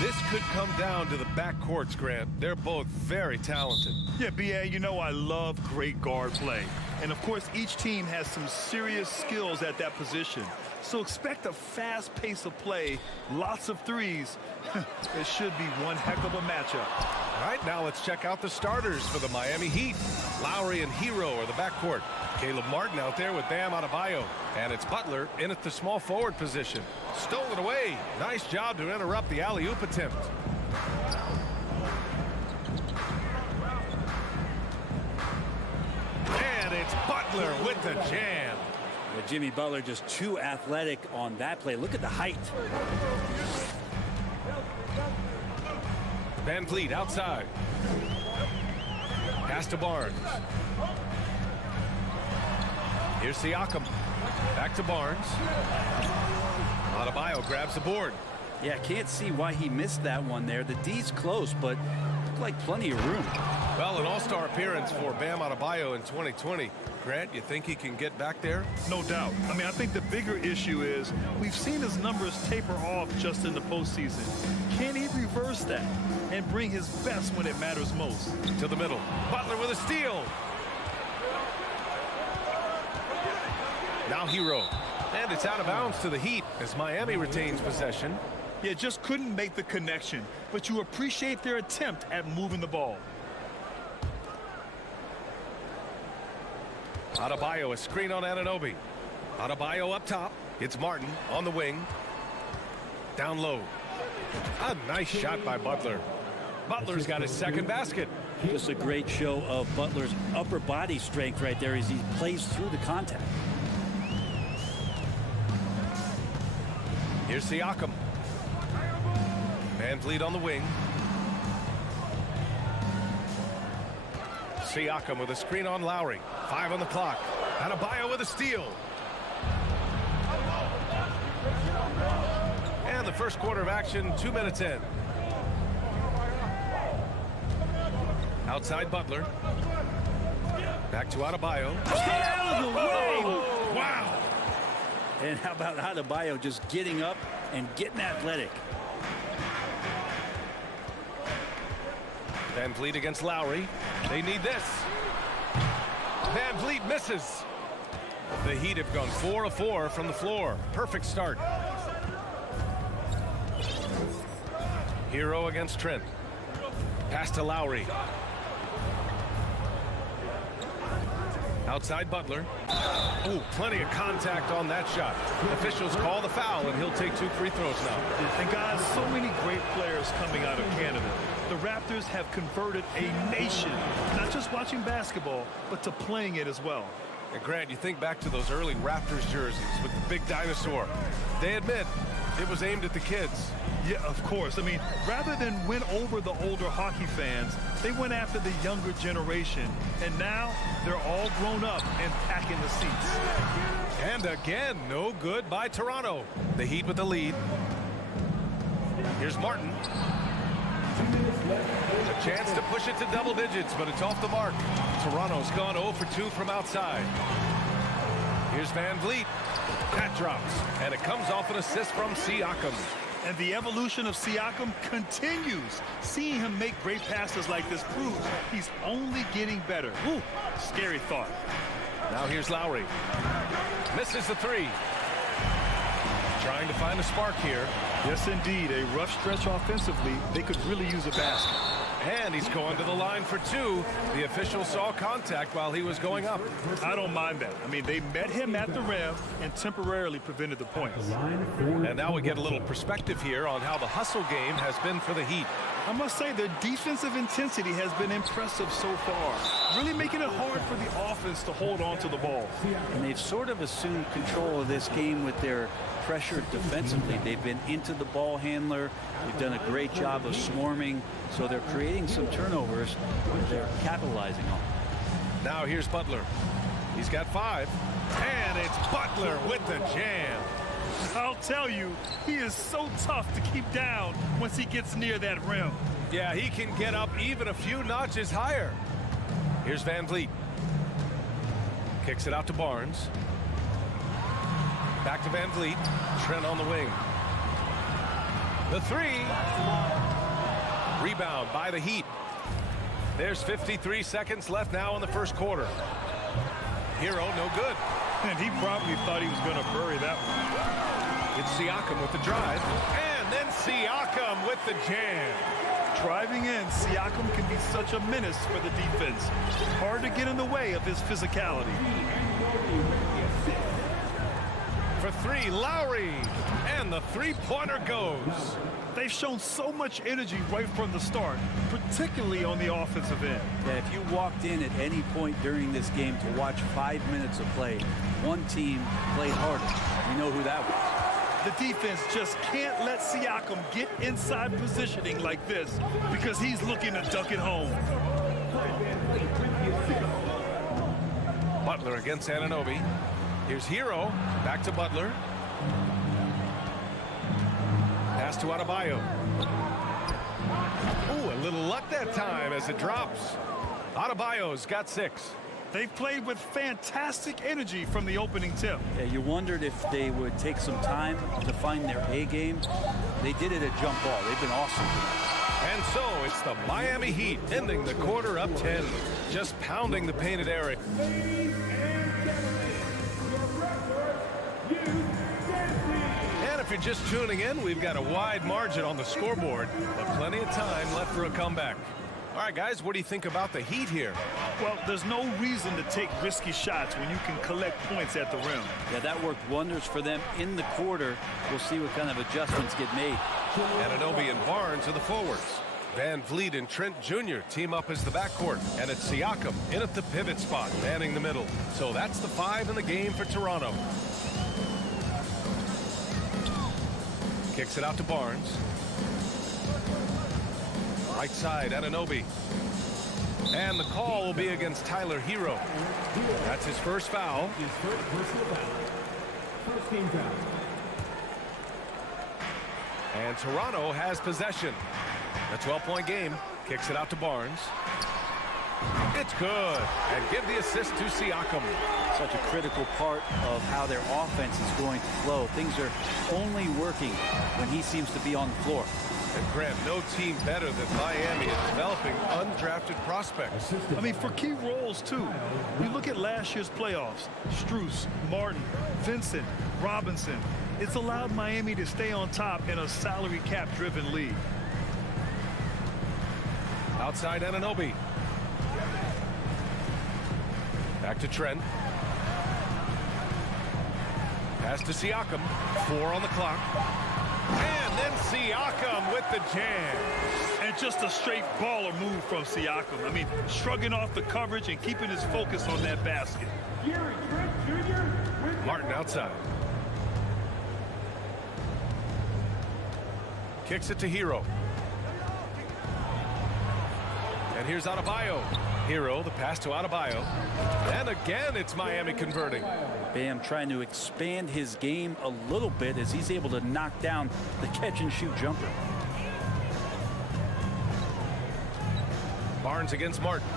This could come down to the backcourts, Grant. They're both very talented. Yeah, B.A., you know I love great guard play. And, of course, each team has some serious skills at that position. So expect a fast pace of play, lots of threes. It should be one heck of a matchup. All right, now let's check out the starters for the Miami Heat. Lowry and Hero are the backcourt. Caleb Martin out there with Bam Adebayo. And it's Butler in at the small forward position. Stolen away. Nice job to interrupt the alley-oop attempt. And it's Butler with the jam. Well, Jimmy Butler just too athletic on that play. Look at the height. Van Vliet outside. Pass to Barnes. Here's Siakam. Back to Barnes. Adebayo grabs the board. Yeah, can't see why he missed that one there. The D's close, but looked like plenty of room. Well, an all-star appearance for Bam Adebayo in 2020. Grant, you think he can get back there? No doubt. I mean, I think the bigger issue is we've seen his numbers taper off just in the postseason. Can he reverse that and bring his best when it matters most? To the middle. Butler with a steal. Now Hero. And it's out of bounds to the Heat as Miami retains possession. Yeah, just couldn't make the connection, but you appreciate their attempt at moving the ball. Adebayo, a screen on Anunoby. Adebayo up top. It's Martin on the wing. Down low. A nice shot by Butler. Butler's got his second basket. Just a great show of Butler's upper body strength right there as he plays through the contact. Here's Siakam. Van Vliet on the wing. Siakam with a screen on Lowry. 5 on the clock. Adebayo with a steal. And the first quarter of action, 2 minutes in. Outside Butler. Back to Adebayo. Get out of the way! Wow! And how about Adebayo just getting up and getting athletic? Van Vliet against Lowry. They need this. Van Vliet misses. The Heat have gone 4 of 4 from the floor. Perfect start. Hero against Trent. Pass to Lowry. Outside Butler. Oh, plenty of contact on that shot. Officials call the foul, and he'll take 2 free throws now. And guys, so many great players coming out of Canada. The Raptors have converted a nation, not just watching basketball, but to playing it as well. And Grant, you think back to those early Raptors jerseys with the big dinosaur. They admit it was aimed at the kids. Yeah, of course. I mean, rather than win over the older hockey fans, they went after the younger generation. And now they're all grown up and packing the seats. And again, no good by Toronto. The Heat with the lead. Here's Martin. A chance to push it to double digits, but it's off the mark. Toronto's gone 0 for 2 from outside. Here's Van Vliet. That drops, and it comes off an assist from Siakam. And the evolution of Siakam continues. Seeing him make great passes like this proves he's only getting better. Ooh, scary thought. Now here's Lowry. Misses the 3. Trying to find a spark here. Yes, indeed. A rough stretch offensively. They could really use a basket. And he's going to the line for 2. The official saw contact while he was going up. I don't mind that. I mean, they met him at the rim and temporarily prevented the points. And now we get a little perspective here on how the hustle game has been for the Heat. I must say their defensive intensity has been impressive so far. Really making it hard for the offense to hold on to the ball. And they've sort of assumed control of this game with their pressure defensively. They've been into the ball handler. They've done a great job of swarming. So they're creating some turnovers they're capitalizing on. Now here's Butler. He's got 5. And it's Butler with the jam. I'll tell you, he is so tough to keep down once he gets near that rim. Yeah, he can get up even a few notches higher. Here's Van Vliet. Kicks it out to Barnes. Back to Van Vliet. Trent on the wing. The three. Rebound by the Heat. There's 53 seconds left now in the first quarter. Hero, no good. And he probably thought he was going to bury that one. It's Siakam with the drive. And then Siakam with the jam. Driving in, Siakam can be such a menace for the defense. Hard to get in the way of his physicality. For three, Lowry. And the three-pointer goes. They've shown so much energy right from the start, particularly on the offensive end. Yeah, if you walked in at any point during this game to watch 5 minutes of play, one team played harder. We know who that was. The defense just can't let Siakam get inside positioning like this because he's looking to duck it home. Butler against Anunoby. Here's Hero. Back to Butler. Pass to Adebayo. Ooh, a little luck that time as it drops. Adebayo's got 6. They've played with fantastic energy from the opening tip. Yeah, you wondered if they would take some time to find their A game. They did it at jump ball. They've been awesome tonight. And so it's the Miami Heat ending the quarter up 10. Just pounding the painted area. And if you're just tuning in, we've got a wide margin on the scoreboard, but plenty of time left for a comeback. All right, guys, what do you think about the Heat here? Well, there's no reason to take risky shots when you can collect points at the rim. Yeah, that worked wonders for them in the quarter. We'll see what kind of adjustments get made. Anunoby and Barnes are the forwards. Van Vliet and Trent Jr. team up as the backcourt. And it's Siakam in at the pivot spot, manning the middle. So that's the 5 in the game for Toronto. Kicks it out to Barnes. Right side, Anunoby. And the call will be against Tyler Hero. That's his first foul. His first personal foul. First team foul. And Toronto has possession. A 12-point game. Kicks it out to Barnes. It's good. And give the assist to Siakam. Such a critical part of how their offense is going to flow. Things are only working when he seems to be on the floor. And Graham, no team better than Miami at developing undrafted prospects. I mean, for key roles, too. You look at last year's playoffs. Strus, Martin, Vincent, Robinson. It's allowed Miami to stay on top in a salary cap-driven league. Outside Anunoby. Back to Trent. Pass to Siakam. 4 on the clock. And then Siakam with the jam. And just a straight baller move from Siakam. I mean, shrugging off the coverage and keeping his focus on that basket. Martin outside. Kicks it to Hero. And here's Adebayo. Hero, the pass to Adebayo. And again, it's Miami converting. Bam trying to expand his game a little bit as he's able to knock down the catch-and-shoot jumper. Barnes against Martin.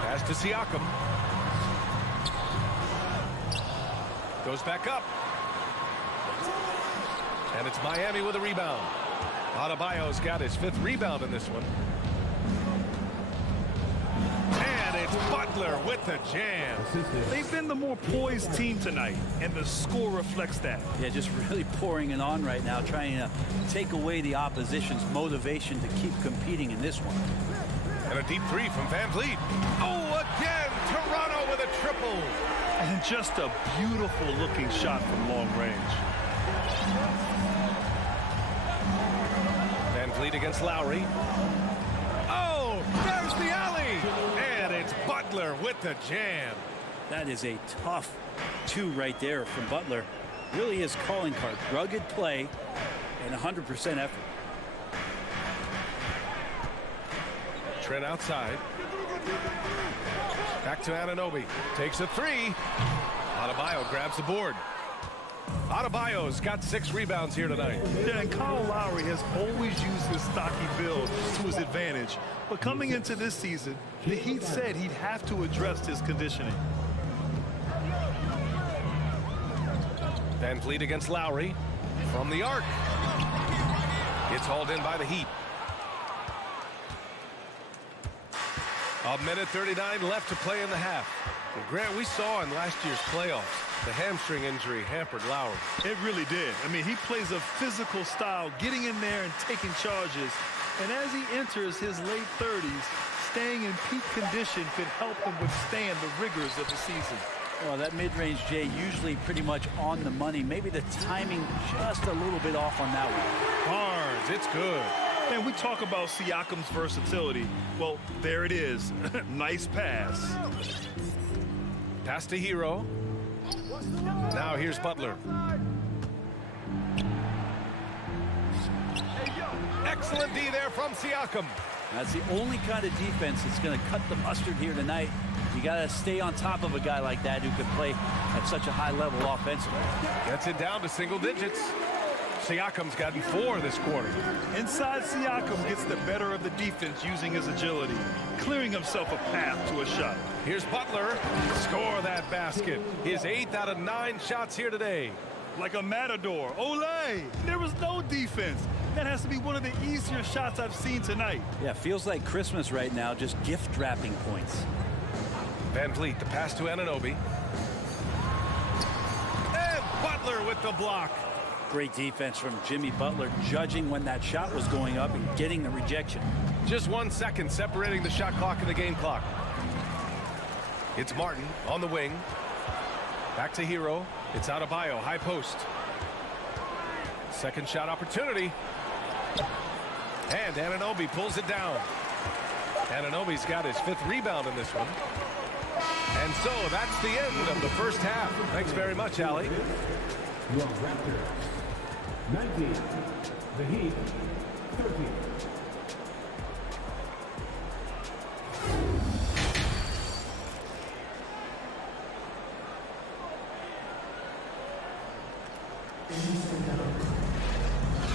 Pass to Siakam. Goes back up. And it's Miami with a rebound. Adebayo's got his 5th rebound in this one. And it's Butler with the jam. They've been the more poised team tonight, and the score reflects that. Yeah, just really pouring it on right now, trying to take away the opposition's motivation to keep competing in this one. And a deep 3 from Van Vliet. Oh, again, Toronto with a triple. And just a beautiful looking shot from long range. Van Vliet against Lowry. Oh, there's the alley. And it's Butler with the jam. That is a tough 2 right there from Butler. Really his calling card. Rugged play and 100% effort. Trent outside. Back to Anunoby. Takes a 3. Adebayo grabs the board. Adebayo's got 6 rebounds here tonight. Yeah, and Kyle Lowry has always used his stocky build to his advantage. But coming into this season, the Heat said he'd have to address his conditioning. Van Vliet against Lowry. From the arc. It's hauled in by the Heat. A minute 39 left to play in the half. And Grant, we saw in last year's playoffs, the hamstring injury hampered Lowry. It really did. I mean, he plays a physical style, getting in there and taking charges. And as he enters his late 30s, staying in peak condition could help him withstand the rigors of the season. Well, that mid-range, Jay, usually pretty much on the money. Maybe the timing just a little bit off on that one. Barnes, it's good. And we talk about Siakam's versatility. Well, there it is. Nice pass. Pass to Hero. Now here's Butler. Excellent D there from Siakam. That's the only kind of defense that's going to cut the mustard here tonight. You got to stay on top of a guy like that who can play at such a high level offensively. Gets it down to single digits. Siakam's gotten 4 this quarter. Inside, Siakam gets the better of the defense using his agility, clearing himself a path to a shot. Here's Butler. Score that basket. His 8th out of 9 shots here today. Like a matador. Olay! There was no defense. That has to be one of the easier shots I've seen tonight. Yeah, feels like Christmas right now, just gift wrapping points. Van Vliet, the pass to Anunoby. And Butler with the block. Great defense from Jimmy Butler, judging when that shot was going up and getting the rejection. Just 1 second separating the shot clock and the game clock. It's Martin on the wing. Back to Hero. It's Adebayo, high post. Second shot opportunity. And Anunoby pulls it down. Anunoby's got his 5th rebound in this one. And so that's the end of the first half. Thanks very much, Allie. Your Raptors, 19. The Heat, 13.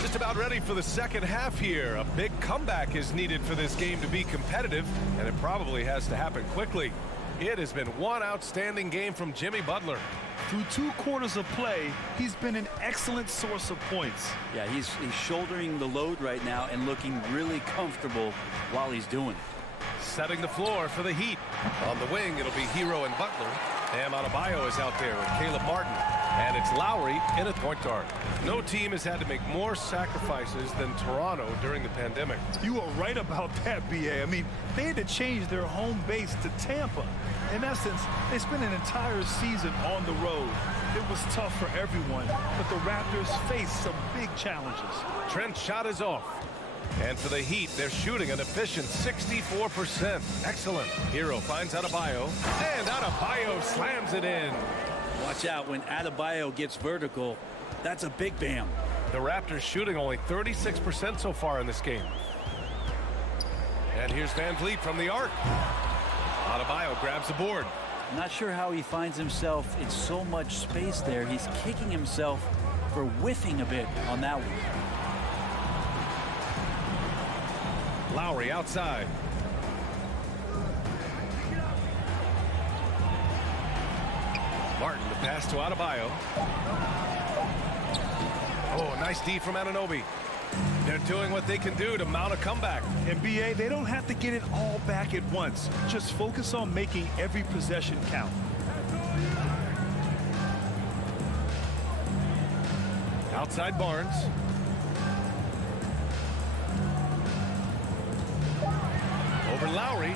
Just about ready for the second half here. A big comeback is needed for this game to be competitive, and it probably has to happen quickly. It has been one outstanding game from Jimmy Butler. Through 2 quarters of play, he's been an excellent source of points. Yeah, he's shouldering the load right now and looking really comfortable while he's doing it. Setting the floor for the Heat. On the wing, it'll be Hero and Butler. Bam Adebayo is out there with Caleb Martin. And it's Lowry in at point guard. No team has had to make more sacrifices than Toronto during the pandemic. You are right about that, B.A. I mean, they had to change their home base to Tampa. In essence, they spent an entire season on the road. It was tough for everyone, but the Raptors faced some big challenges. Trent's shot is off. And for the Heat, they're shooting an efficient 64%. Excellent. Hero finds Adebayo, and Adebayo slams it in. Watch out when Adebayo gets vertical. That's a big bam. The Raptors shooting only 36% so far in this game. And here's Van Vliet from the arc. Adebayo grabs the board. I'm not sure how he finds himself in so much space there. He's kicking himself for whiffing a bit on that one. Lowry outside. Martin, the pass to Adebayo. Oh, nice D from Anunoby. They're doing what they can do to mount a comeback. And B.A., they don't have to get it all back at once. Just focus on making every possession count. Outside Barnes. Over Lowry.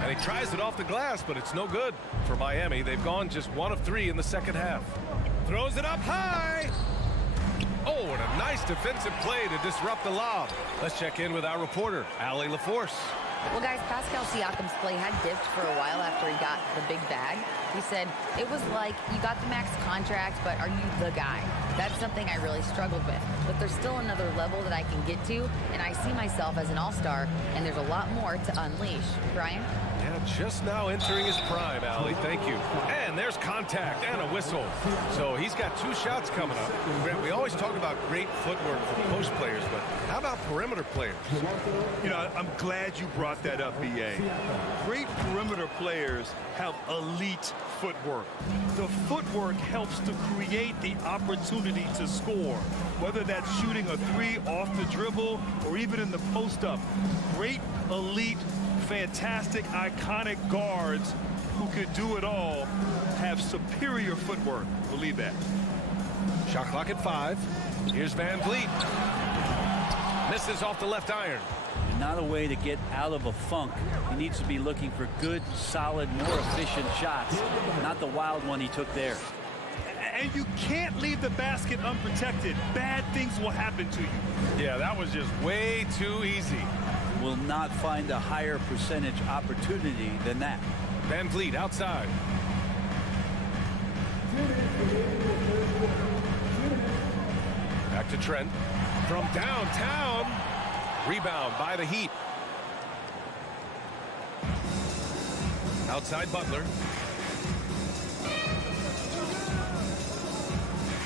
And he tries it off the glass, but it's no good for Miami. They've gone just 1 of 3 in the second half. Throws it up high. Oh, and a nice defensive play to disrupt the lob. Let's check in with our reporter, Allie LaForce. Well, guys, Pascal Siakam's play had dipped for a while after he got the big bag. He said, it was like, you got the max contract, but are you the guy? That's something I really struggled with. But there's still another level that I can get to, and I see myself as an all-star, and there's a lot more to unleash. Brian? Yeah, just now entering his prime, Allie. Thank you. And there's contact and a whistle. So he's got 2 shots coming up. Grant, we always talk about great footwork for post players, but how about perimeter players? You know, I'm glad you brought that up, B.A. Great perimeter players have elite footwork. The footwork helps to create the opportunity to score, whether that's shooting a three off the dribble or even in the post-up. Great, elite, fantastic, iconic guards who could do it all have superior footwork. Believe that. Shot clock at 5. Here's Van Vliet. Misses off the left iron. Not a way to get out of a funk. He needs to be looking for good, solid, more efficient shots, not the wild one he took there. And you can't leave the basket unprotected. Bad things will happen to you. Yeah, that was just way too easy. Will not find a higher percentage opportunity than that. Van Vliet outside. Back to Trent. From downtown. Rebound by the Heat. Outside Butler.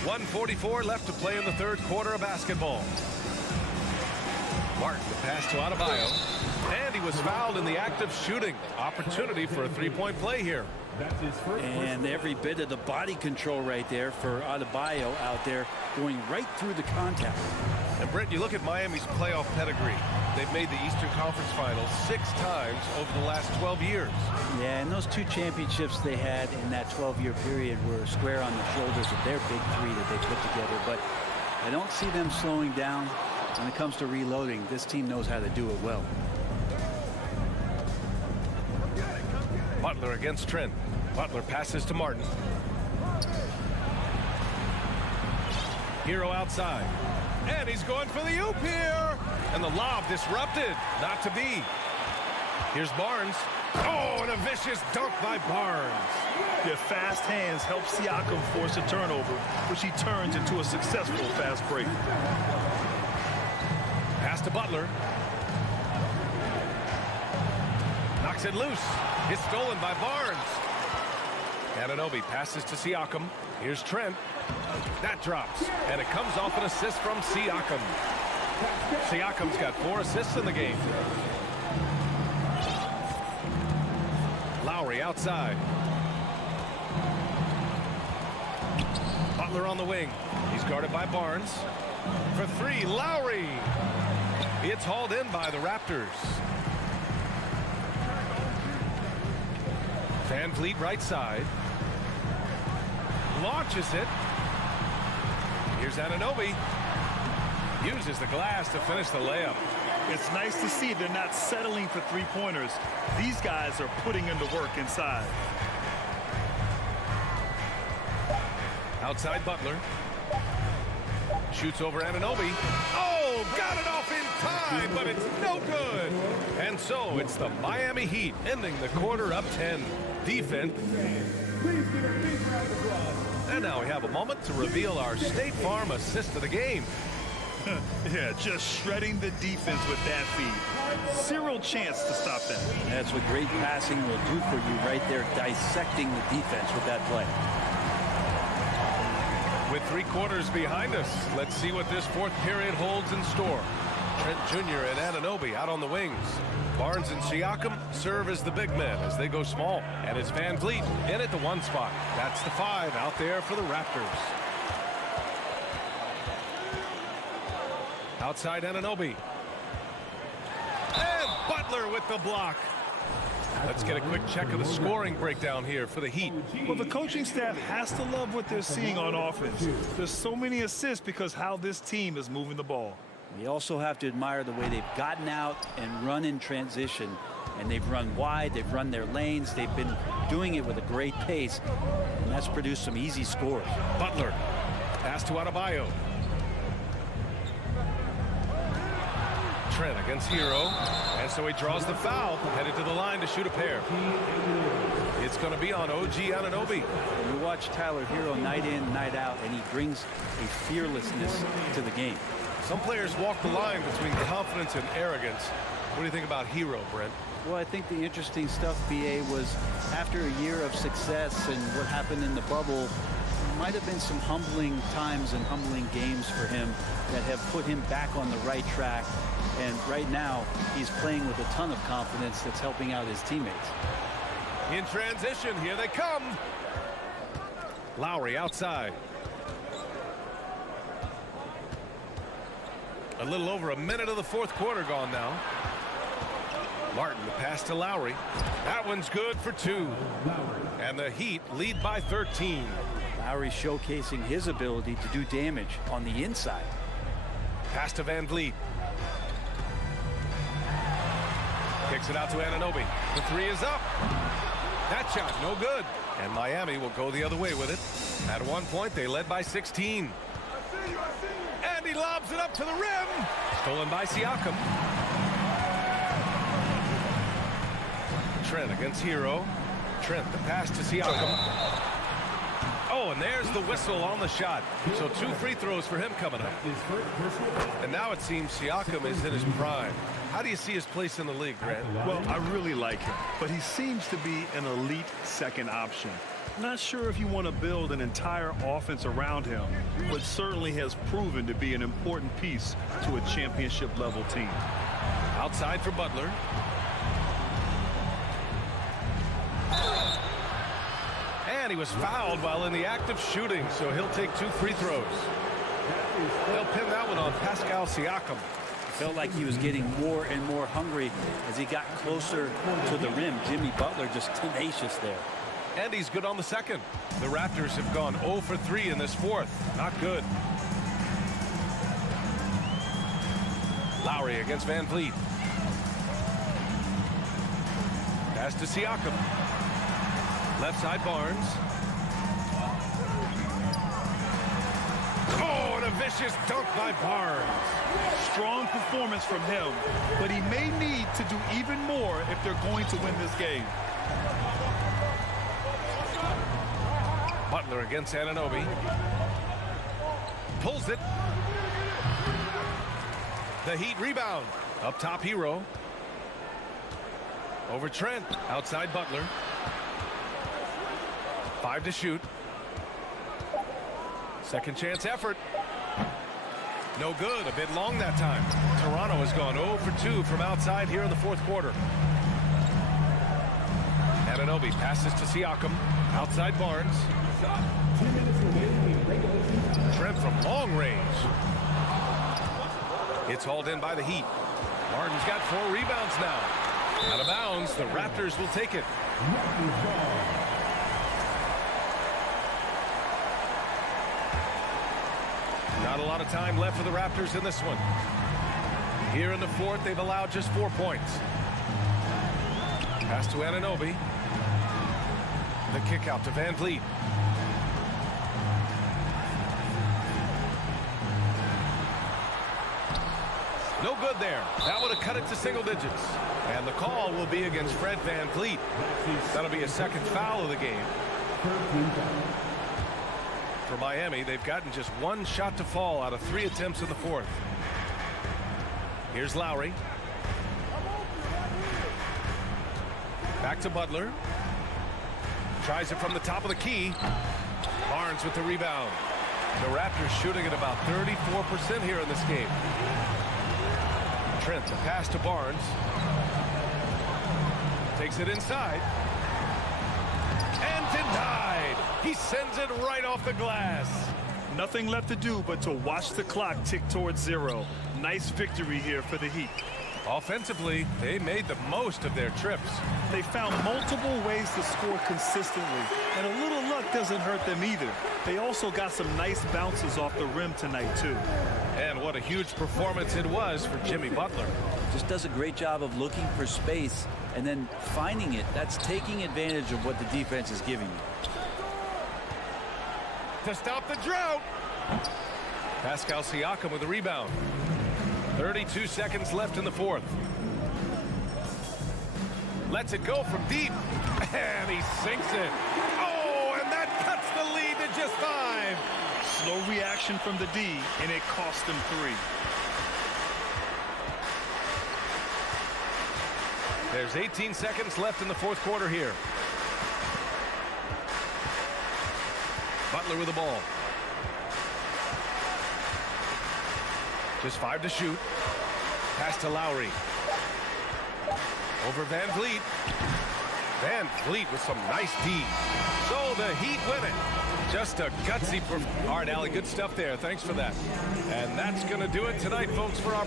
1:44 left to play in the third quarter of basketball. Martin, the pass to Adebayo. And he was fouled in the act of shooting. Opportunity for a three-point play here. And every bit of the body control right there for Adebayo out there, going right through the contact. And Brent, you look at Miami's playoff pedigree. They've made the Eastern Conference Finals 6 times over the last 12 years. Yeah, and those 2 championships they had in that 12-year period were square on the shoulders of their big 3 that they put together. But I don't see them slowing down when it comes to reloading. This team knows how to do it well. Butler against Trent. Butler passes to Martin. Hero outside. And he's going for the oop here. And the lob disrupted. Not to be. Here's Barnes. Oh, and a vicious dunk by Barnes. Their fast hands help Siakam force a turnover, which he turns into a successful fast break. Pass to Butler. Knocks it loose. It's stolen by Barnes. Anunoby passes to Siakam. Here's Trent. That drops. And it comes off an assist from Siakam. Siakam's got 4 assists in the game. Lowry outside. Butler on the wing. He's guarded by Barnes. For 3, Lowry. It's hauled in by the Raptors. Van Vliet right side. Launches it. Here's Anunoby. Uses the glass to finish the layup. It's nice to see they're not settling for 3-pointers. These guys are putting in the work inside. Outside Butler. Shoots over Anunoby. Oh, got it off in time, but it's no good. And so it's the Miami Heat ending the quarter up 10. Defense. And now we have a moment to reveal our State Farm assist of the game. Yeah, just shredding the defense with that feed. Zero chance to stop that. That's what great passing will do for you right there, dissecting the defense with that play. With 3 quarters behind us, let's see what this 4th period holds in store. Trent Jr. and Anunoby out on the wings. Barnes and Siakam serve as the big men as they go small. And it's Van Vliet in at the 1 spot. That's the 5 out there for the Raptors. Outside Anunoby. And Butler with the block. Let's get a quick check of the scoring breakdown here for the Heat. Well, the coaching staff has to love what they're seeing on offense. There's so many assists because how this team is moving the ball. You also have to admire the way they've gotten out and run in transition. And they've run wide, they've run their lanes, they've been doing it with a great pace. And that's produced some easy scores. Butler. Pass to Adebayo. Trent against Hero. And so he draws the foul, headed to the line to shoot a pair. It's going to be on OG Anunoby. You watch Tyler Hero night in, night out, and he brings a fearlessness to the game. Some players walk the line between confidence and arrogance. What do you think about Hero, Brent? Well, I think the interesting stuff, BA, was after a year of success and what happened in the bubble, there might have been some humbling times and humbling games for him that have put him back on the right track. And right now, he's playing with a ton of confidence that's helping out his teammates. In transition, here they come. Lowry outside. A little over a minute of the fourth quarter gone now. Martin, the pass to Lowry. That one's good for 2. And the Heat lead by 13. Lowry showcasing his ability to do damage on the inside. Pass to Van Vliet. Kicks it out to Anunoby. The 3 is up. That shot no good. And Miami will go the other way with it. At one point, they led by 16. And he lobs it up to the rim. Stolen by Siakam. Trent against Hero. Trent, the pass to Siakam. Oh, and there's the whistle on the shot. So 2 free throws for him coming up. And now it seems Siakam is in his prime. How do you see his place in the league, Grant? Well, I really like him, but he seems to be an elite second option. Not sure if you want to build an entire offense around him, but certainly has proven to be an important piece to a championship level team. Outside for Butler. And he was fouled while in the act of shooting, so he'll take 2 free throws. They'll pin that one on Pascal Siakam. Felt like he was getting more and more hungry as he got closer to the rim. Jimmy Butler just tenacious there. And he's good on the second. The Raptors have gone 0 for 3 in this fourth. Not good. Lowry against Van Vliet. Pass to Siakam. Left side Barnes. Oh, and a vicious dunk by Barnes. Strong performance from him, but he may need to do even more if they're going to win this game. Butler against Anunoby. Pulls it. The Heat rebound. Up top Hero. Over Trent. Outside Butler. 5 to shoot. Second chance effort. No good. A bit long that time. Toronto has gone 0 for 2 from outside here in the fourth quarter. Anunoby passes to Siakam. Outside Barnes. Trent from long range. It's hauled in by the Heat. Martin's got 4 rebounds now. Out of bounds. The Raptors will take it. Not a lot of time left for the Raptors in this one. Here in the fourth, they've allowed just 4 points. Pass to Anunoby. The kick out to Van Vliet. No good there. That would have cut it to single digits. And the call will be against Fred Van Vliet. That'll be a second foul of the game. For Miami, they've gotten just 1 shot to fall out of 3 attempts in the fourth. Here's Lowry. Back to Butler. Tries it from the top of the key. Barnes with the rebound. The Raptors shooting at about 34% here in this game. Trent, the pass to Barnes. Takes it inside. And denied. He sends it right off the glass. Nothing left to do but to watch the clock tick towards 0. Nice victory here for the Heat. Offensively, they made the most of their trips. They found multiple ways to score consistently, and a little luck doesn't hurt them either. They also got some nice bounces off the rim tonight, too. And what a huge performance it was for Jimmy Butler. Just does a great job of looking for space and then finding it. That's taking advantage of what the defense is giving you. To stop the drought. Pascal Siakam with the rebound. 32 seconds left in the fourth. Lets it go from deep. And he sinks it. Oh, and that cuts the lead to just 5. Slow reaction from the D, and it cost them 3. There's 18 seconds left in the fourth quarter here. Butler with the ball. Just 5 to shoot. Pass to Lowry. Over Van Vliet. Van Fleet with some nice D. So the Heat win it. Just a gutsy performance. All right, Allie, good stuff there. Thanks for that. And that's going to do it tonight, folks, for our...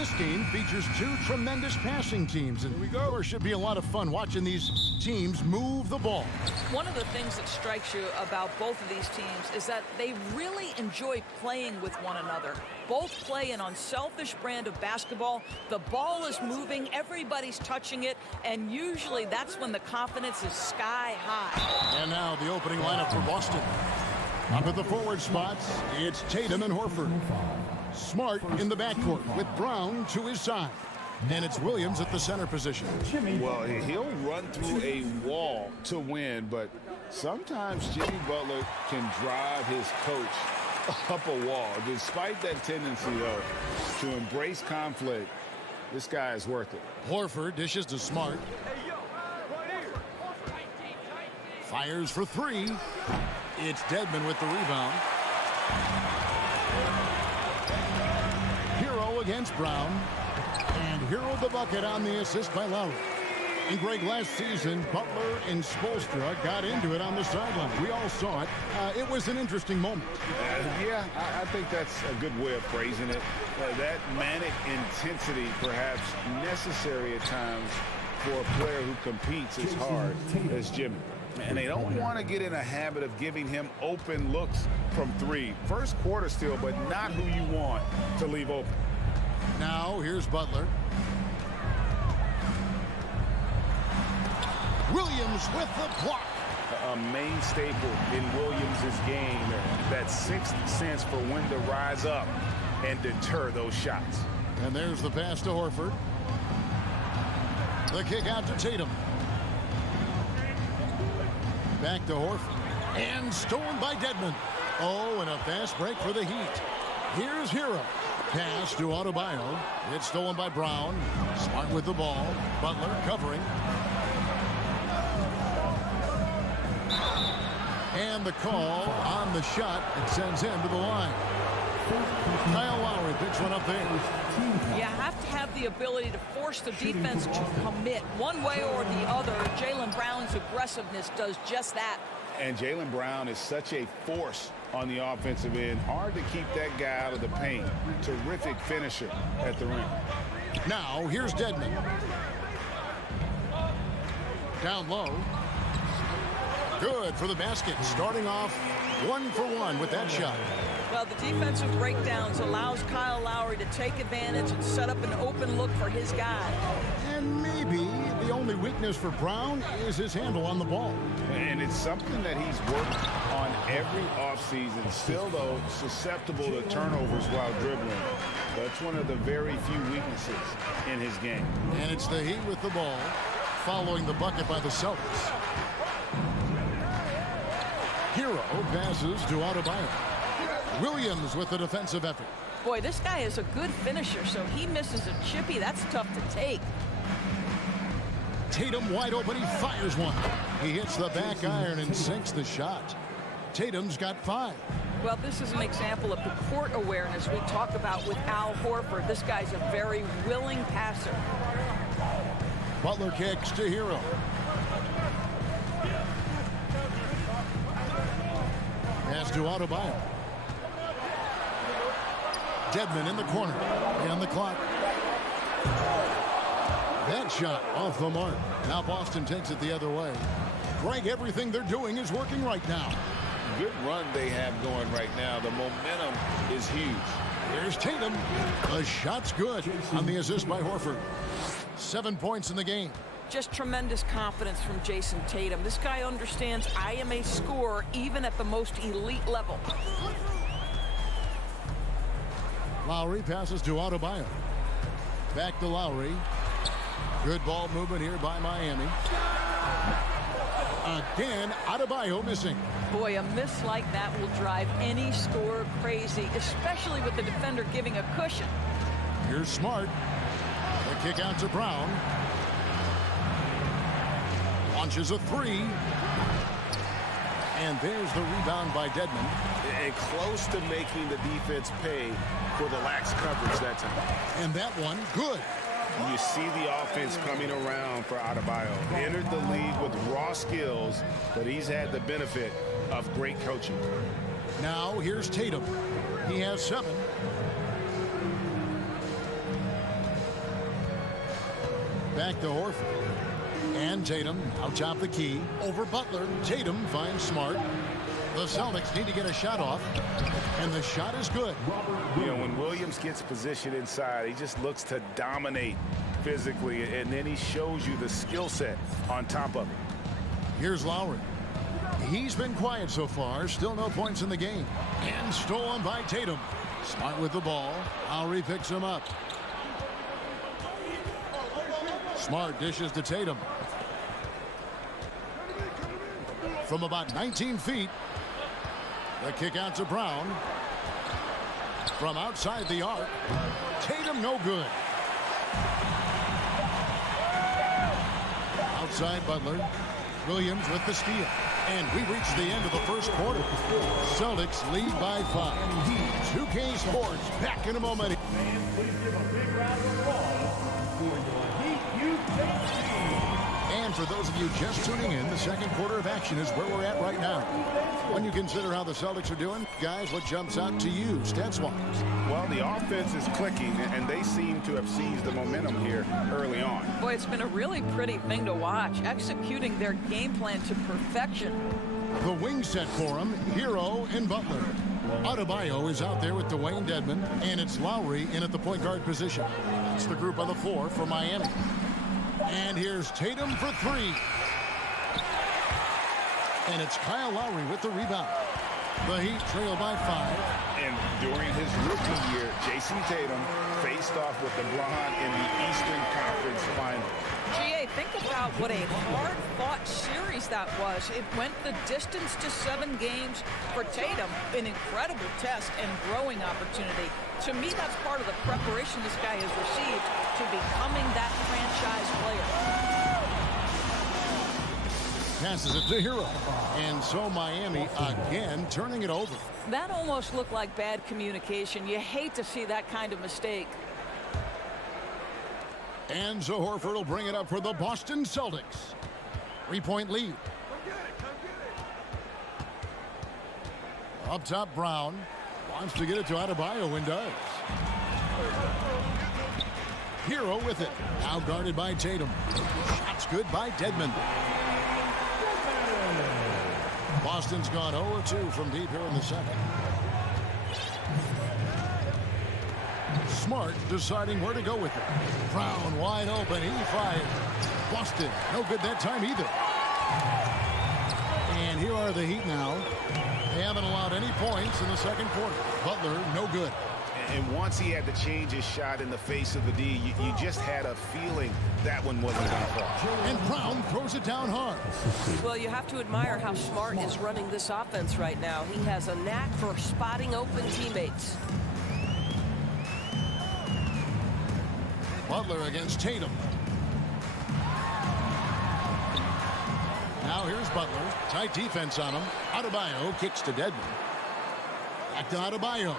This game features two tremendous passing teams, and there should be a lot of fun watching these teams move the ball. One of the things that strikes you about both of these teams is that they really enjoy playing with one another. Both play an unselfish brand of basketball. The ball is moving, everybody's touching it, and usually that's when the confidence is sky high. And now the opening lineup for Boston. Up at the forward spots, it's Tatum and Horford. Smart in the backcourt with Brown to his side. And it's Williams at the center position. Well, he'll run through a wall to win, but sometimes Jimmy Butler can drive his coach up a wall. Despite that tendency, though, to embrace conflict, this guy is worth it. Horford dishes to Smart. Fires for three. It's Dedmon with the rebound. Hero against Brown. And Hero the bucket on the assist by Lowry. And Greg, last season, Butler and Spoelstra got into it on the sideline. We all saw it. It was an interesting moment. Yeah, I think that's a good way of phrasing it. That manic intensity, perhaps necessary at times for a player who competes as hard as Jimmy. And they don't want to get in a habit of giving him open looks from three. First quarter still, but not who you want to leave open. Now, here's Butler. Williams with the block. A main staple in Williams' game, that sixth sense for when to rise up and deter those shots. And there's the pass to Horford. The kick out to Tatum. Back to Horford. And stolen by Dedmon. Oh, and a fast break for the Heat. Here's Hero. Pass to Adebayo. It's stolen by Brown. Smart with the ball. Butler covering. And the call on the shot. It sends him to the line. Kyle Lowry picks one up there. You have to have the ability to force the defense to commit one way or the other. Jaylen Brown's aggressiveness does just that. And Jaylen Brown is such a force on the offensive end. Hard to keep that guy out of the paint. Terrific finisher at the rim. Now, here's Dedmon. Down low. Good for the basket. Starting off 1 for 1 with that shot. Well, the defensive breakdowns allows Kyle Lowry to take advantage and set up an open look for his guy. And maybe the only weakness for Brown is his handle on the ball. And it's something that he's worked on every offseason. Still, though, susceptible to turnovers while dribbling. That's one of the very few weaknesses in his game. And it's the Heat with the ball, following the bucket by the Celtics. Hero passes to Adebayo. Williams with the defensive effort. Boy, this guy is a good finisher, so he misses a chippy. That's tough to take. Tatum wide open. He fires one. He hits the back iron and sinks the shot. Tatum's got 5. Well, this is an example of the court awareness we talk about with Al Horford. This guy's a very willing passer. Butler kicks to Hero. Pass to Adebayo. Dedmon in the corner. And the clock. That shot off the mark. Now Boston takes it the other way. Greg, everything they're doing is working right now. Good run they have going right now. The momentum is huge. There's Tatum. The shot's good on the assist by Horford. 7 points in the game. Just tremendous confidence from Jason Tatum. This guy understands I am a scorer even at the most elite level. Lowry passes to Adebayo. Back to Lowry. Good ball movement here by Miami. Again, Adebayo missing. Boy, a miss like that will drive any scorer crazy, especially with the defender giving a cushion. Here's Smart. The kick out to Brown. Launches a 3. And there's the rebound by Dedmon. And close to making the defense pay for the lax coverage that time. And that one, good. You see the offense coming around for Adebayo. Entered the league with raw skills, but he's had the benefit of great coaching. Now here's Tatum. He has 7. Back to Horford. And Tatum out top the key. Over Butler. Tatum finds Smart. The Celtics need to get a shot off. And the shot is good. You know, when Williams gets positioned inside, he just looks to dominate physically, and then he shows you the skill set on top of it. Here's Lowry. He's been quiet so far. Still no points in the game. And stolen by Tatum. Smart with the ball. Lowry picks him up. Smart dishes to Tatum. From about 19 feet. The kick out to Brown. From outside the arc. Tatum no good. Outside Butler. Williams with the steal. And we reach the end of the first quarter. Celtics lead by 5. 2K Sports back in a moment. And for those of you just tuning in, the second quarter of action is where we're at right now. When you consider how the Celtics are doing, guys, what jumps out to you, stats-wise? Well, the offense is clicking, and they seem to have seized the momentum here early on. Boy, it's been a really pretty thing to watch, executing their game plan to perfection. The wing set for him, Hero and Butler. Adebayo is out there with Dwayne Dedmon, and it's Lowry in at the point guard position. That's the group on the floor for Miami. And here's Tatum for 3. And it's Kyle Lowry with the rebound. The Heat trail by 5. And during his rookie year, Jason Tatum faced off with LeBron in the Eastern Conference Final. GA, think about what a hard-fought series that was. It went the distance to 7 games for Tatum, an incredible test and growing opportunity. To me, that's part of the preparation this guy has received to becoming that franchise player. Passes it to Hero. And so Miami again turning it over. That almost looked like bad communication. You hate to see that kind of mistake. And so Horford will bring it up for the Boston Celtics. 3-point lead. Up top, Brown. Wants to get it to Adebayo and does. Hero with it. Now guarded by Tatum. Shots good by Dedmon. Boston's gone 0-2 from deep here in the second. Smart deciding where to go with it. Brown wide open. He fired. Boston no good that time either. And here are the Heat now. They haven't allowed any points in the second quarter. Butler no good. And once he had to change his shot in the face of the D, you just had a feeling that one wasn't going to fall. And Brown throws it down hard. Well, you have to admire how Smart is running this offense right now. He has a knack for spotting open teammates. Butler against Tatum. Now here's Butler. Tight defense on him. Adebayo kicks to Dedmon. Back to Adebayo.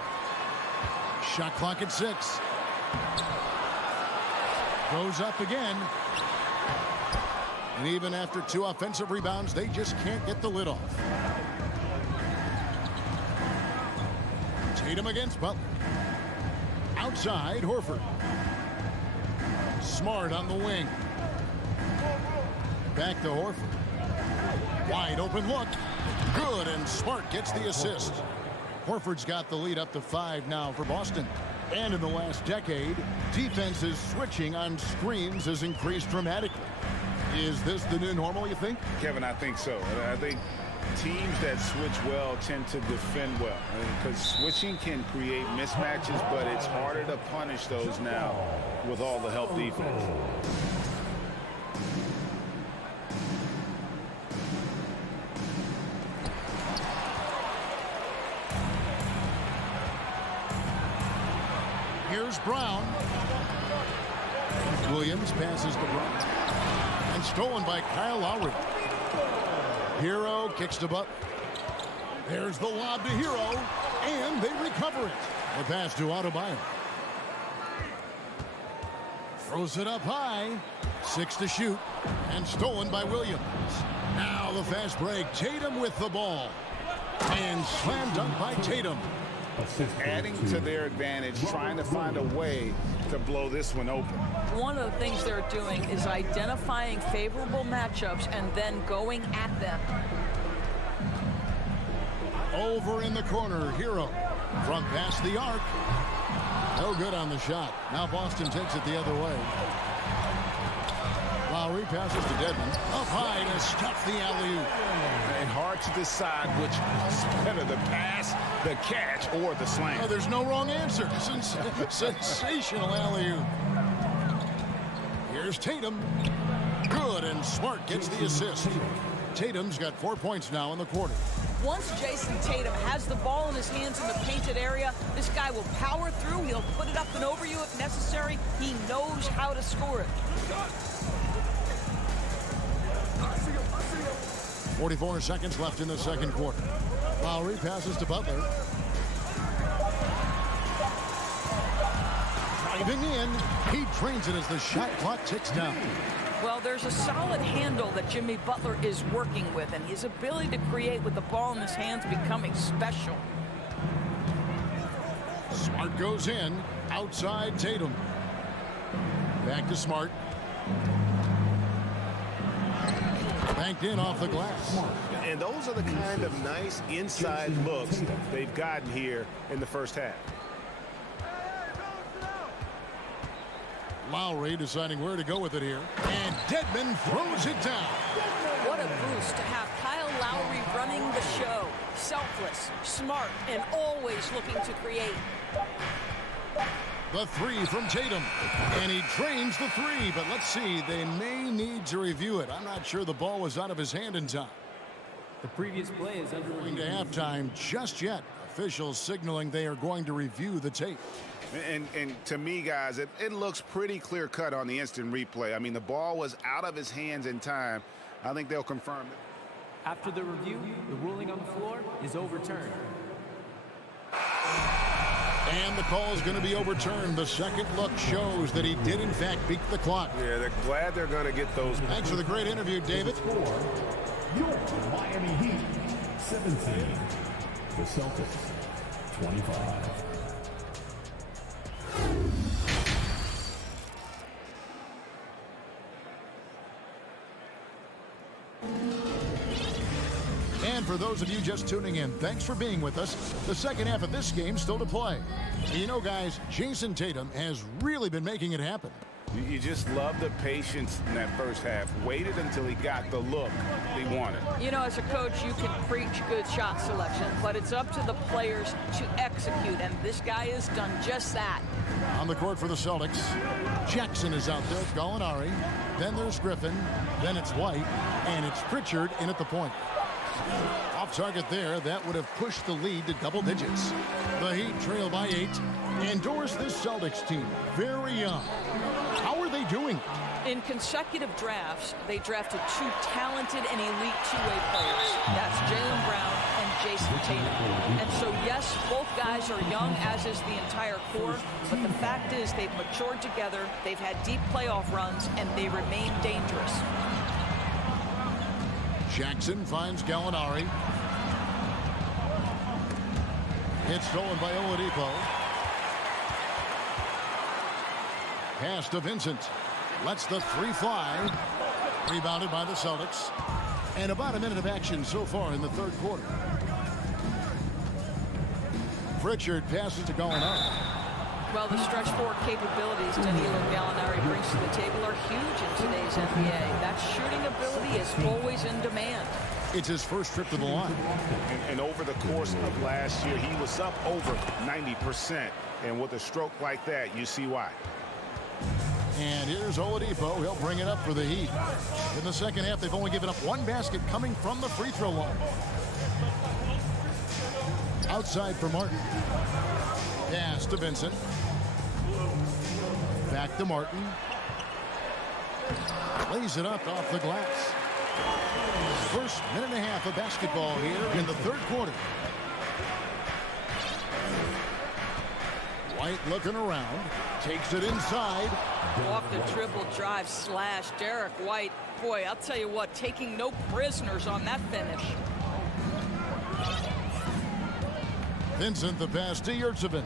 Shot clock at 6. Goes up again. And even after 2 offensive rebounds, they just can't get the lid off. Tatum against Butler. Outside, Horford. Smart on the wing. Back to Horford. Wide open look. Good, and Smart gets the assist. Horford's got the lead up to 5 now for Boston. And in the last decade, defenses switching on screens has increased dramatically. Is this the new normal, you think? Kevin, I think so. I think teams that switch well tend to defend well. Because switching can create mismatches, but it's harder to punish those now with all the help defense. Here's Brown. Williams passes to Brown. And stolen by Kyle Lowry. Hero kicks to Butler. There's the lob to Hero. And they recover it. The pass to Adebayo. Throws it up high. 6 to shoot. And stolen by Williams. Now the fast break. Tatum with the ball. And slam dunk by Tatum. Adding to their advantage, trying to find a way to blow this one open. One of the things they're doing is identifying favorable matchups and then going at them. Over in the corner, Hero from past the arc. No good on the shot. Now Boston takes it the other way. Lowry passes to Dedmon. Up high to stuff the alley-oop. And hard to decide which was better, the pass, the catch, or the slam. Oh, there's no wrong answer. Sensational alley-oop. Here's Tatum. Good, and Smart gets the assist. Tatum's got 4 points now in the quarter. Once Jason Tatum has the ball in his hands in the painted area, this guy will power through. He'll put it up and over you if necessary. He knows how to score it. 44 seconds left in the second quarter. Lowry passes to Butler. Driving in. He trains it as the shot clock ticks down. Well, there's a solid handle that Jimmy Butler is working with, and his ability to create with the ball in his hands becoming special. Smart goes in. Outside Tatum. Back to Smart. Banked in off the glass. And those are the kind of nice inside looks they've gotten here in the first half. Lowry deciding where to go with it here. And Dedmon throws it down. What a boost to have Kyle Lowry running the show. Selfless, smart, and always looking to create. The three from Tatum. And he drains the three. But let's see, they may need to review it. I'm not sure the ball was out of his hand in time. The previous play is under Going to halftime just yet. Officials signaling they are going to review the tape. And to me, guys, it looks pretty clear-cut on the instant replay. I mean, the ball was out of his hands in time. I think they'll confirm it. After the review, the ruling on the floor is overturned. And the call is going to be overturned. The second look shows that he did, in fact, beat the clock. Yeah, they're glad they're going to get those. Thanks for the great interview, David. Your Miami Heat, 17. The Celtics, 25. And for those of you just tuning in, thanks for being with us. The second half of this game still to play. You know, guys, Jason Tatum has really been making it happen. You just love the patience in that first half. Waited until he got the look he wanted. You know, as a coach, you can preach good shot selection, but it's up to the players to execute, and this guy has done just that. On the court for the Celtics, Jackson is out there, Gallinari. Then there's Griffin. Then it's White. And it's Pritchard in at the point. Off target there, that would have pushed the lead to double digits. The Heat trail by 8. Endorse this Celtics team. Very young. How are they doing? In consecutive drafts, they drafted two talented and elite two-way players. That's Jaylen Brown and Jason Tatum. And so, yes, both guys are young, as is the entire core. But the fact is they've matured together, they've had deep playoff runs, and they remain dangerous. Jackson finds Gallinari. It's stolen by Oladipo. Pass to Vincent. Lets the three fly. Rebounded by the Celtics. And about a minute of action so far in the third quarter. Pritchard passes to Gallinari. Well, the stretch forward capabilities Danilo Gallinari brings to the table are huge in today's NBA. That shooting ability is always in demand. It's his first trip to the line. And over the course of last year, he was up over 90%. And with a stroke like that, you see why. And here's Oladipo. He'll bring it up for the Heat. In the second half, they've only given up one basket coming from the free throw line. Outside for Martin. Pass to Vincent. Back to Martin. Lays it up off the glass. First minute and a half of basketball here in the third quarter. White looking around. Takes it inside. Off the dribble drive slash. Derek White. Boy, I'll tell you what, taking no prisoners on that finish. Vincent, the pass to Yurtsevin.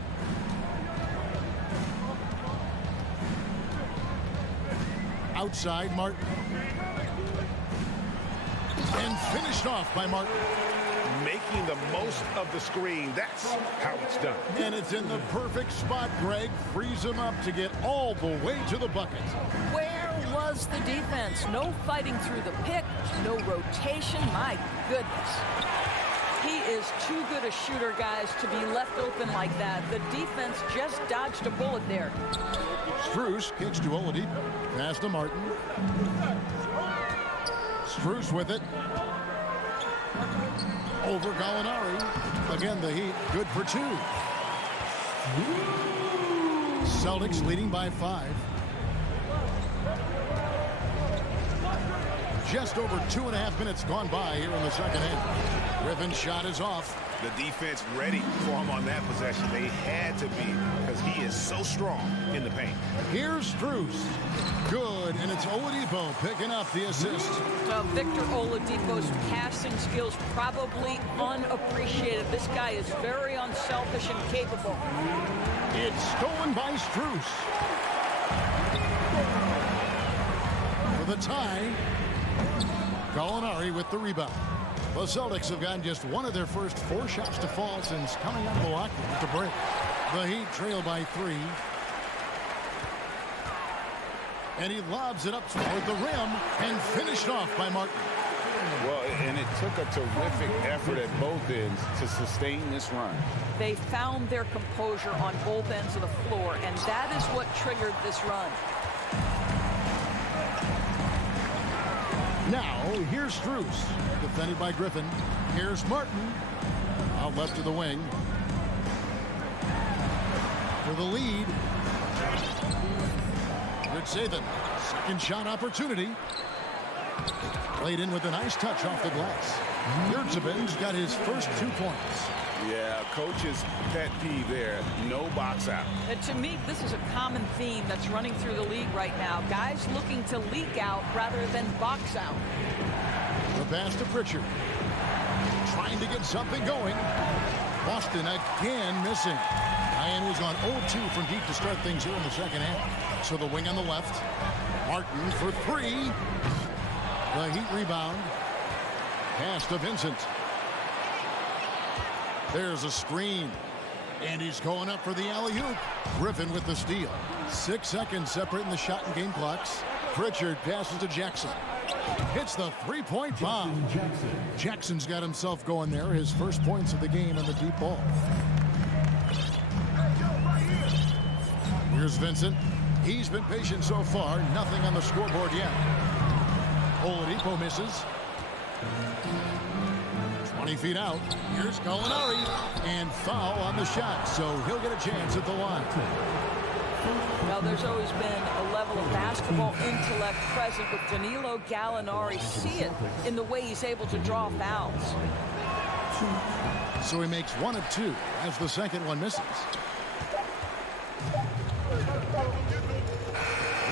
outside Martin. And finished off by Martin. Making the most of the screen. That's how it's done. And it's in the perfect spot, Greg. Frees him up to get all the way to the bucket. Where was the defense? No fighting through the pick, no rotation. My goodness. He is too good a shooter, guys, to be left open like that. The defense just dodged a bullet there. Strus kicks to Oladipo. Pass to Martin. Strus with it. Over Gallinari. Again, the Heat good for 2. Celtics leading by 5. Just over 2.5 minutes gone by here in the second half. Griffin's shot is off. The defense ready for him on that possession. They had to be, because he is so strong in the paint. Here's Strus. Good, and it's Oladipo picking up the assist. Victor Oladipo's passing skills probably unappreciated. This guy is very unselfish and capable. It's stolen by Strus. For the tie, Gallinari with the rebound. The Celtics have gotten just one of their first 4 shots to fall since coming out of the locker room at the break. The Heat trail by 3. And he lobs it up toward the rim and finished off by Martin. Well, and it took a terrific effort at both ends to sustain this run. They found their composure on both ends of the floor, and that is what triggered this run. Now, here's Strus, defended by Griffin. Here's Martin, out left to the wing. For the lead, good Sathan. Second shot opportunity. Played in with a nice touch off the glass. Yurtsevic's got his first 2 points. Yeah, coach's pet peeve there. No box out. And to me, this is a common theme that's running through the league right now. Guys looking to leak out rather than box out. The pass to Pritchard. Trying to get something going. Boston again missing. Ryan was on 0-2 from deep to start things here in the second half. So the wing on the left. Martin for 3. The Heat rebound. Pass to Vincent. There's a screen. And he's going up for the alley-oop. Griffin with the steal. 6 seconds separating the shot and game clocks. Pritchard passes to Jackson. Hits the 3-point bomb. Jackson's got himself going there. His first points of the game on the deep ball. Here's Vincent. He's been patient so far. Nothing on the scoreboard yet. Oladipo misses. 20 feet out. Here's Gallinari. And foul on the shot. So he'll get a chance at the line. Now, there's always been a level of basketball intellect present with Danilo Gallinari. See it in the way he's able to draw fouls. So he makes 1 of 2 as the second one misses.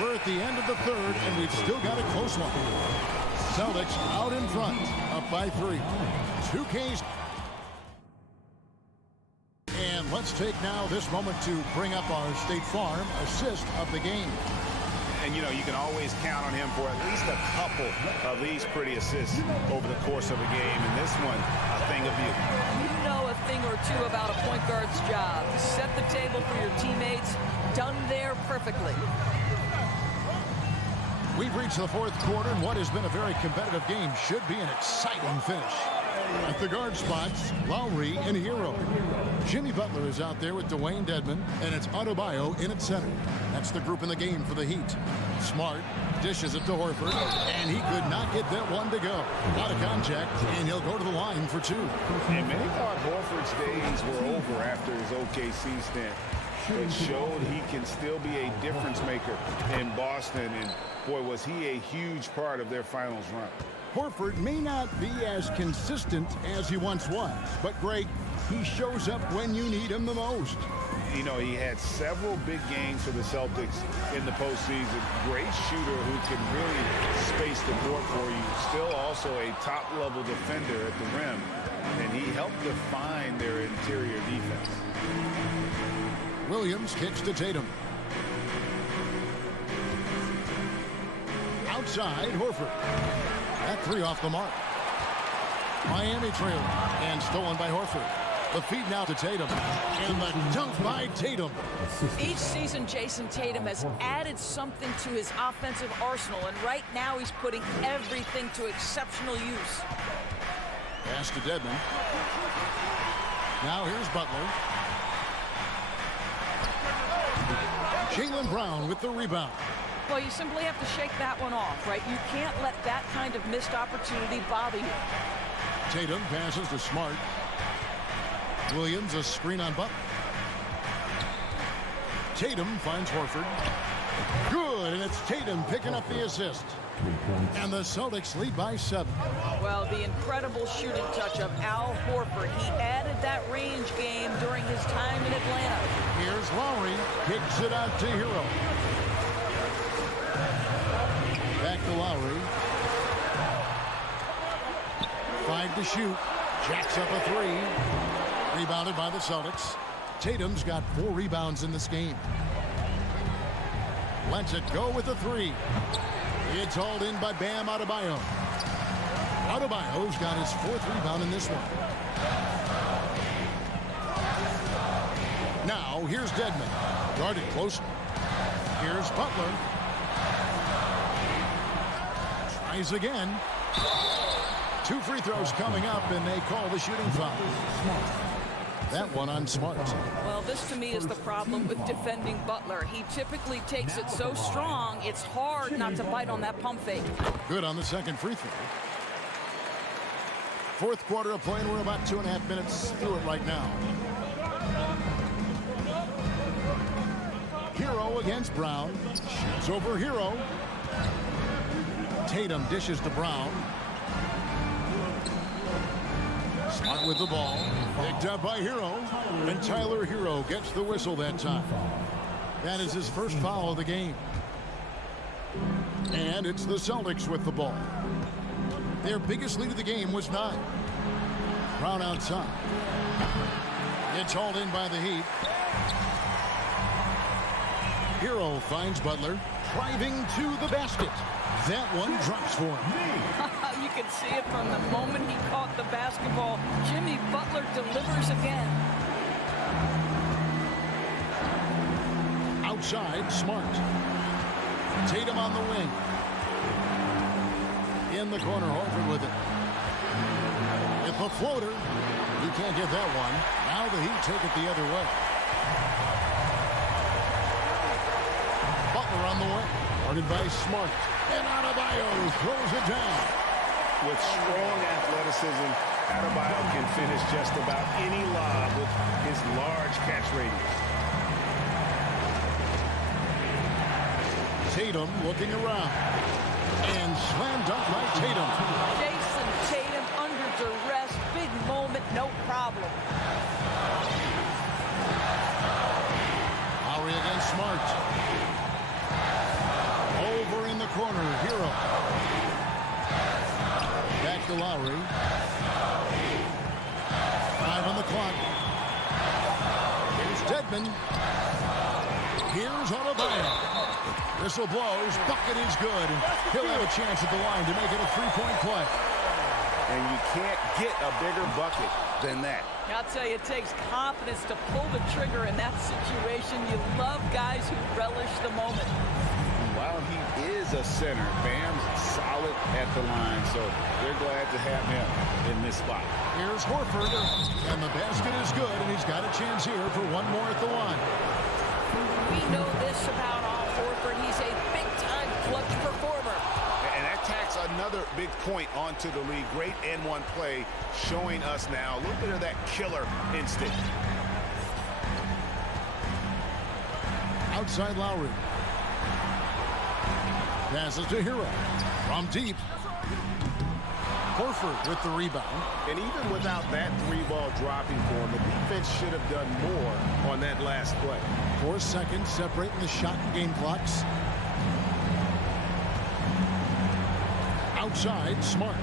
We're at the end of the third, and we've still got a close one. Celtics out in front, up by 3. 2Ks. And let's take now this moment to bring up our State Farm assist of the game. And, you know, you can always count on him for at least a couple of these pretty assists over the course of a game. And this one, a thing of beauty. You know a thing or two about a point guard's job. Set the table for your teammates. Done there perfectly. We've reached the fourth quarter, and what has been a very competitive game should be an exciting finish. At the guard spots, Lowry and Hero. Jimmy Butler is out there with Dwayne Dedmon, and it's Adebayo in at center. That's the group in the game for the Heat. Smart dishes it to Horford, and he could not get that one to go. Out of contact, and he'll go to the line for 2. And many thought Horford's days were over after his OKC stint. It showed he can still be a difference maker in Boston, and boy, was he a huge part of their finals run. Horford may not be as consistent as he once was, but Greg, he shows up when you need him the most. You know, he had several big games for the Celtics in the postseason. Great shooter who can really space the court for you. Still also a top-level defender at the rim, and he helped define their interior defense. Williams kicks to Tatum. Outside, Horford. That three off the mark. Miami trailing and stolen by Horford. The feed now to Tatum. And the dunk by Tatum. Each season, Jason Tatum has added something to his offensive arsenal, and right now he's putting everything to exceptional use. Pass to Dedmon. Now here's Butler. Jaylen Brown with the rebound. Well, you simply have to shake that one off, right? You can't let that kind of missed opportunity bother you. Tatum passes to Smart. Williams, a screen on Butler. Tatum finds Horford. Good, and it's Tatum picking up the assist. And the Celtics lead by 7. Well, the incredible shooting touch of Al Horford. He added that range game during his time in Atlanta. Here's Lowry. Kicks it out to Hero. Back to Lowry. 5 to shoot. Jacks up a 3. Rebounded by the Celtics. Tatum's got 4 rebounds in this game. Lets it go with a 3. It's hauled in by Bam Adebayo. Adebayo's got his 4th rebound in this one. Now here's Dedmon. Guarded close. Here's Butler. Tries again. 2 free throws coming up, and they call the shooting foul. That one on Smart. Well, this to me is the problem with defending Butler. He typically takes it so strong, it's hard not to bite on that pump fake. Good on the second free throw. 4th quarter of play, and we're about 2.5 minutes through it right now. Hero against Brown. Shoots over Hero. Tatum dishes to Brown. Smart with the ball. Picked up by Hero. And Tyler Hero gets the whistle that time. That is his first foul of the game. And it's the Celtics with the ball. Their biggest lead of the game was 9. Brown outside. It's hauled in by the Heat. Hero finds Butler. Driving to the basket. That one drops for him. You can see it from the moment he caught the basketball. Jimmy Butler delivers again. Outside, Smart. Tatum on the wing. In the corner, Horford with it. With the floater. He can't get that one. Now the Heat take it the other way. Butler on the way. Guarded by Smart. And Adebayo throws it down. With strong athleticism, Adebayo can finish just about any lob with his large catch radius. Tatum looking around. And slam dunk by Tatum. Jason Tatum under duress. Big moment, no problem. Lowry against Smart. Over in the corner, Hero. Back to Lowry. 5 on the clock. Here's Dedmon. Here's Adebayo. Whistle blows. Bucket is good. He'll have a chance at the line to make it a 3-point play. And you can't get a bigger bucket than that. I'll tell you, it takes confidence to pull the trigger in that situation. You love guys who relish the moment. While he is a center, Bam's solid at the line, so they're glad to have him in this spot. Here's Horford, and the basket is good, and he's got a chance here for one more at the line. We know this about Al Horford. He's a big-time clutch performer. And that tacks another big point onto the league. Great N1 play showing us now a little bit of that killer instinct. Outside Lowry. Passes to Hero. From deep. Horford with the rebound. And even without that 3-ball dropping for him, the defense should have done more on that last play. 4 seconds separating the shot and game clocks. Outside, Smart.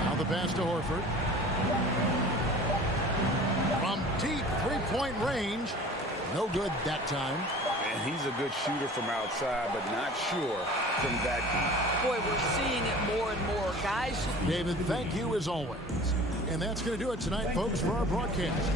Now the pass to Horford. From deep 3-point range. No good that time. And he's a good shooter from outside, but not sure from that deep. Boy, we're seeing it more and more. Guys. David, thank you as always. And that's going to do it tonight, folks, for our broadcast.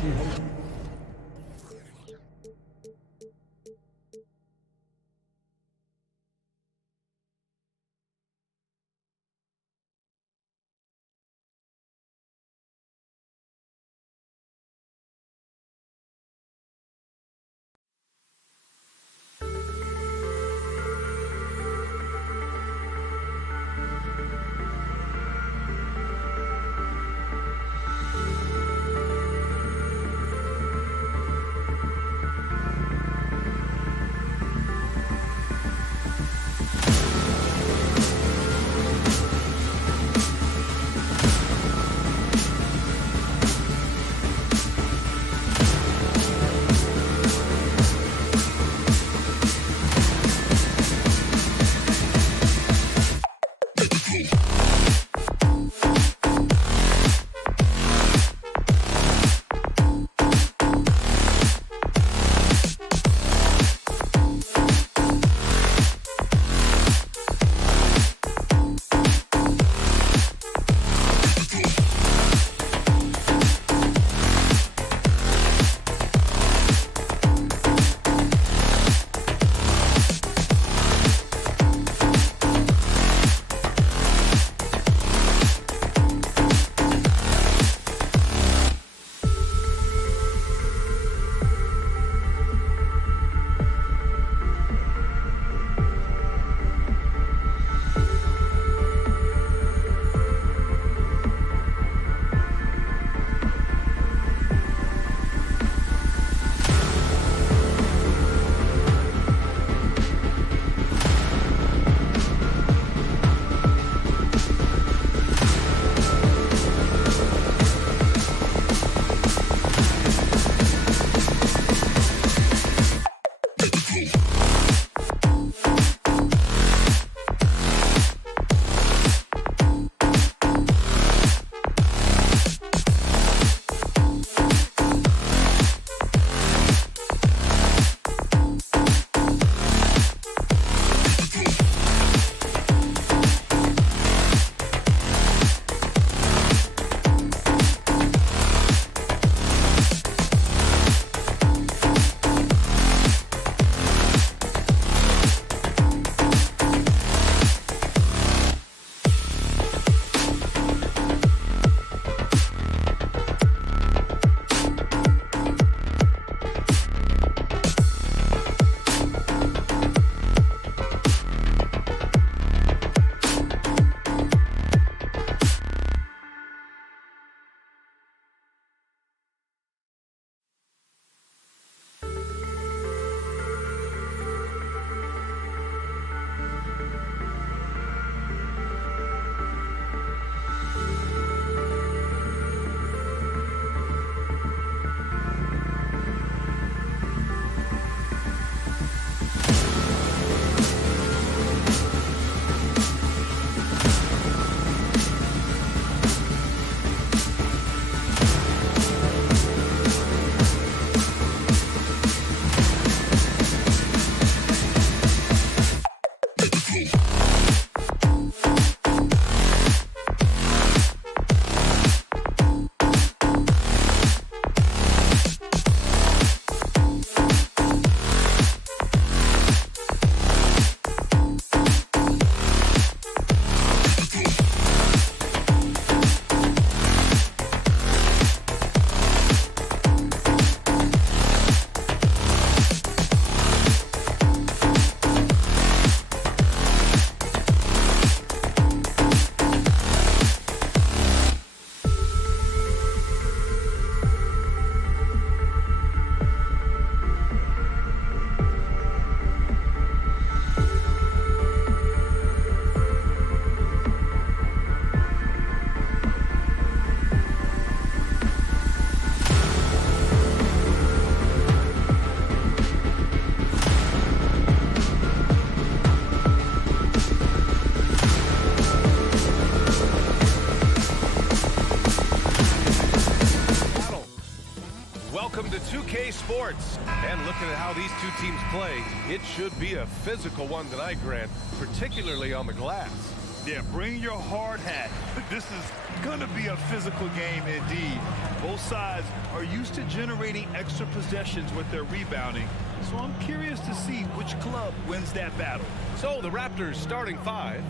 Welcome to 2K Sports. And looking at how these two teams play, it should be a physical one tonight, Grant, particularly on the glass. Yeah, bring your hard hat. This is going to be a physical game indeed. Both sides are used to generating extra possessions with their rebounding, so I'm curious to see which club wins that battle. So the Raptors starting five.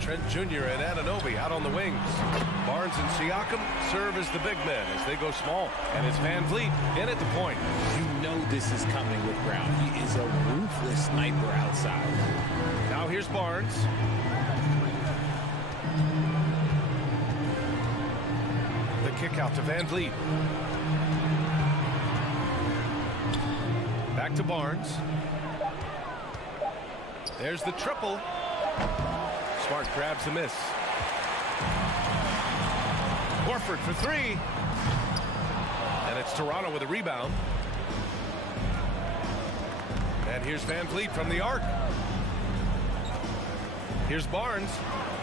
Trent Jr. and Anunoby out on the wings. Barnes and Siakam serve as the big men as they go small. And it's Van Vliet in at the point. You know this is coming with Brown. He is a ruthless sniper outside. Now here's Barnes. The kick out to Van Vliet. Back to Barnes. There's the triple. Smart grabs the miss. Horford for three. And it's Toronto with a rebound. And here's Van Vliet from the arc. Here's Barnes.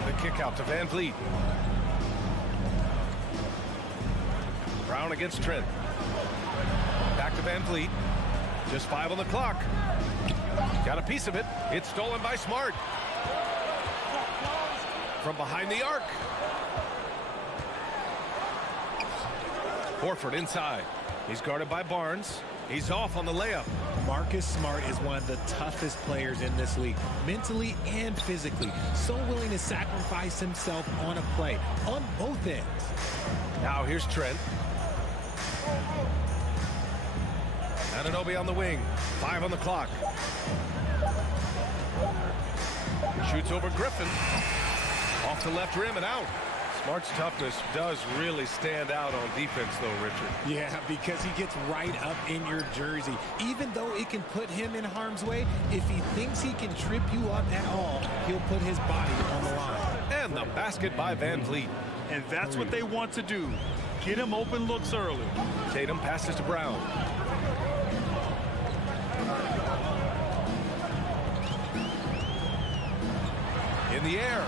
The kick out to Van Vliet. Brown against Trent. Back to Van Vliet. Just 5 on the clock. Got a piece of it. It's stolen by Smart. From behind the arc. Horford inside. He's guarded by Barnes. He's off on the layup. Marcus Smart is one of the toughest players in this league, mentally and physically. So willing to sacrifice himself on a play, on both ends. Now here's Trent. Anunoby on the wing. 5 on the clock. Shoots over Griffin. Off the left rim and out. Smart's toughness does really stand out on defense, though, Richard. Yeah, because he gets right up in your jersey. Even though it can put him in harm's way, if he thinks he can trip you up at all, he'll put his body on the line. And the basket by Van Vliet. And that's what they want to do. Get him open looks early. Tatum passes to Brown. In the air.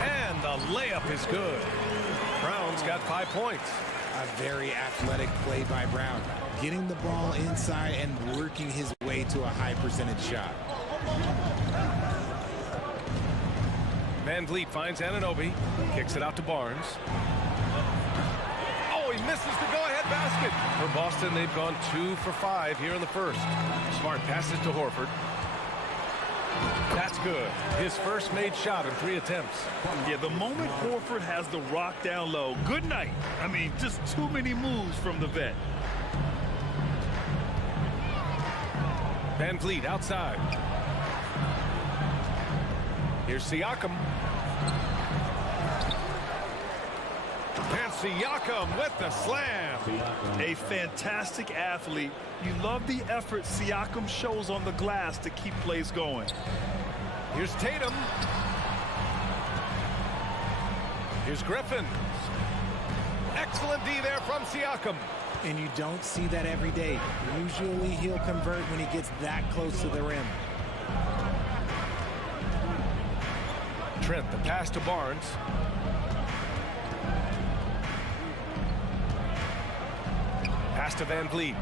And the layup is good. Brown's got 5 points. A very athletic play by Brown, getting the ball inside and working his way to a high percentage shot. Van Vliet finds Anunoby. Kicks it out to Barnes. Oh, he misses the go-ahead basket. For Boston, they've gone 2 for 5 here in the first. Smart passes to Horford. That's good. His first made shot in 3 attempts. Yeah, the moment Horford has the rock down low, good night. I mean, just too many moves from the vet. Van Vliet outside. Here's Siakam. And Siakam with the slam. A fantastic athlete. You love the effort Siakam shows on the glass to keep plays going. Here's Tatum. Here's Griffin. Excellent D there from Siakam. And you don't see that every day. Usually he'll convert when he gets that close to the rim. Trent, the pass to Barnes. Pass to Van Vliet.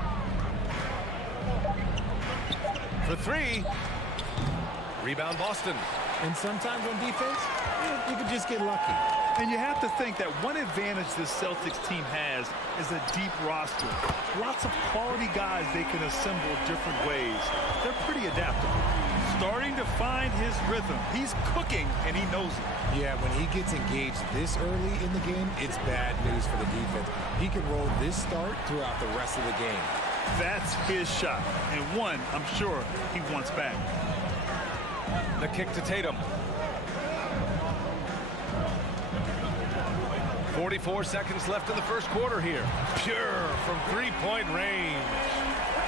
For 3. Rebound Boston. And sometimes on defense, you can just get lucky. And you have to think that one advantage this Celtics team has is a deep roster. Lots of quality guys they can assemble different ways. They're pretty adaptable. Starting to find his rhythm. He's cooking, and he knows it. Yeah, when he gets engaged this early in the game, it's bad news for the defense. He can roll this start throughout the rest of the game. That's his shot, and one I'm sure he wants back. The kick to Tatum. 44 seconds left in the first quarter here. Pure from 3-point range.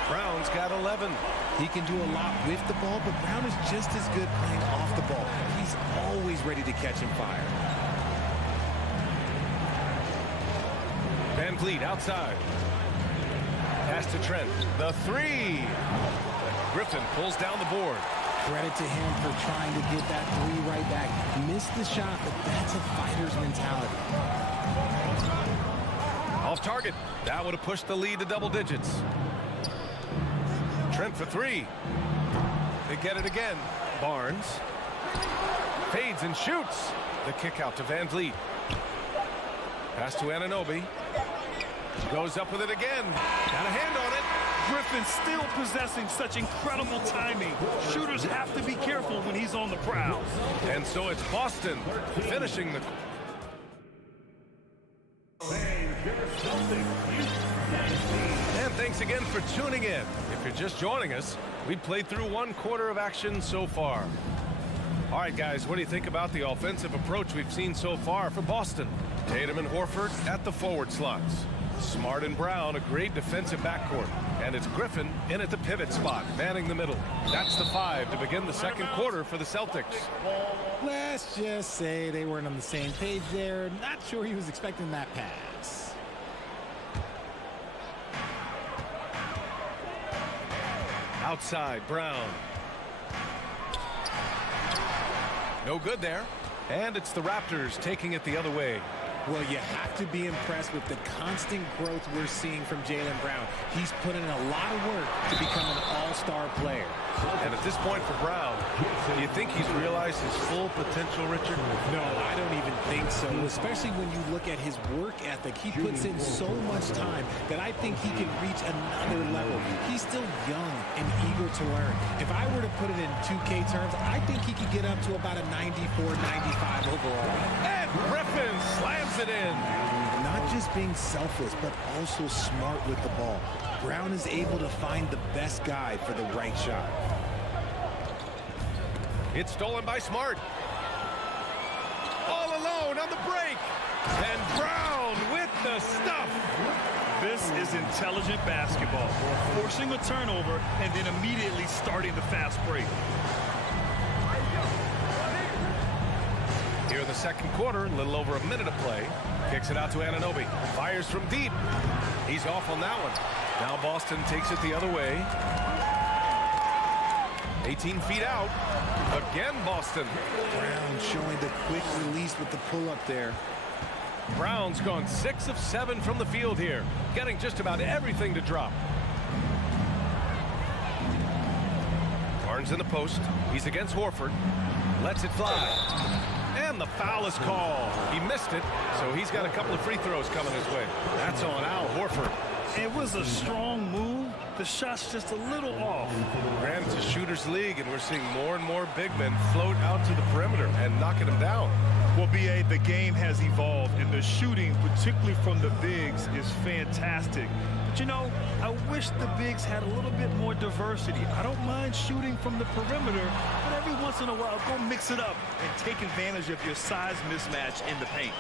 Brown's got 11. He can do a lot with the ball, but Brown is just as good playing off the ball. He's always ready to catch and fire. Van Vliet outside. Pass to Trent. The 3. Griffin pulls down the board. Credit to him for trying to get that 3 right back. Missed the shot, but that's a fighter's mentality. Off target. That would have pushed the lead to double digits. Trent for three. They get it again. Barnes fades and shoots. The kick out to Van Vliet. Pass to Anunoby. Goes up with it again. Got a hand on it. Griffin still possessing such incredible timing. Shooters have to be careful when he's on the prowl. And so it's Boston finishing the... And thanks again for tuning in. If you're just joining us, we played through 1 quarter of action so far. All right, guys, what do you think about the offensive approach we've seen so far for Boston? Tatum and Horford at the forward slots. Smart and Brown, a great defensive backcourt. And it's Griffin in at the pivot spot, manning the middle. That's the 5 to begin the second quarter for the Celtics. Let's just say they weren't on the same page there. Not sure he was expecting that pass. Outside, Brown. No good there. And it's the Raptors taking it the other way. Well, you have to be impressed with the constant growth we're seeing from Jaylen Brown. He's put in a lot of work to become an all-star player. And at this point for Brown, do you think he's realized his full potential, Richard? No, I don't even think so, especially when you look at his work ethic. He puts in so much time that I think he can reach another level. He's still young and eager to learn. If I were to put it in 2K terms, I think he could get up to about a 94, 95 overall. And Griffin slams it in. Not just being selfless, but also smart with the ball. Brown is able to find the best guy for the right shot. It's stolen by Smart. All alone on the break. And Brown with the stuff. This is intelligent basketball. Forcing a turnover and then immediately starting the fast break. Here in the second quarter, a little over a minute of play. Kicks it out to Anunoby. Fires from deep. He's off on that one. Now Boston takes it the other way. 18 feet out. Again, Boston. Brown showing the quick release with the pull-up there. Brown's gone 6 of 7 from the field here. Getting just about everything to drop. Barnes in the post. He's against Horford. Lets it fly. And the foul is called. He missed it, so he's got a couple of free throws coming his way. That's on Al Horford. It was a strong move. The shot's just a little off. Granted, it's a shooter's league, and we're seeing more and more big men float out to the perimeter and knocking them down. Well, B.A., the game has evolved, and the shooting, particularly from the bigs, is fantastic. But, you know, I wish the bigs had a little bit more diversity. I don't mind shooting from the perimeter, but every once in a while, go mix it up and take advantage of your size mismatch in the paint.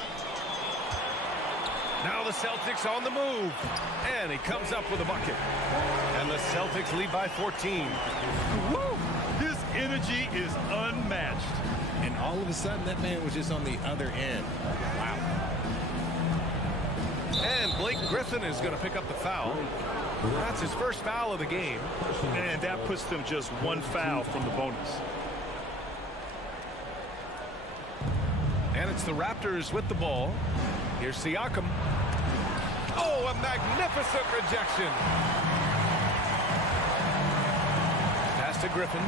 Now the Celtics on the move. And he comes up with a bucket. And the Celtics lead by 14. Woo! His energy is unmatched. And all of a sudden, that man was just on the other end. Wow. And Blake Griffin is going to pick up the foul. That's his first foul of the game. And that puts them just 1 foul from the bonus. And it's the Raptors with the ball. Here's Siakam. Oh, a magnificent rejection. Pass to Griffin.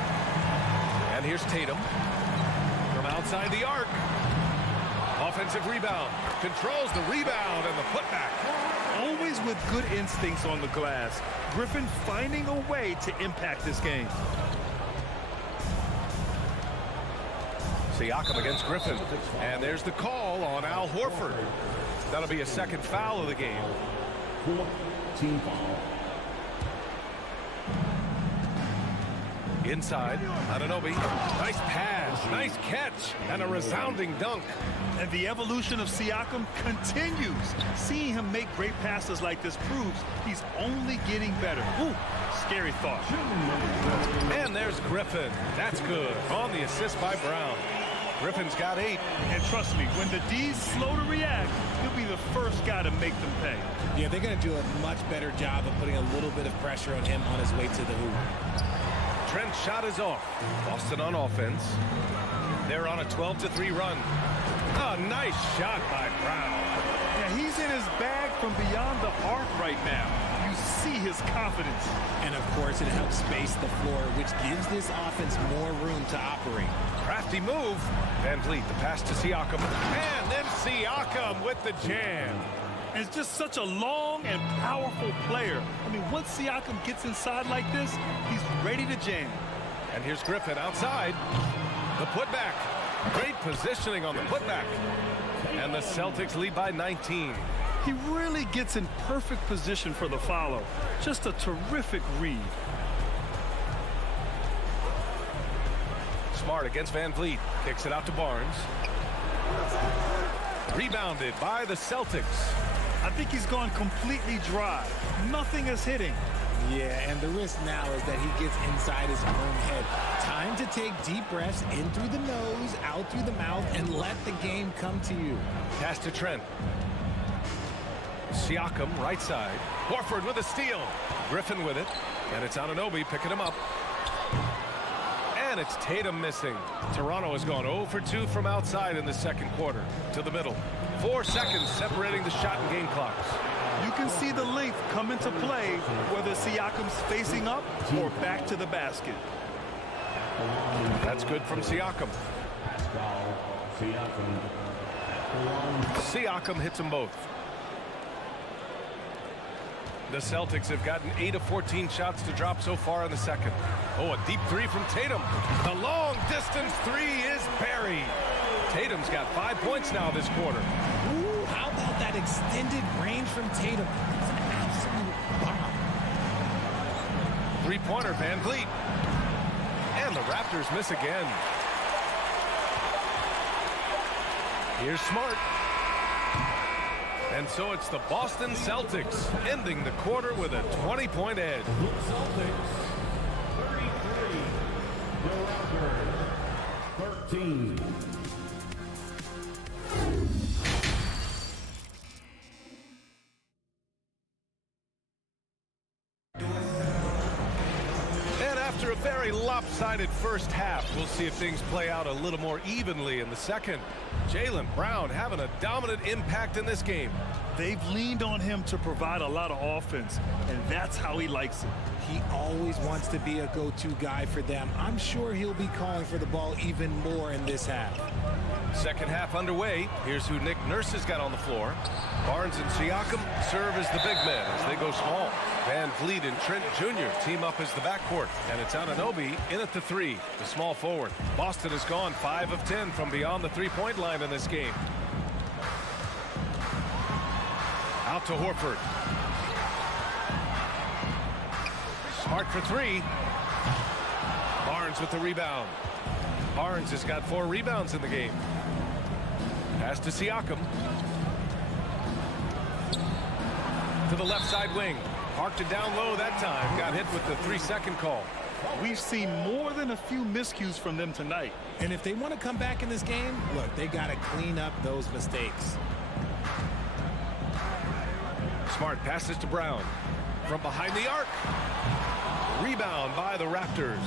And here's Tatum. From outside the arc. Offensive rebound. Controls the rebound and the putback. Always with good instincts on the glass. Griffin finding a way to impact this game. Siakam against Griffin. And there's the call on Al Horford. That'll be a second foul of the game. Team foul. Inside, Anunoby. Nice pass, nice catch, and a resounding dunk. And the evolution of Siakam continues. Seeing him make great passes like this proves he's only getting better. Ooh, scary thought. And there's Griffin. That's good. On the assist by Brown. Griffin's got 8. And trust me, when the D's slow to react, he'll be the first guy to make them pay. Yeah, they're going to do a much better job of putting a little bit of pressure on him on his way to the hoop. Trent's shot is off. Boston on offense. They're on a 12-3 run. A nice shot by Brown. Yeah, he's in his bag from beyond the arc right now. You see his confidence. And of course, it helps space the floor, which gives this offense more room to operate. Crafty move. Van Vliet, the pass to Siakam. And then Siakam with the jam. And it's just such a long and powerful player. I mean, once Siakam gets inside like this, he's ready to jam. And here's Griffin outside. The putback. Great positioning on the putback. And the Celtics lead by 19. He really gets in perfect position for the follow. Just a terrific read. Smart against Van Vliet. Kicks it out to Barnes. Rebounded by the Celtics. I think he's gone completely dry. Nothing is hitting. Yeah, and the risk now is that he gets inside his own head. Time to take deep breaths in through the nose, out through the mouth, and let the game come to you. Pass to Trent. Siakam, right side. Horford with a steal. Griffin with it. And it's Anunoby picking him up. And it's Tatum missing. Toronto has gone 0 for 2 from outside in the second quarter. To the middle. 4 seconds separating the shot and game clocks. You can see the length come into play, whether Siakam's facing up or back to the basket. That's good from Siakam. Siakam hits them both. The Celtics have gotten 8 of 14 shots to drop so far in the second. Oh, a deep three from Tatum. The long distance three is buried. Tatum's got 5 points now this quarter. Ooh, how about that extended range from Tatum? It's an absolute bomb. Three-pointer, Van Vliet. And the Raptors miss again. Here's Smart. And so it's the Boston Celtics ending the quarter with a 20-point edge. Celtics 33, the Raptors 13. And after a very lopsided first half, we'll see if things play out a little more evenly in the second. Jaylen Brown having a dominant impact in this game. They've leaned on him to provide a lot of offense, and that's how he likes it. He always wants to be a go-to guy for them. I'm sure he'll be calling for the ball even more in this half. Second half underway. Here's who Nick Nurse has got on the floor. Barnes and Siakam serve as the big men as they go small. Van Vliet and Trent Jr. team up as the backcourt. And it's Anunoby in at the three, the small forward. Boston has gone 5 of 10 from beyond the three-point line in this game. Out to Horford. Smart for three. Barnes with the rebound. Barnes has got 4 rebounds in the game. Pass to Siakam. To the left side wing. Parked it down low that time. Got hit with the 3-second call. We've seen more than a few miscues from them tonight. And if they want to come back in this game, look, they got to clean up those mistakes. Smart passes to Brown. From behind the arc. Rebound by the Raptors.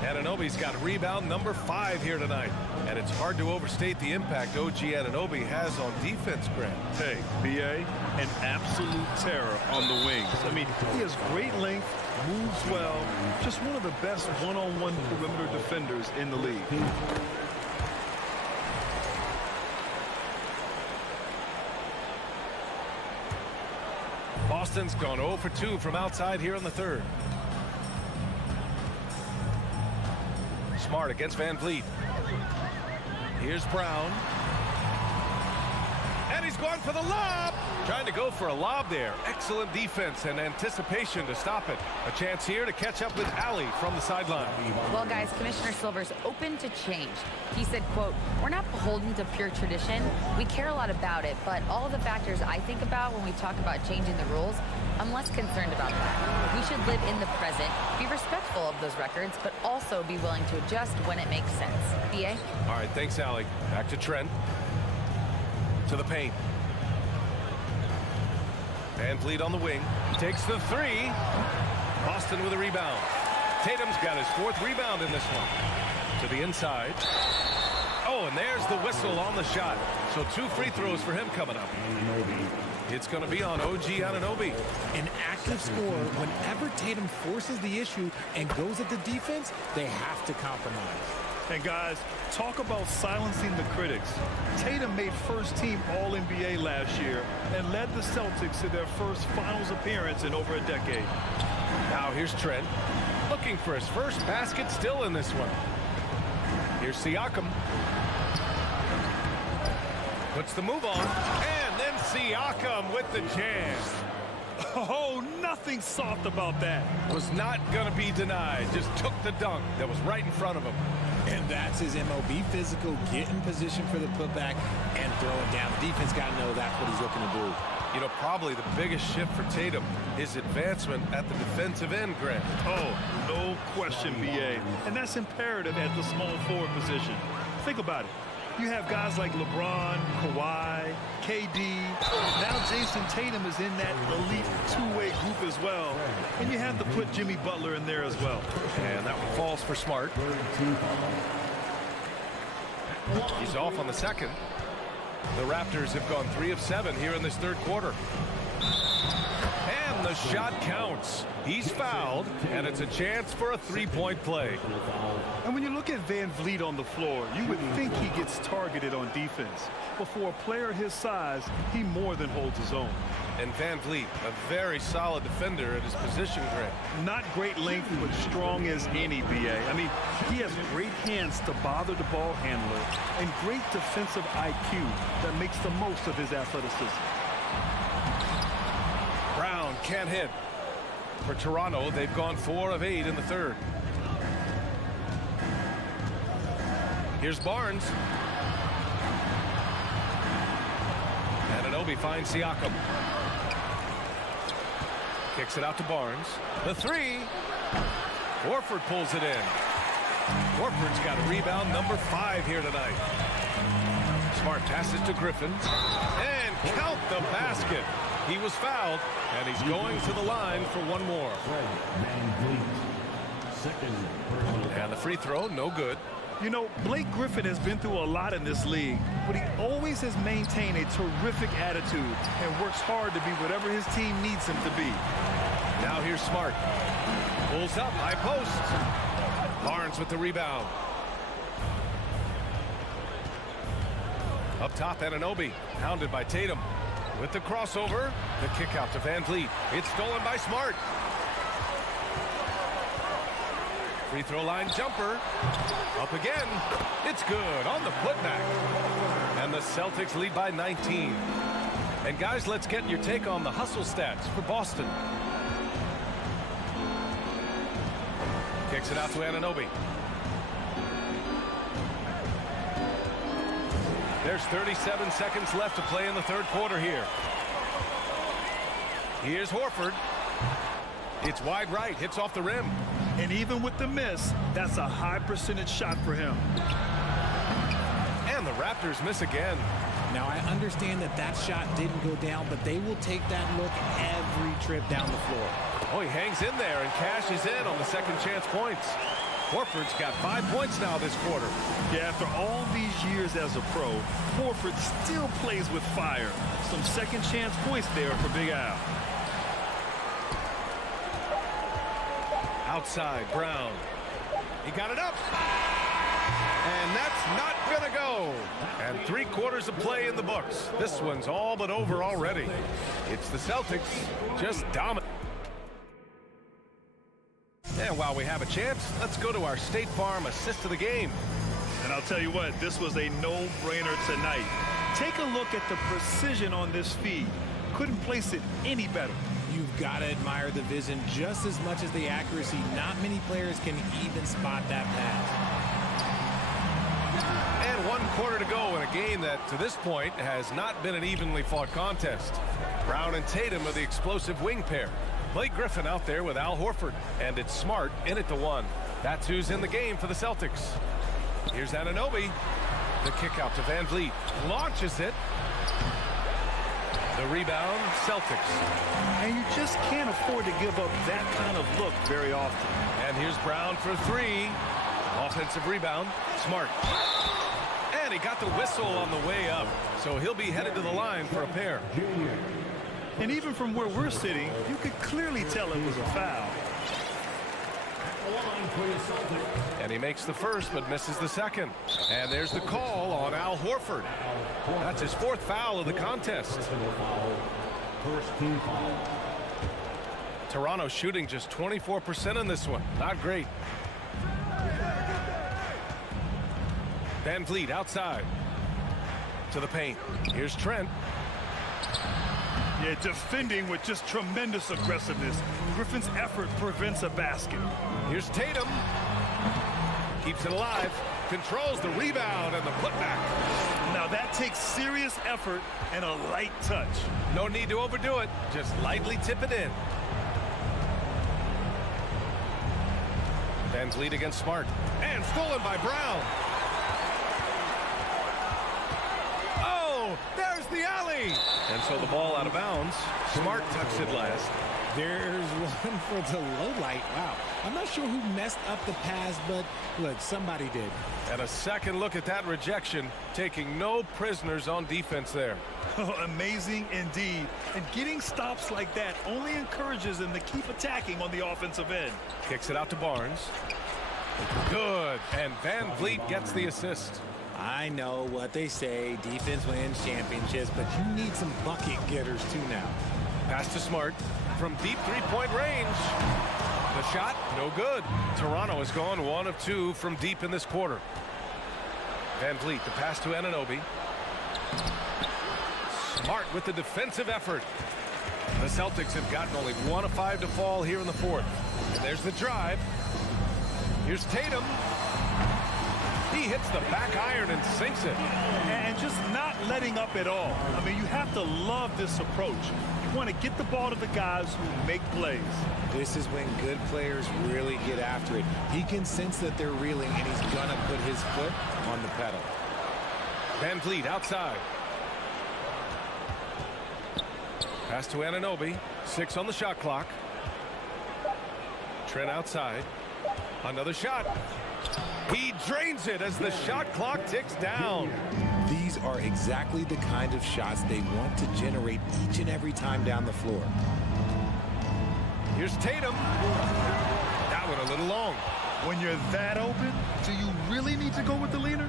Anunoby's got rebound number 5 here tonight. And it's hard to overstate the impact OG Anunoby has on defense, Grant. Hey, B.A., an absolute terror on the wings. I mean, he has great length, moves well, just one of the best one-on-one perimeter defenders in the league. Boston's gone 0 for 2 from outside here in the third. Smart against Van Vliet. Here's Brown. And he's going for the lob. Trying to go for a lob there. Excellent defense and anticipation to stop it. A chance here to catch up with Allie from the sideline. Well, guys, Commissioner Silver's open to change. He said, quote, "We're not beholden to pure tradition. We care a lot about it, but all of the factors I think about when we talk about changing the rules, I'm less concerned about that. We should live in the present, be respectful of those records, but also be willing to adjust when it makes sense." B.A.? All right, thanks, Allie. Back to Trent. To the paint. Van Vliet on the wing. Takes the 3. Boston with a rebound. Tatum's got his 4th rebound in this one. To the inside. Oh, and there's the whistle on the shot. So 2 free throws for him coming up. It's going to be on OG Anunoby. An active scorer, whenever Tatum forces the issue and goes at the defense, they have to compromise. And guys, talk about silencing the critics. Tatum made first-team All-NBA last year and led the Celtics to their first finals appearance in over a decade. Now here's Trent, looking for his first basket, still in this one. Here's Siakam. Puts the move on, and then Siakam with the jam. Oh, nothing soft about that. Was not going to be denied. Just took the dunk that was right in front of him. And that's his MO. Be physical, get in position for the putback, and throw it down. The defense got to know that's what he's looking to do. You know, probably the biggest shift for Tatum, his advancement at the defensive end, Grant. Oh, no question, BA. And that's imperative at the small forward position. Think about it. You have guys like LeBron, Kawhi, KD. Now Jason Tatum is in that elite two-way group as well. And you have to put Jimmy Butler in there as well. And that one falls for Smart. He's off on the second. The Raptors have gone 3 of 7 here in this third quarter. And the shot counts. He's fouled, and it's a chance for a three-point play. And when you look at Van Vliet on the floor, you would think he gets targeted on defense. But for a player his size, he more than holds his own. And Van Vliet, a very solid defender at his position, Grant. Not great length, but strong as any, BA. I mean, he has great hands to bother the ball handler and great defensive IQ that makes the most of his athleticism. Brown can't hit. For Toronto, they've gone 4 of 8 in the third. Here's Barnes. Anunoby finds Siakam. Kicks it out to Barnes. The three. Horford pulls it in. Horford's got a rebound number 5 here tonight. Smart passes to Griffin. And count the basket. He was fouled, and he's going to the line for one more. And the free throw, no good. You know, Blake Griffin has been through a lot in this league, but he always has maintained a terrific attitude and works hard to be whatever his team needs him to be. Now here's Smart. Pulls up, high post. Barnes with the rebound. Up top, Anunoby, hounded by Tatum. With the crossover, the kick out to Van Vliet. It's stolen by Smart. Free throw line jumper. Up again. It's good on the putback. And the Celtics lead by 19. And guys, let's get your take on the hustle stats for Boston. Kicks it out to Anunoby. There's 37 seconds left to play in the third quarter here. Here's Horford. It's wide right, hits off the rim. And even with the miss, that's a high percentage shot for him. And the Raptors miss again. Now, I understand that that shot didn't go down, but they will take that look every trip down the floor. Oh, he hangs in there and cashes in on the second chance points. Horford's got 5 points now this quarter. Yeah, after all these years as a pro, Horford still plays with fire. Some second chance points there for Big Al. Outside, Brown. He got it up. And that's not going to go. And 3 quarters of play in the books. This one's all but over already. It's the Celtics just dominant. And while we have a chance, let's go to our State Farm assist of the game. And I'll tell you what, this was a no-brainer tonight. Take a look at the precision on this feed. Couldn't place it any better. You've got to admire the vision just as much as the accuracy. Not many players can even spot that pass. And 1 quarter to go in a game that, to this point, has not been an evenly fought contest. Brown and Tatum are the explosive wing pair. Blake Griffin out there with Al Horford. And it's Smart in it to 1. That's who's in the game for the Celtics. Here's Anunoby. The kick out to Van Vliet. Launches it. The rebound, Celtics. And you just can't afford to give up that kind of look very often. And here's Brown for 3. Offensive rebound, Smart. And he got the whistle on the way up. So he'll be headed to the line for a pair. And even from where we're sitting, you could clearly tell it was a foul. And he makes the first but misses the second. And there's the call on Al Horford. That's his 4th foul of the contest. First team foul. Toronto shooting just 24% in this one. Not great. Van Vliet outside to the paint. Here's Trent. Yeah, defending with just tremendous aggressiveness. Griffin's effort prevents a basket. Here's Tatum. Keeps it alive. Controls the rebound and the putback. Now that takes serious effort and a light touch. No need to overdo it. Just lightly tip it in. Van Vliet against Smart. And stolen by Brown. Oh, there's the alley. And so the ball out of bounds. Smart tucks it last. There's one for the low light. Wow. I'm not sure who messed up the pass, but look, somebody did. And a second look at that rejection, taking no prisoners on defense there. Amazing indeed. And getting stops like that only encourages them to keep attacking on the offensive end. Kicks it out to Barnes. Good. And Van Vliet gets the assist. I know what they say, defense wins championships, but you need some bucket getters too now. Pass to Smart from deep three-point range. The shot, no good. Toronto has gone 1 of 2 from deep in this quarter. Van Vliet, the pass to Anunoby. Smart with the defensive effort. The Celtics have gotten only 1 of 5 to fall here in the 4th. And there's the drive. Here's Tatum. He hits the back iron and sinks it. And just not letting up at all. I mean, you have to love this approach. You want to get the ball to the guys who make plays. This is when good players really get after it. He can sense that they're reeling, and he's going to put his foot on the pedal. Van Vliet outside. Pass to Anunoby. 6 on the shot clock. Trent outside. Another shot. He drains it as the shot clock ticks down. These are exactly the kind of shots they want to generate each and every time down the floor. Here's Tatum. That one a little long. When you're that open, do you really need to go with the leaner?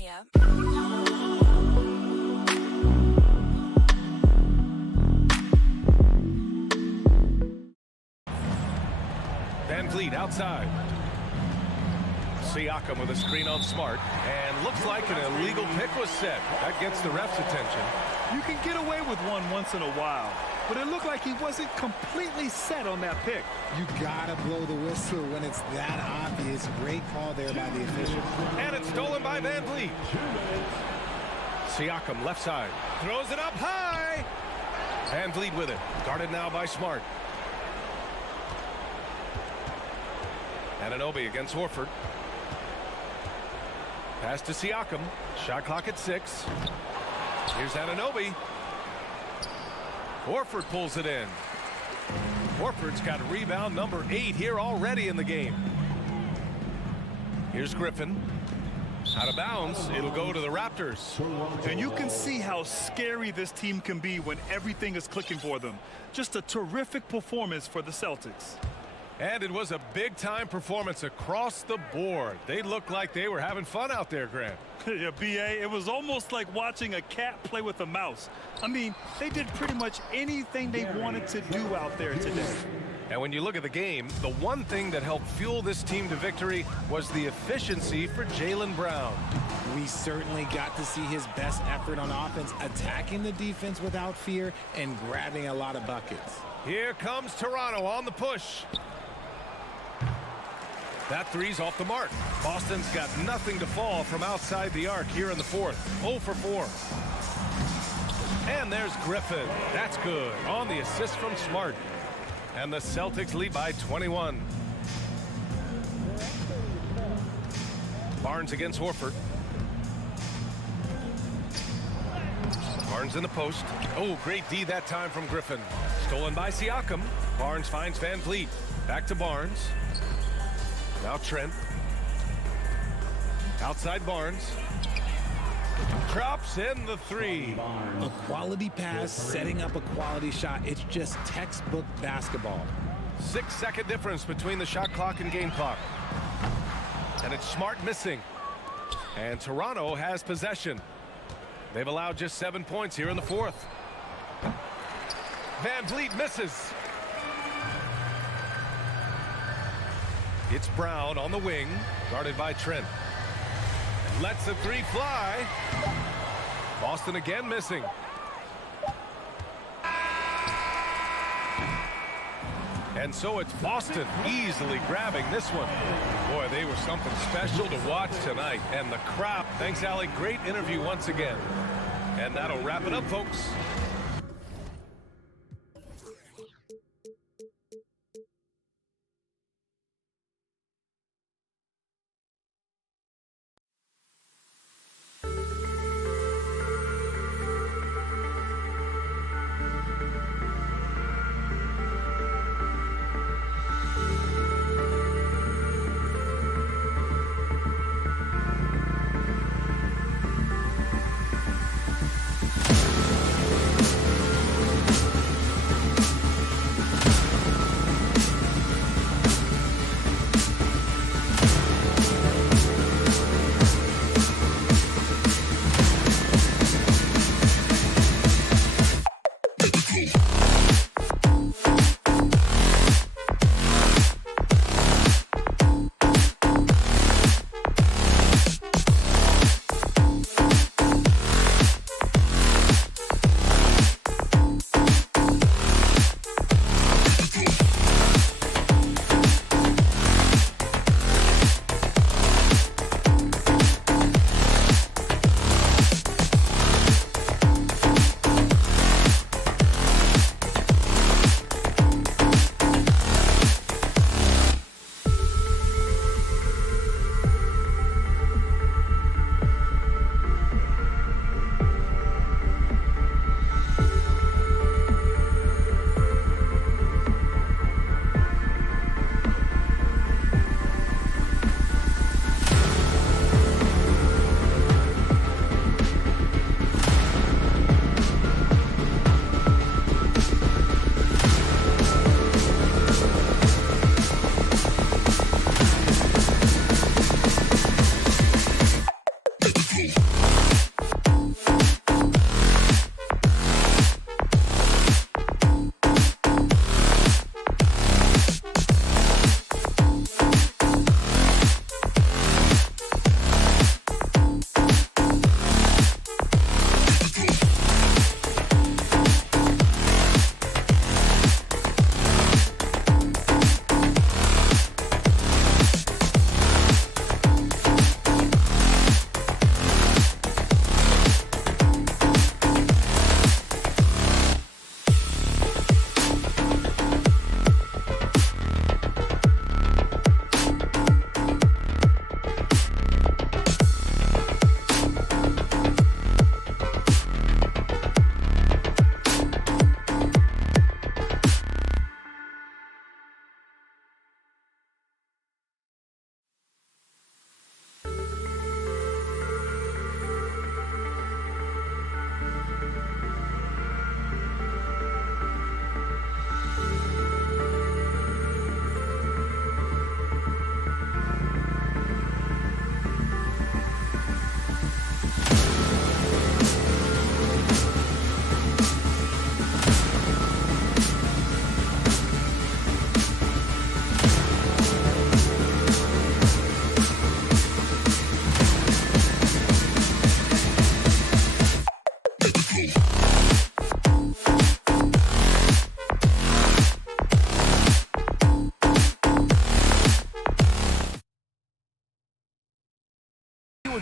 Yeah. Van Vliet outside. Siakam with a screen on Smart. And looks like an illegal pick was set. That gets the ref's attention. You can get away with one once in a while, but it looked like he wasn't completely set on that pick. You gotta blow the whistle when it's that obvious. Great call there by the official. And it's stolen by Van Vliet. Siakam left side. Throws it up high. Van Vliet with it. Guarded now by Smart. Anunoby against Horford. Pass to Siakam. Shot clock at 6. Here's Anunoby. Horford pulls it in. Horford's got rebound number 8 here already in the game. Here's Griffin. Out of bounds. It'll go to the Raptors. And you can see how scary this team can be when everything is clicking for them. Just a terrific performance for the Celtics. And it was a big-time performance across the board. They looked like they were having fun out there, Grant. Yeah, B.A., it was almost like watching a cat play with a mouse. I mean, they did pretty much anything they wanted to do out there today. And when you look at the game, the one thing that helped fuel this team to victory was the efficiency for Jaylen Brown. We certainly got to see his best effort on offense, attacking the defense without fear and grabbing a lot of buckets. Here comes Toronto on the push. That three's off the mark. Boston's got nothing to fall from outside the arc here in the fourth. 0 for 4. And there's Griffin. That's good on the assist from Smart. And the Celtics lead by 21. Barnes against Horford. Barnes in the post. Oh, great D that time from Griffin. Stolen by Siakam. Barnes finds Van Vliet. Back to Barnes. Now Trent. Outside Barnes. Drops in the three. A quality pass, setting up a quality shot. It's just textbook basketball. 6-second difference between the shot clock and game clock. And it's Smart missing. And Toronto has possession. They've allowed just 7 points here in the fourth. Van Vliet misses. It's Brown on the wing, guarded by Trent. Lets the three fly. Boston again missing. And so it's Boston easily grabbing this one. Boy, they were something special to watch tonight. And the crowd, thanks, Allie. Great interview once again. And that'll wrap it up, folks.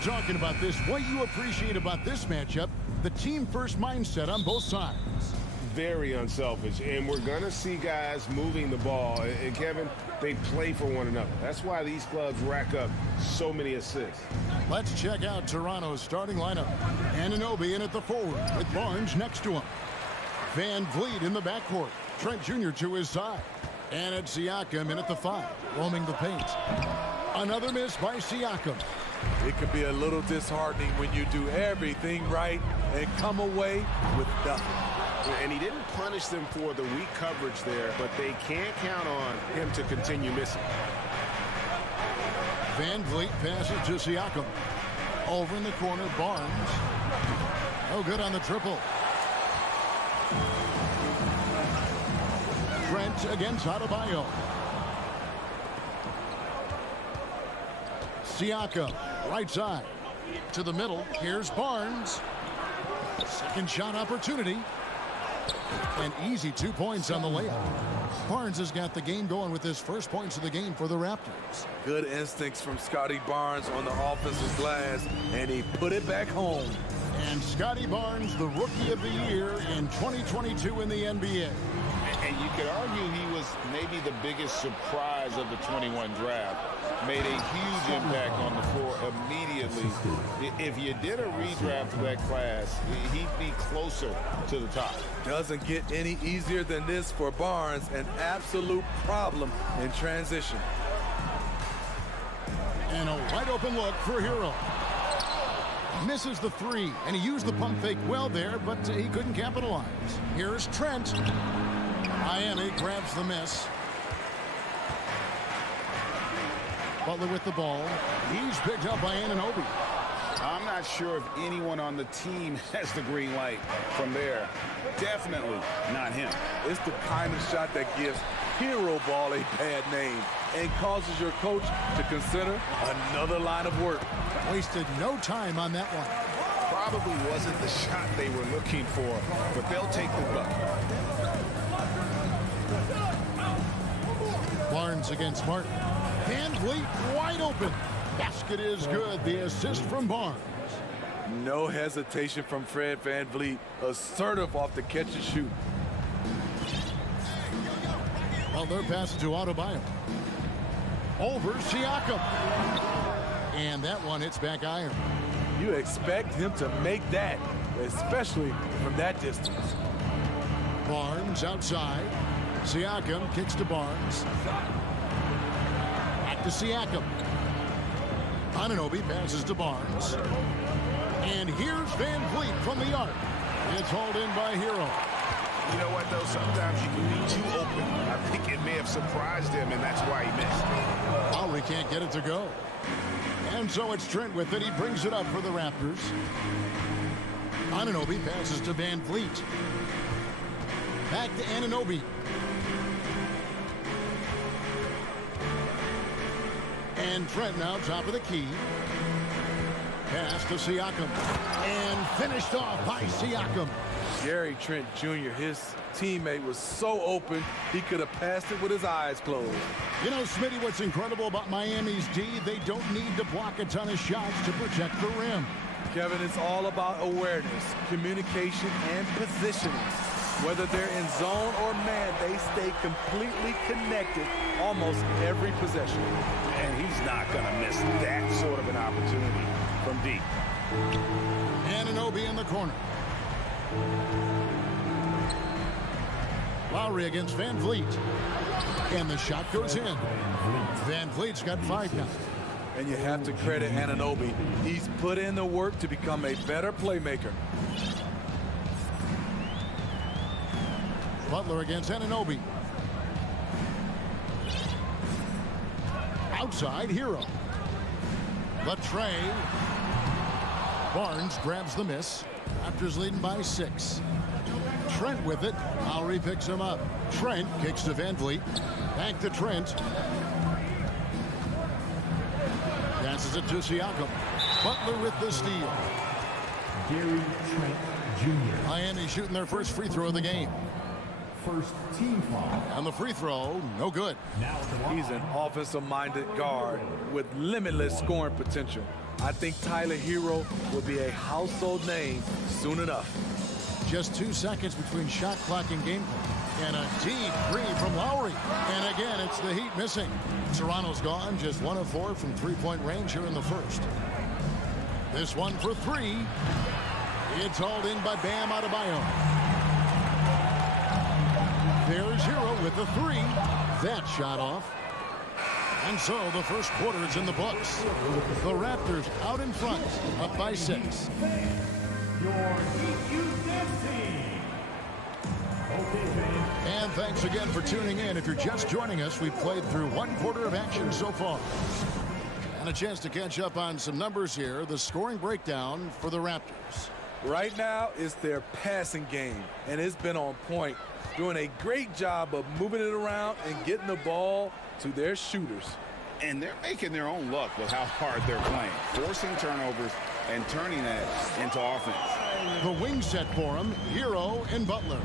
talking about this. What you appreciate about this matchup, the team-first mindset on both sides. Very unselfish, and we're going to see guys moving the ball. And Kevin, they play for one another. That's why these clubs rack up so many assists. Let's check out Toronto's starting lineup. Anunoby in at the forward with Barnes next to him. Van Vliet in the backcourt. Trent Jr. to his side. And it's Siakam in at the 5, roaming the paint. Another miss by Siakam. It can be a little disheartening when you do everything right and come away with nothing. And he didn't punish them for the weak coverage there, but they can't count on him to continue missing. Van Vliet passes to Siakam. Over in the corner, Barnes. No good on the triple. Trent against Adebayo. Siakam, right side. To the middle, here's Barnes. Second shot opportunity. An easy 2 points on the layup. Barnes has got the game going with his first points of the game for the Raptors. Good instincts from Scotty Barnes on the offensive glass, and he put it back home. And Scotty Barnes, the Rookie of the Year in 2022 in the NBA. And you could argue he was maybe the biggest surprise of the 21 draft. Made a huge impact on the floor immediately. If you did a redraft of that class, he'd be closer to the top. Doesn't get any easier than this for Barnes. An absolute problem in transition. And a wide open look for Hero. Misses the 3, and he used the pump fake well there, but he couldn't capitalize. Here's Trent. Miami grabs the miss. Butler with the ball. He's picked up by Anunoby. I'm not sure if anyone on the team has the green light from there. Definitely not him. It's the kind of shot that gives hero ball a bad name and causes your coach to consider another line of work. Wasted no time on that one. Probably wasn't the shot they were looking for, but they'll take the bucket. Barnes against Martin. Van Vliet wide open. Basket is good. The assist from Barnes. No hesitation from Fred Van Vliet. Assertive off the catch and shoot. Butler passes to Adebayo. Over Siakam. And that one hits back iron. You expect him to make that, especially from that distance. Barnes outside. Siakam kicks to Barnes. Back to Siakam. Anunoby passes to Barnes. And here's Van Vliet from the arc. It's hauled in by Hero. You know what, though? Sometimes you can be too open. I think it may have surprised him, and that's why he missed. Lowry can't get it to go. And so it's Trent with it. He brings it up for the Raptors. Anunoby passes to Van Vliet. Back to Anunoby. And Trent now top of the key. Pass to Siakam. And finished off by Siakam. Gary Trent Jr., his teammate, was so open, he could have passed it with his eyes closed. You know, Smitty, what's incredible about Miami's D, they don't need to block a ton of shots to protect the rim. Kevin, it's all about awareness, communication, and positioning. Whether they're in zone or man, they stay completely connected almost every possession. And he's not going to miss that sort of an opportunity from deep. Anunoby in the corner. Lowry against Van Vliet. And the shot goes in. Van Vliet's got 5 now. And you have to credit Anunoby. He's put in the work to become a better playmaker. Butler against Anunoby. Outside, Hero. Latrey. Barnes grabs the miss. Raptors leading by 6. Trent with it. Lowry picks him up. Trent kicks to Van Vliet. Back to Trent. Passes it to Siakam. Butler with the steal. Gary Trent Jr. Miami shooting their first free throw of the game. First team foul. And the free throw, no good. He's an offensive-minded guard with limitless scoring potential. I think Tyler Hero will be a household name soon enough. Just 2 seconds between shot clock and game clock. And a deep three from Lowry. And again, it's the Heat missing. Toronto's gone just 1 of 4 from three-point range here in the first. This one for 3. It's hauled in by Bam Adebayo. There's Hero with the 3. That shot off. And so the first quarter is in the books. The Raptors out in front, up by 6. And thanks again for tuning in. If you're just joining us, we've played through 1 quarter of action so far. And a chance to catch up on some numbers here. The scoring breakdown for the Raptors. Right now, it's their passing game, and it's been on point. Doing a great job of moving it around and getting the ball to their shooters. And they're making their own luck with how hard they're playing, forcing turnovers and turning that into offense. The wing set for him, Hero and Butler.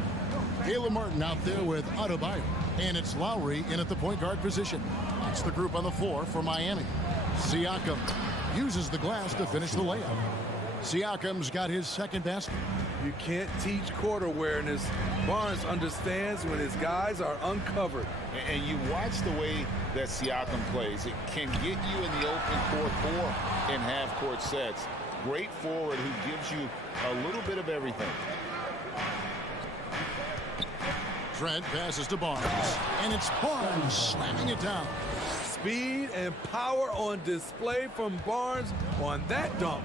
Caleb Martin out there with Adebayo. And it's Lowry in at the point guard position. That's the group on the floor for Miami. Siakam uses the glass to finish the layup. Siakam's got his second basket. You can't teach court awareness. Barnes understands when his guys are uncovered. And you watch the way that Siakam plays. It can get you in the open court or in half-court sets. Great forward who gives you a little bit of everything. Trent passes to Barnes. And it's Barnes slamming it down. Speed and power on display from Barnes on that dunk.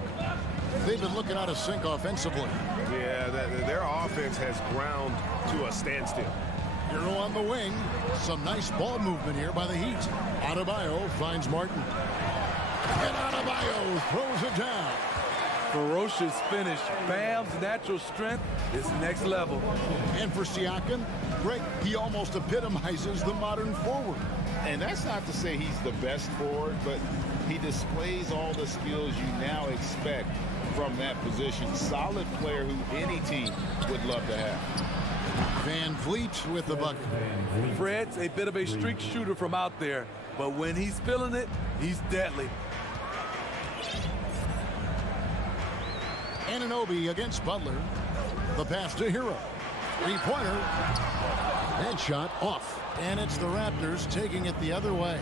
They've been looking out of sync offensively. Yeah, their offense has ground to a standstill. Hero on the wing. Some nice ball movement here by the Heat. Adebayo finds Martin. And Adebayo throws it down. Ferocious finish. Bam's natural strength is next level. And for Siakam, Greg, he almost epitomizes the modern forward. And that's not to say he's the best forward, but he displays all the skills you now expect from that position. Solid player who any team would love to have. Van Vliet with the bucket. Fred's a bit of a streak shooter from out there, but when he's feeling it, he's deadly. Anunoby against Butler. The pass to Hero. Three-pointer. And shot off. And it's the Raptors taking it the other way.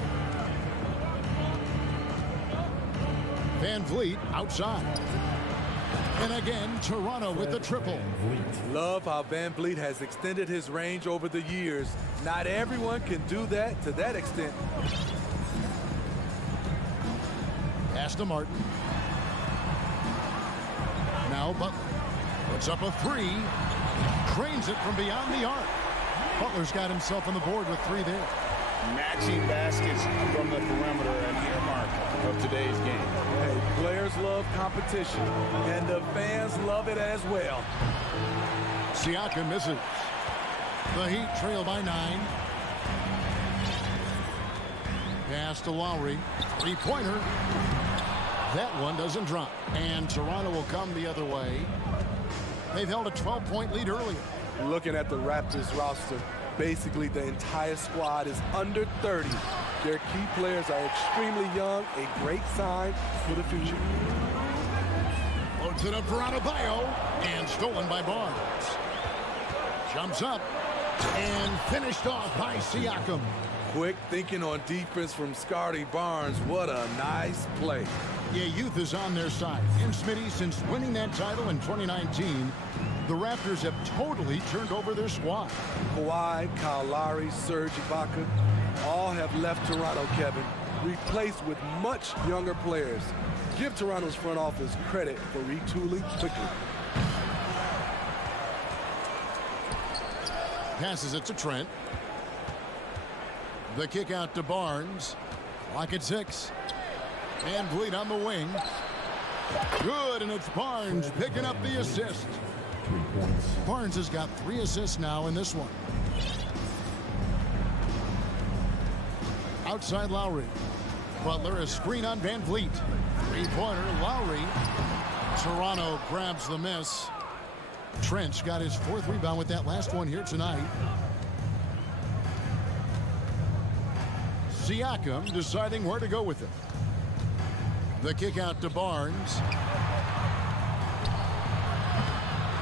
Van Vliet outside. And again, Toronto with the triple. Love how Van Vliet has extended his range over the years. Not everyone can do that to that extent. Pass to Martin. Now Butler puts up a 3. Trains it from beyond the arc. Butler's got himself on the board with 3 there. Matching baskets from the perimeter, an earmark of today's game. Hey, players love competition, and the fans love it as well. Siakam misses. The Heat trail by 9. Pass to Lowry. Three-pointer. That one doesn't drop. And Toronto will come the other way. They've held a 12-point lead earlier. Looking at the Raptors roster, basically the entire squad is under 30. Their key players are extremely young, a great sign for the future. Loads it up for Adebayo, and stolen by Barnes. Jumps up, and finished off by Siakam. Quick thinking on defense from Scotty Barnes. What a nice play. Yeah, youth is on their side. And Smitty, since winning that title in 2019, the Raptors have totally turned over their squad. Kawhi, Kyle Lowry, Serge Ibaka, all have left Toronto, Kevin, replaced with much younger players. Give Toronto's front office credit for retooling quickly. Passes it to Trent. The kick out to Barnes. Clock at 6. And Vliet on the wing. Good, and it's Barnes picking up the assist. Barnes has got 3 assists now in this one. Outside Lowry. Butler, a screen on Van Vliet. Three-pointer, Lowry. Toronto grabs the miss. Trent's got his 4th rebound with that last one here tonight. Siakam deciding where to go with it. The kick out to Barnes.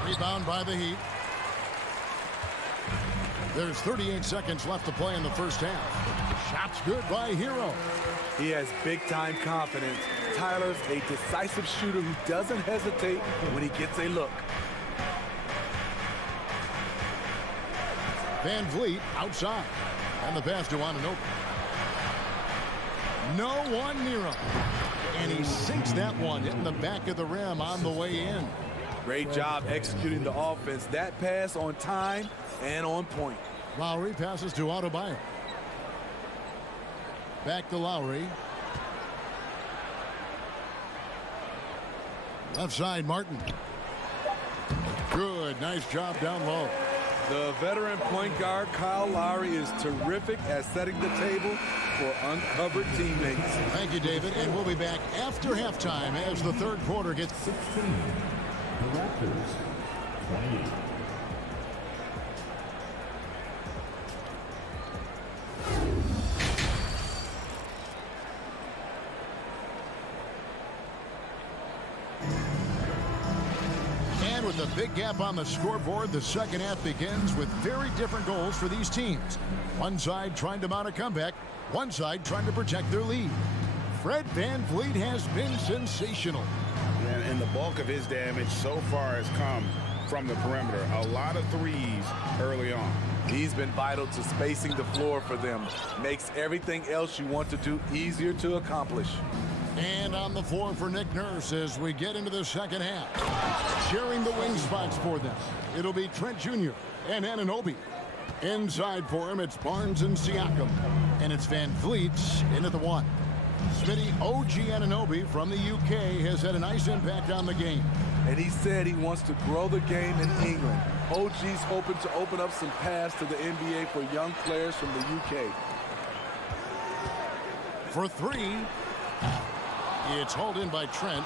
Rebound by the Heat. There's 38 seconds left to play in the first half. Shot's good by Hero. He has big-time confidence. Tyler's a decisive shooter who doesn't hesitate when he gets a look. Van Vliet outside. And the pass to Anunoby. No one near him. And he sinks that one, hitting the back of the rim on the way in. Great job executing the offense. That pass on time and on point. Lowry passes to Adebayo. Back to Lowry. Left side, Martin. Good, nice job down low. The veteran point guard, Kyle Lowry, is terrific at setting the table for uncovered teammates. Thank you, David. And we'll be back after halftime as the third quarter gets 16. The Raptors, 28. And with a big gap on the scoreboard, the second half begins with very different goals for these teams. One side trying to mount a comeback, one side trying to protect their lead. Fred VanVleet has been sensational. And the bulk of his damage so far has come from the perimeter. A lot of threes early on. He's been vital to spacing the floor for them. Makes everything else you want to do easier to accomplish. And on the floor for Nick Nurse as we get into the second half. Sharing the wing spots for them, it'll be Trent Jr. and Anunoby. Inside for him, it's Barnes and Siakam. And it's Van Vliet into the one. Smitty OG Anunoby from the UK has had a nice impact on the game. And he said he wants to grow the game in England. OG's hoping to open up some paths to the NBA for young players from the UK. For three, it's hauled in by Trent.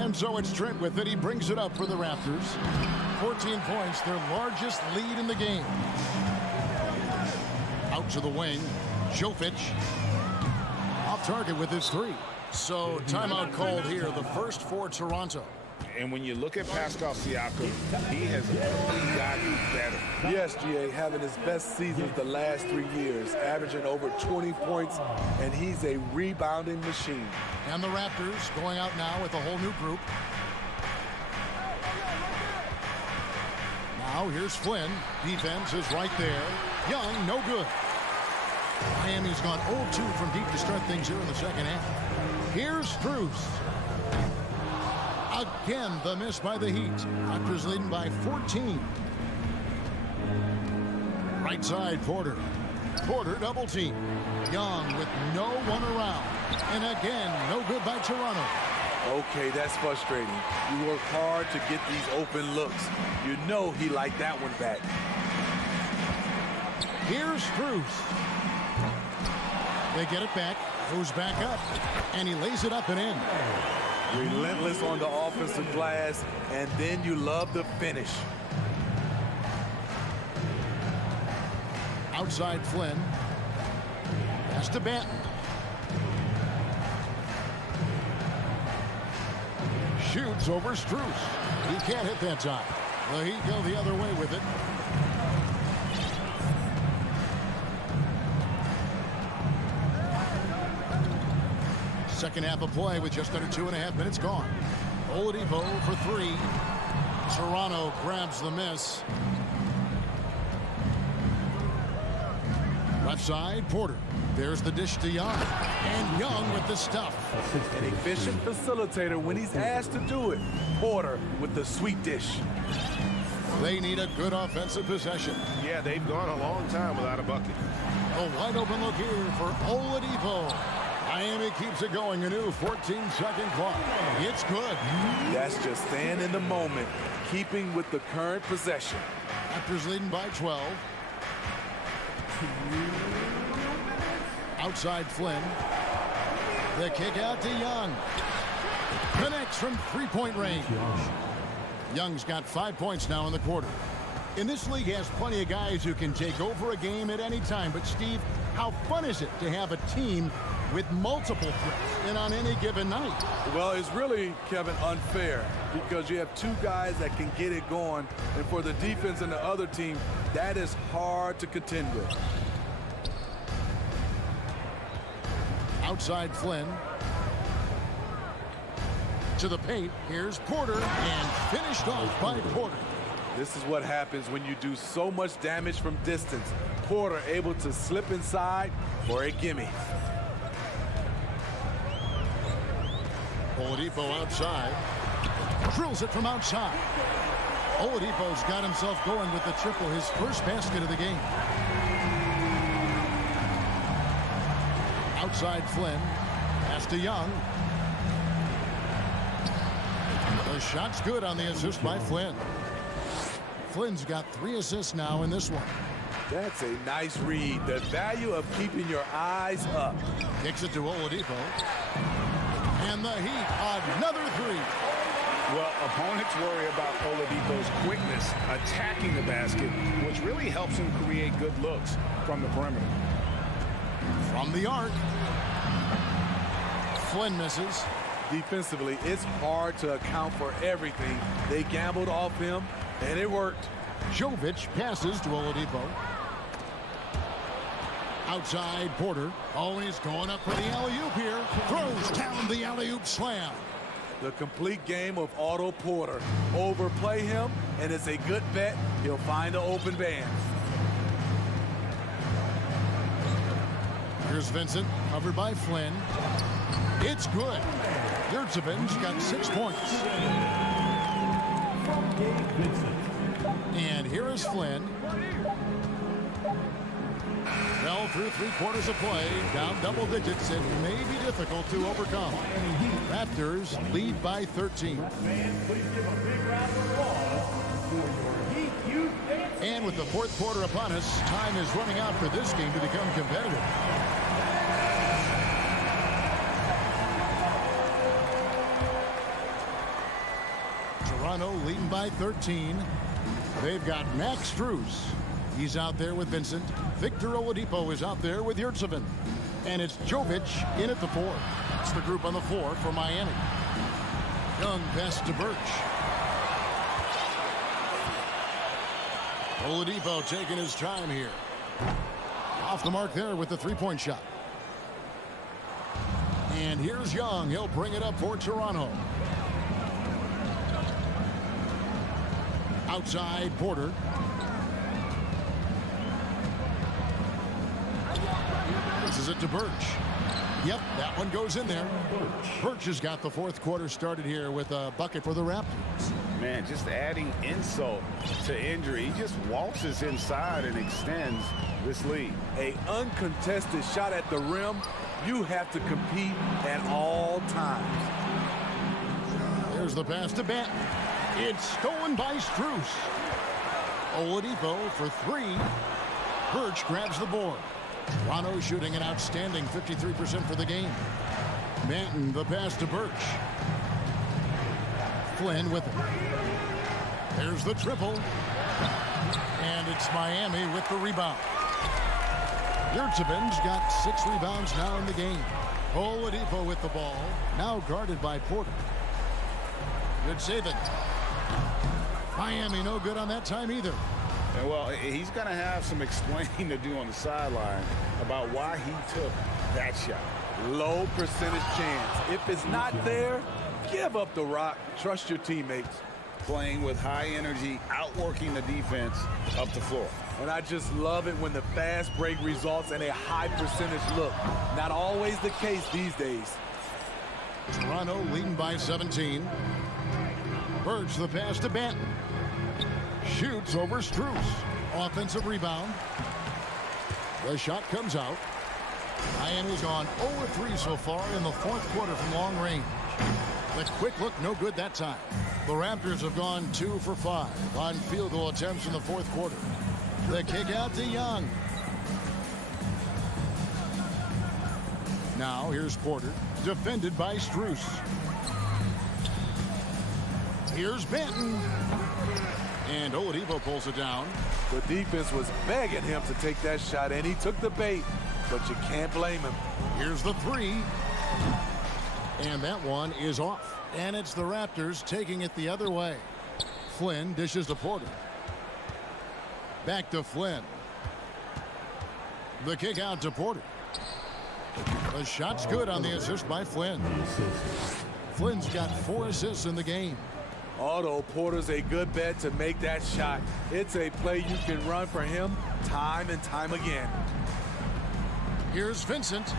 And so it's Trent with it. He brings it up for the Raptors. 14 points, their largest lead in the game. Out to the wing, Jovic. Off target with his three. So timeout called here, the first for Toronto. And when you look at Pascal Siakam, he has only gotten better. Yes, GA, having his best seasons the last 3 years, averaging over 20 points, and he's a rebounding machine. And the Raptors going out now with a whole new group. Now here's Flynn. Defense is right there. Young, no good. Miami's gone 0-2 from deep to start things here in the second half. Here's Strus. Again, the miss by the Heat. Raptors leading by 14. Right side, Porter. Porter double team. Young with no one around. And again, no good by Toronto. Okay, that's frustrating. You work hard to get these open looks. You know he liked that one back. Here's Strus. They get it back, goes back up, and he lays it up and in. Relentless on the offensive glass, and then you love the finish. Outside Flynn. Pass to Banton. Shoots over Strus. He can't hit that time. The Heat go the other way with it. Second half of play with just under 2.5 minutes gone. Oladipo for three. Toronto grabs the miss. Left side, Porter. There's the dish to Young. And Young with the stuff. An efficient facilitator when he's asked to do it. Porter with the sweet dish. They need a good offensive possession. Yeah, they've gone a long time without a bucket. A wide open look here for Oladipo. Miami keeps it going, a new 14-second clock. It's good. That's just staying in the moment, keeping with the current possession. Raptors leading by 12. Outside Flynn. The kick out to Young. Connects from three-point range. Young's got 5 points now in the quarter. In this league has plenty of guys who can take over a game at any time. But, Steve, how fun is it to have a team with multiple threats in on any given night. Well, it's really, Kevin, unfair because you have two guys that can get it going, and for the defense and the other team, that is hard to contend with. Outside Flynn. To the paint. Here's Porter, and finished off by Porter. This is what happens when you do so much damage from distance. Porter able to slip inside for a gimme. Oladipo outside. Drills it from outside. Oladipo's got himself going with the triple, his first basket of the game. Outside Flynn. Pass to Young. The shot's good on the assist by Flynn. Flynn's got 3 assists now in this one. That's a nice read. The value of keeping your eyes up. Kicks it to Oladipo. And the Heat, another 3. Well, opponents worry about Oladipo's quickness attacking the basket, which really helps him create good looks from the perimeter. From the arc. Flynn misses. Defensively, it's hard to account for everything. They gambled off him, and it worked. Jovic passes to Oladipo. Outside Porter. Oh, he's going up for the alley-oop here. Throws down the alley-oop slam. The complete game of Otto Porter. Overplay him, and it's a good bet he'll find an open band. Here's Vincent, covered by Flynn. It's good. Yurtsevic's got 6 points. And here is Flynn. Well, through 3/4 of play, down double digits, it may be difficult to overcome. Raptors lead by 13. And with the 4th quarter upon us, time is running out for this game to become competitive. Toronto leading by 13. They've got Max Strus. He's out there with Vincent. Victor Oladipo is out there with Yurtseven. And it's Jovic in at the 4. It's the group on the floor for Miami. Young pass to Birch. Oladipo taking his time here. Off the mark there with the 3-point shot. And here's Young. He'll bring it up for Toronto. Outside Porter. This is it to Birch. Yep, that one goes in there. Birch has got the 4th quarter started here with a bucket for the Raptors. Man, just adding insult to injury. He just waltzes inside and extends this lead. An uncontested shot at the rim. You have to compete at all times. There's the pass to Benton. It's stolen by Strus. Oladipo for 3. Birch grabs the board. Toronto shooting an outstanding 53% for the game. Benton, the pass to Birch. Flynn with it. There's the triple. And it's Miami with the rebound. Yurtseven's got 6 rebounds now in the game. Oladipo with the ball. Now guarded by Porter. Good saving. Miami no good on that time either. And well, he's going to have some explaining to do on the sideline about why he took that shot. Low percentage chance. If it's not there, give up the rock. Trust your teammates. Playing with high energy, outworking the defense up the floor. And I just love it when the fast break results in a high percentage look. Not always the case these days. Toronto leading by 17. Birch the pass to Benton. Shoots over Strus. Offensive rebound. The shot comes out. Miami's gone 0-3 so far in the 4th quarter from long range. The quick look no good that time. The Raptors have gone 2 for 5 on field goal attempts in the 4th quarter. The kick out to Young. Now here's Porter, defended by Strus. Here's Benton. And Oladipo pulls it down. The defense was begging him to take that shot, and he took the bait. but you can't blame him. Here's the three. And that one is off. And it's the Raptors taking it the other way. Flynn dishes to Porter. Back to Flynn. The kick out to Porter. The shot's good on the assist by Flynn. Flynn's got 4 assists in the game. Although Porter's a good bet to make that shot, it's a play you can run for him time and time again. Here's Vincent,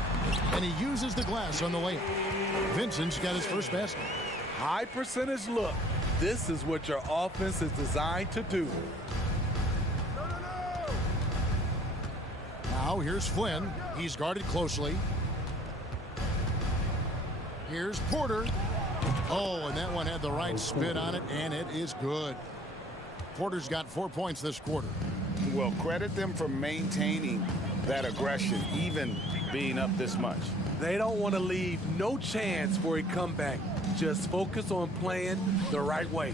and he uses the glass on the layup. Vincent's got his first basket. High percentage look. This is what your offense is designed to do. Now here's Flynn. He's guarded closely. Here's Porter. Oh, and that one had the right spin on it, and it is good. Porter's got 4 points this quarter. Well, credit them for maintaining that aggression, even being up this much. They don't want to leave no chance for a comeback. Just focus on playing the right way.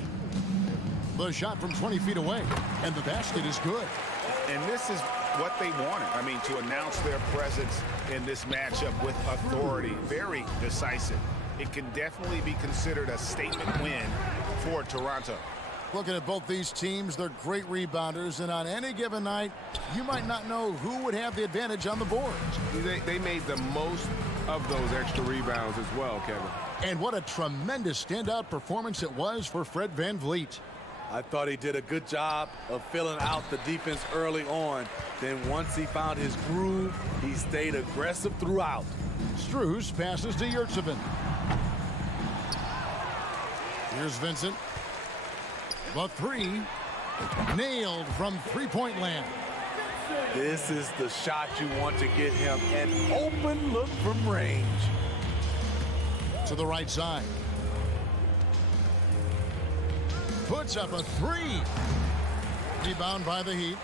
The shot from 20 feet away, and the basket is good. And this is what they wanted. I mean, to announce their presence in this matchup with authority, very decisive. It can definitely be considered a statement win for Toronto. Looking at both these teams, they're great rebounders, and on any given night, you might not know who would have the advantage on the boards. They made the most of those extra rebounds as well, Kevin. And what a tremendous standout performance it was for Fred VanVleet. I thought he did a good job of filling out the defense early on. Then once he found his groove, he stayed aggressive throughout. Strus passes to Yurtsevin. Here's Vincent. The three, nailed from three-point land. This is the shot you want to get him, an open look from range. To the right side. Puts up a three. Rebound by the Heat.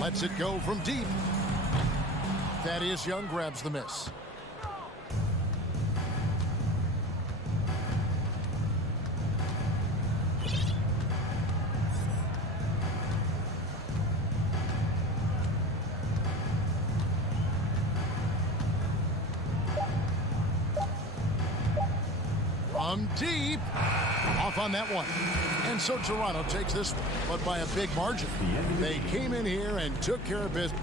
Lets it go from deep. Thaddeus Young grabs the miss. From deep, off on that one. And so Toronto takes this one, but by a big margin. They came in here and took care of business.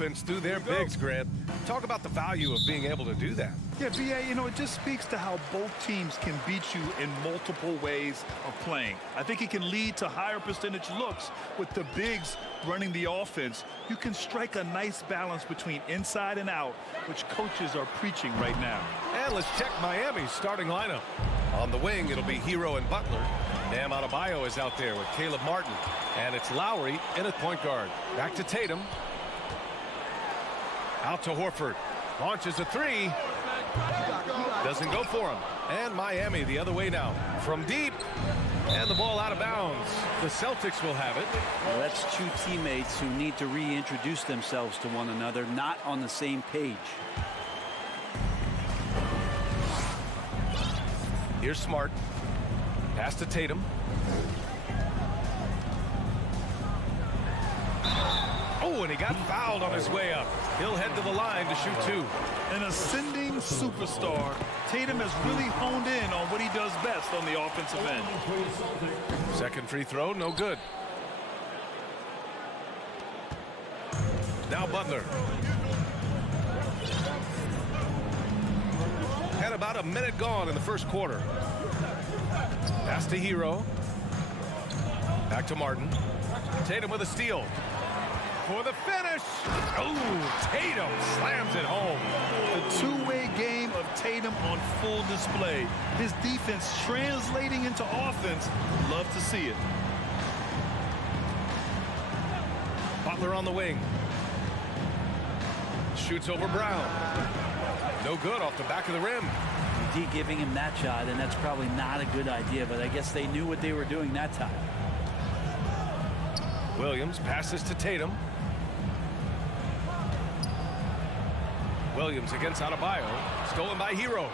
offense through their bigs, Grant. Talk about the value of being able to do that. Yeah, B.A., you know, it just speaks to how both teams can beat you in multiple ways of playing. I think it can lead to higher percentage looks with the bigs running the offense. You can strike a nice balance between inside and out, which coaches are preaching right now. And let's check Miami's starting lineup. On the wing, it'll be Hero and Butler. Bam Adebayo is out there with Caleb Martin. And it's Lowry in at point guard. Back to Tatum. Out to Horford. Launches a three. Doesn't go for him. And Miami the other way now. From deep. And the ball out of bounds. The Celtics will have it. Well, that's two teammates who need to reintroduce themselves to one another, not on the same page. Here's Smart. Pass to Tatum. Oh, and he got fouled on his way up. He'll head to the line to shoot two. An ascending superstar, Tatum has really honed in on what he does best on the offensive end. Second free throw, no good. Now Butler. Had about a minute gone in the first quarter. Pass to Hero. Back to Martin. Tatum with a steal. For the finish. Oh, Tatum slams it home. The two-way game of Tatum on full display. His defense translating into offense. Love to see it. Butler on the wing. Shoots over Brown. No good off the back of the rim. D giving him that shot, and that's probably not a good idea, but I guess they knew what they were doing that time. Williams passes to Tatum. Williams against Adebayo. Stolen by Hero.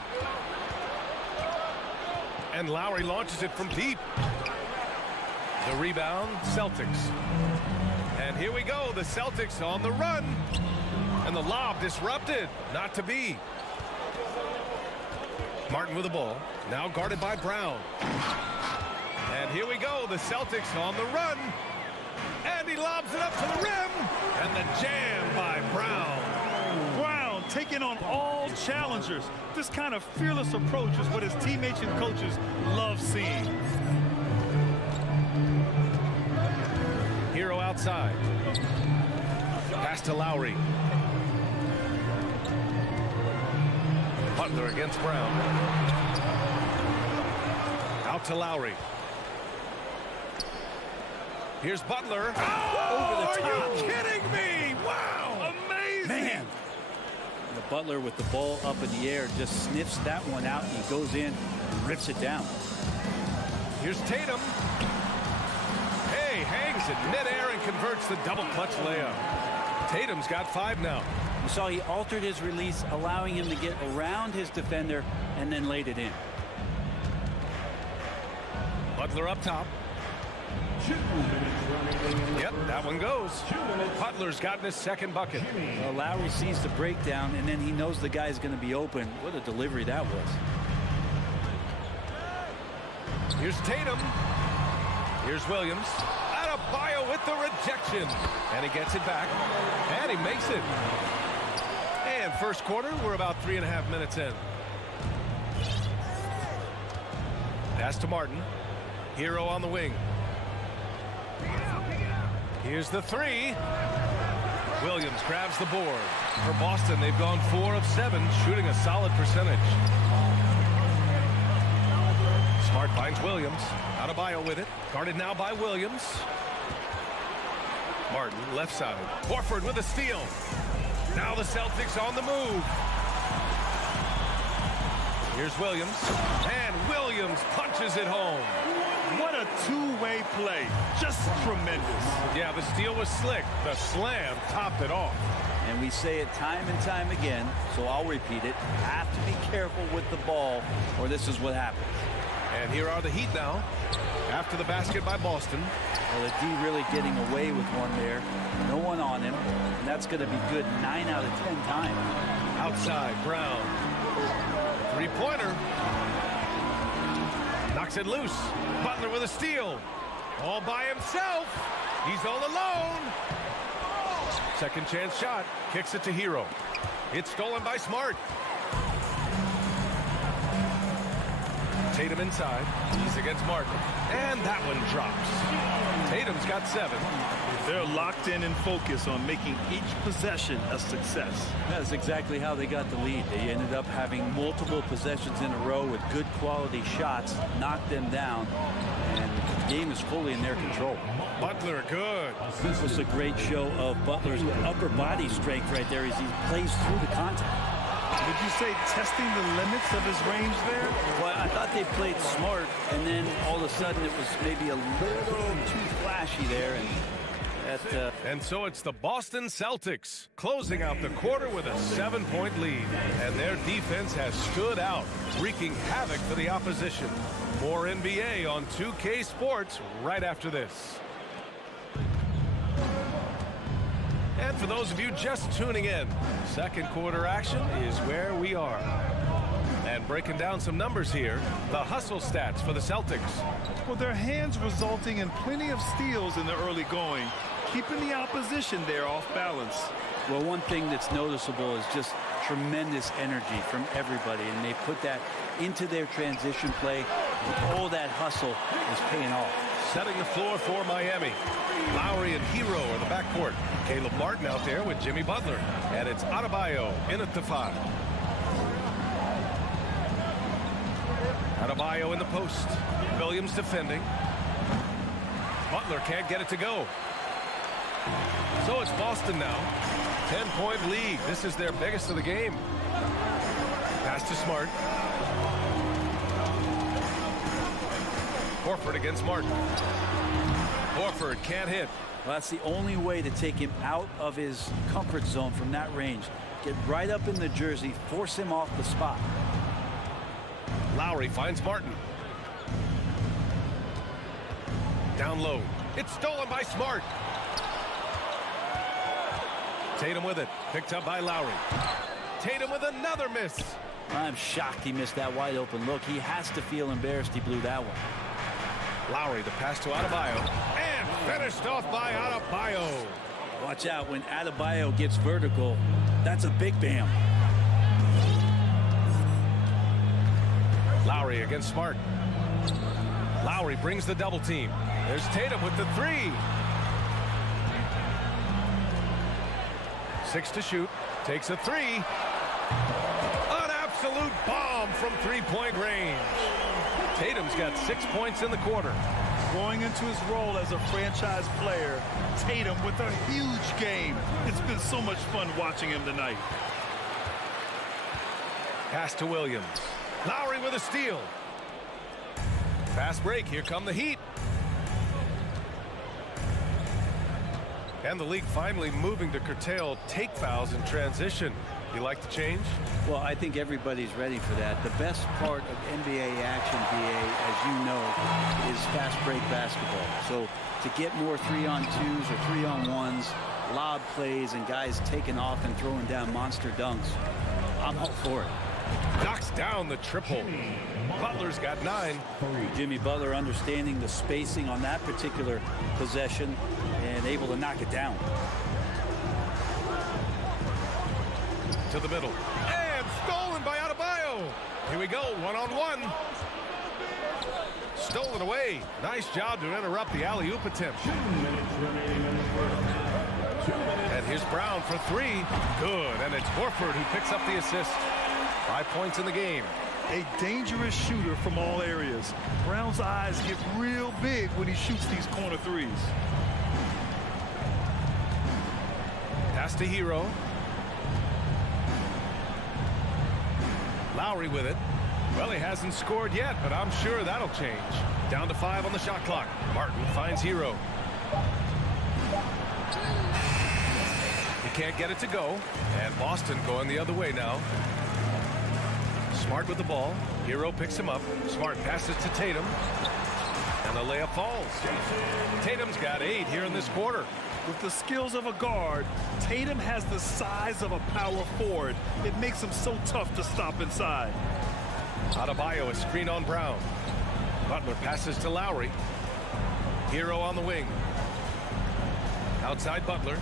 And Lowry launches it from deep. The rebound, Celtics. And here we go, the Celtics on the run. And the lob disrupted. Not to be. Martin with the ball. Now guarded by Brown. And here we go, the Celtics on the run. And he lobs it up to the rim. And the jam by Brown. Brown taking on all challengers. This kind of fearless approach is what his teammates and coaches love seeing. Hero outside. Pass to Lowry. Butler against Brown. Out to Lowry. Here's Butler. Oh, over the top. Are you kidding me? Wow. Amazing. Man. The Butler with the ball up in the air just sniffs that one out, and he goes in and rips it down. Here's Tatum. Hey, hangs in midair and converts the double clutch layup. Tatum's got 5 now. You saw he altered his release, allowing him to get around his defender and then laid it in. Butler up top. Yep, that one goes. Butler's gotten his second bucket. Well, Lowry sees the breakdown, and then he knows the guy's going to be open. What a delivery that was. Here's Tatum. Here's Williams. Adebayo with the rejection. And he gets it back. And he makes it. And first quarter, we're about 3.5 minutes in. Pass to Martin. Hero on the wing. Here's the three. Williams grabs the board. For Boston, they've gone 4 of 7, shooting a solid percentage. Smart finds Williams. Adebayo with it. Guarded now by Williams. Martin, left side. Horford with a steal. Now the Celtics on the move. Here's Williams. And Williams punches it home. What a two-way play. Just tremendous. Yeah, the steal was slick. The slam topped it off. And we say it time and time again, so I'll repeat it. Have to be careful with the ball, or this is what happens. And here are the Heat now. After the basket by Boston. Well, the D really getting away with one there. No one on him. And that's going to be good 9 out of 10 times. Outside, Brown. Three-pointer. Knocks it loose. Butler with a steal. All by himself. He's all alone. Second chance shot. Kicks it to Hero. It's stolen by Smart. Tatum inside. He's against Martin. And that one drops. Tatum's got 7. They're locked in and focused on making each possession a success. That's exactly how they got the lead. They ended up having multiple possessions in a row with good quality shots, knocked them down, and the game is fully in their control. Butler, good. This was a great show of Butler's upper body strength right there as he plays through the contact. Would you say testing the limits of his range there? Well, I thought they played smart, and then all of a sudden it was maybe a little too flashy there. And so it's the Boston Celtics closing out the quarter with a 7-point lead. And their defense has stood out, wreaking havoc for the opposition. More NBA on 2K Sports right after this. And for those of you just tuning in, second quarter action is where we are. And breaking down some numbers here, the hustle stats for the Celtics. Well, their hands resulting in plenty of steals in the early going, keeping the opposition there off balance. Well, one thing that's noticeable is just tremendous energy from everybody, and they put that into their transition play, and all that hustle is paying off. Setting the floor for Miami. Lowry and Hero are the backcourt. Caleb Martin out there with Jimmy Butler. And it's Adebayo in at the 5. Adebayo in the post. Williams defending. Butler can't get it to go. So it's Boston now. 10-point lead. This is their biggest of the game. Pass to Smart. Horford against Martin. Horford can't hit. Well, that's the only way to take him out of his comfort zone from that range. Get right up in the jersey, force him off the spot. Lowry finds Martin. Down low. It's stolen by Smart. Tatum with it. Picked up by Lowry. Tatum with another miss. I'm shocked he missed that wide open look. He has to feel embarrassed he blew that one. Lowry, the pass to Adebayo. And finished off by Adebayo. Watch out when Adebayo gets vertical. That's a big bam. Lowry against Smart. Lowry brings the double team. There's Tatum with the 3. 6 to shoot. Takes a 3. An absolute bomb from 3-point range. Tatum's got 6 points in the quarter. Going into his role as a franchise player, Tatum with a huge game. It's been so much fun watching him tonight. Pass to Williams. Lowry with a steal. Fast break. Here come the Heat. And the league finally moving to curtail take fouls in transition. You like the change? Well, I think everybody's ready for that. The best part of NBA action, BA, as you know, is fast break basketball. So to get more 3-on-2s or 3-on-1s, lob plays, and guys taking off and throwing down monster dunks, I'm all for it. Knocks down the triple. Butler's got 9. Jimmy Butler understanding the spacing on that particular possession and able to knock it down. To the middle. And stolen by Adebayo. Here we go, 1-on-1. Stolen away. Nice job to interrupt the alley-oop attempt. And here's Brown for 3. Good, and it's Horford who picks up the assist. 5 points in the game. A dangerous shooter from all areas. Brown's eyes get real big when he shoots these corner threes. Pass to Hero. Lowry with it. Well, he hasn't scored yet, but I'm sure that'll change. Down to 5 on the shot clock. Martin finds Hero. He can't get it to go. And Boston going the other way now. Smart with the ball. Hero picks him up. Smart passes to Tatum. And the layup falls. Tatum's got 8 here in this quarter. With the skills of a guard, Tatum has the size of a power forward. It makes him so tough to stop inside. Adebayo is screen on Brown. Butler passes to Lowry. Hero on the wing. Outside Butler.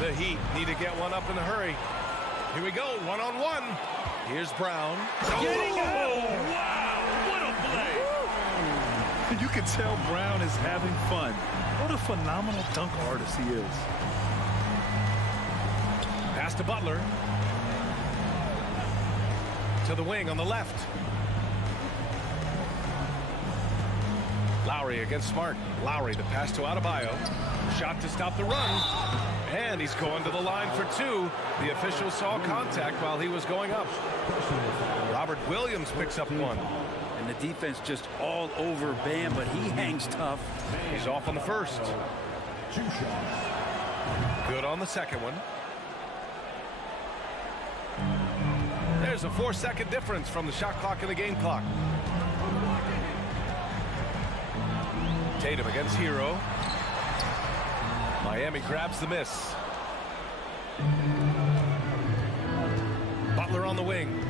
The Heat need to get one up in a hurry. Here we go, one-on-one. Here's Brown. Getting out! Wow, what a play! You can tell Brown is having fun. What a phenomenal dunk artist he is. Pass to Butler. To the wing on the left. Lowry against Smart. Lowry, the pass to Adebayo. Shot to stop the run. And he's going to the line for two. The official saw contact while he was going up. Robert Williams picks up one. And the defense just all over Bam, but he hangs tough. He's off on the first. Good on the second one. There's a 4-second difference from the shot clock and the game clock. Tatum against Hero. Miami grabs the miss. Butler on the wing.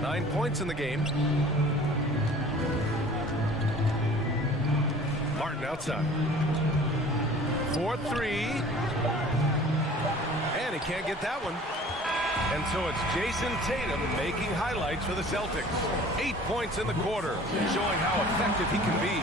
9 points in the game. Martin outside. 4-3. And he can't get that one. And so it's Jason Tatum making highlights for the Celtics. 8 points in the quarter, showing how effective he can be.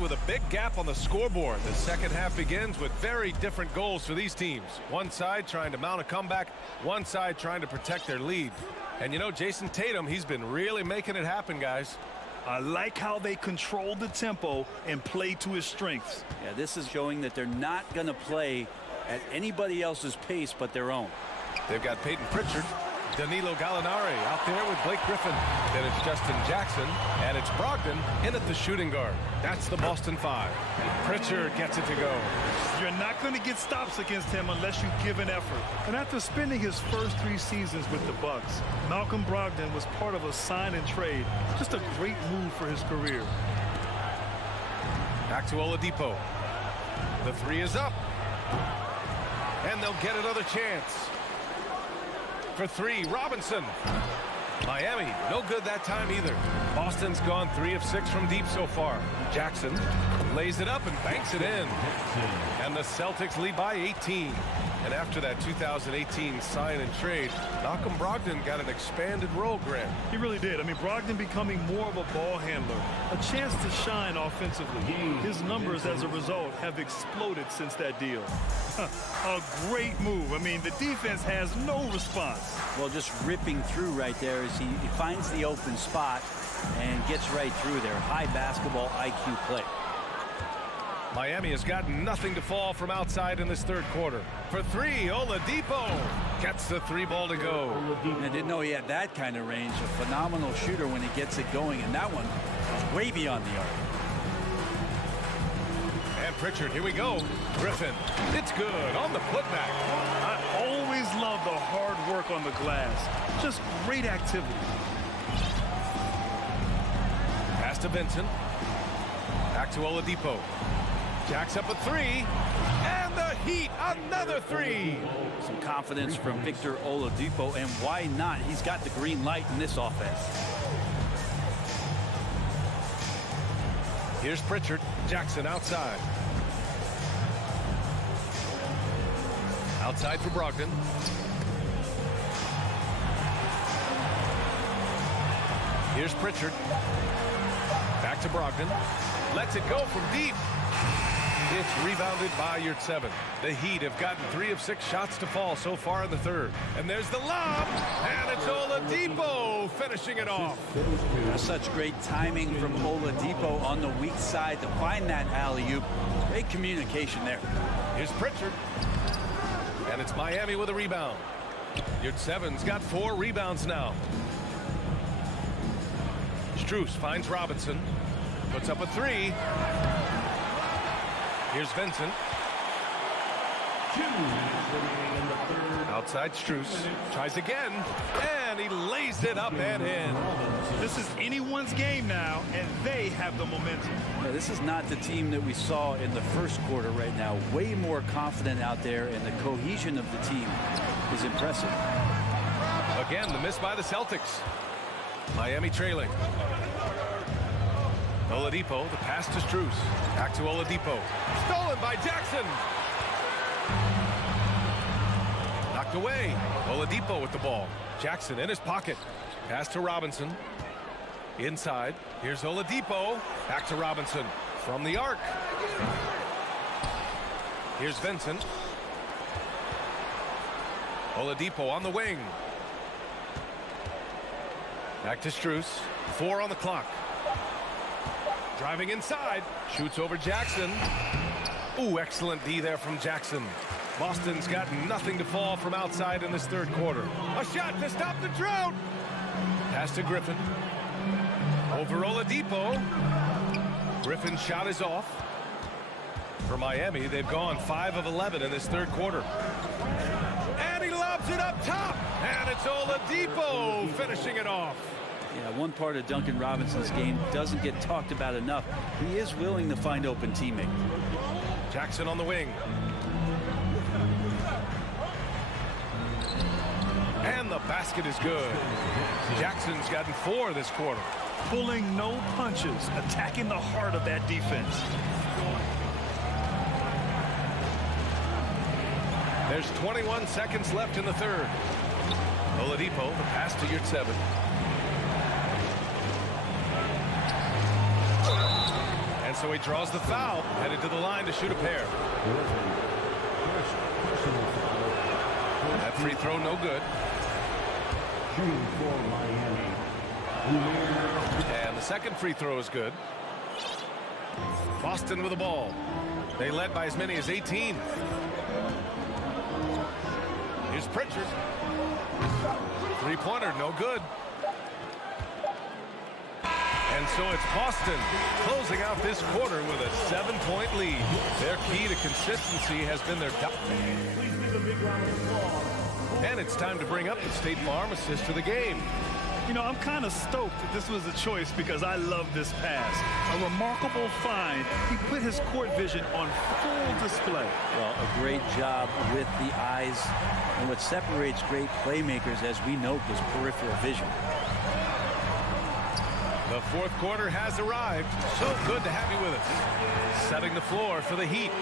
With a big gap on the scoreboard, the second half begins with very different goals for these teams. One side trying to mount a comeback, one side trying to protect their lead. And you know, Jason Tatum, he's been really making it happen, guys. I like how they control the tempo and play to his strengths. Yeah, this is showing that they're not going to play at anybody else's pace but their own. They've got Peyton Pritchard, Danilo Gallinari out there with Blake Griffin. Then it's Justin Jackson, and it's Brogdon in at the shooting guard. That's the Boston Five. Pritchard gets it to go. You're not going to get stops against him unless you give an effort. And after spending his first 3 seasons with the Bucks, Malcolm Brogdon was part of a sign and trade. Just a great move for his career. Back to Oladipo. The three is up. And they'll get another chance. For three, Robinson. Miami, no good that time either. Boston's gone 3 of 6 from deep so far. Jackson lays it up and banks it in. And the Celtics lead by 18. And after that 2018 sign and trade, Malcolm Brogdon got an expanded role, Grant. He really did. I mean, Brogdon becoming more of a ball handler, a chance to shine offensively. His numbers as a result have exploded since that deal. A great move. I mean, the defense has no response. Well, just ripping through right there as he finds the open spot and gets right through there. High basketball IQ play. Miami has got nothing to fall from outside in this third quarter. For three, Oladipo gets the 3 ball to go. I didn't know he had that kind of range. A phenomenal shooter when he gets it going, and that one was way beyond the arc. And Pritchard, here we go. Griffin, it's good on the putback. I always love the hard work on the glass. Just great activity. Pass to Vincent. Back to Oladipo. Jacks up a 3. And the Heat, another 3. Some confidence from Victor Oladipo, and why not? He's got the green light in this offense. Here's Pritchard. Jackson outside. Outside for Brogdon. Here's Pritchard. Back to Brogdon. Lets it go from deep. It's rebounded by Yurtseven. The Heat have gotten 3 of 6 shots to fall so far in the third. And there's the lob. And it's Oladipo finishing it off. Such great timing from Oladipo on the weak side to find that alley-oop. Great communication there. Here's Pritchard. And it's Miami with a rebound. Yurtseven's got 4 rebounds now. Strus finds Robinson. Puts up a 3. Here's Vincent. Outside Strus. Tries again. And he lays it up and in. This is anyone's game now, and they have the momentum. Now, this is not the team that we saw in the first quarter right now. Way more confident out there, and the cohesion of the team is impressive. Again, the miss by the Celtics. Miami trailing. Oladipo, the pass to Strus. Back to Oladipo. Stolen by Jackson. Knocked away. Oladipo with the ball. Jackson in his pocket. Pass to Robinson. Inside. Here's Oladipo. Back to Robinson. From the arc. Here's Vincent. Oladipo on the wing. Back to Strus. 4 on the clock. Driving inside. Shoots over Jackson. Ooh, excellent D there from Jackson. Boston's got nothing to fall from outside in this third quarter. A shot to stop the drought. Pass to Griffin. Over Oladipo. Griffin's shot is off. For Miami, they've gone 5 of 11 in this third quarter. And he lobs it up top. And it's Oladipo finishing it off. Yeah, one part of Duncan Robinson's game doesn't get talked about enough. He is willing to find open teammates. Jackson on the wing. And the basket is good. Jackson's gotten 4 this quarter. Pulling no punches, attacking the heart of that defense. There's 21 seconds left in the third. Oladipo, the pass to Yurtseven. And so he draws the foul, headed to the line to shoot a pair. That free throw no good. And the second free throw is good. Boston with the ball. They led by as many as 18. Here's Pritchard. Three-pointer, no good. And so it's Boston closing out this quarter with a 7-point lead. Their key to consistency has been their and it's time to bring up the State Farm assist to the game. You know, I'm kind of stoked that this was a choice because I love this pass. A remarkable find. He put his court vision on full display. Well, a great job with the eyes. And what separates great playmakers, as we note, is peripheral vision. The fourth quarter has arrived. So good to have you with us. Setting the floor for the Heat.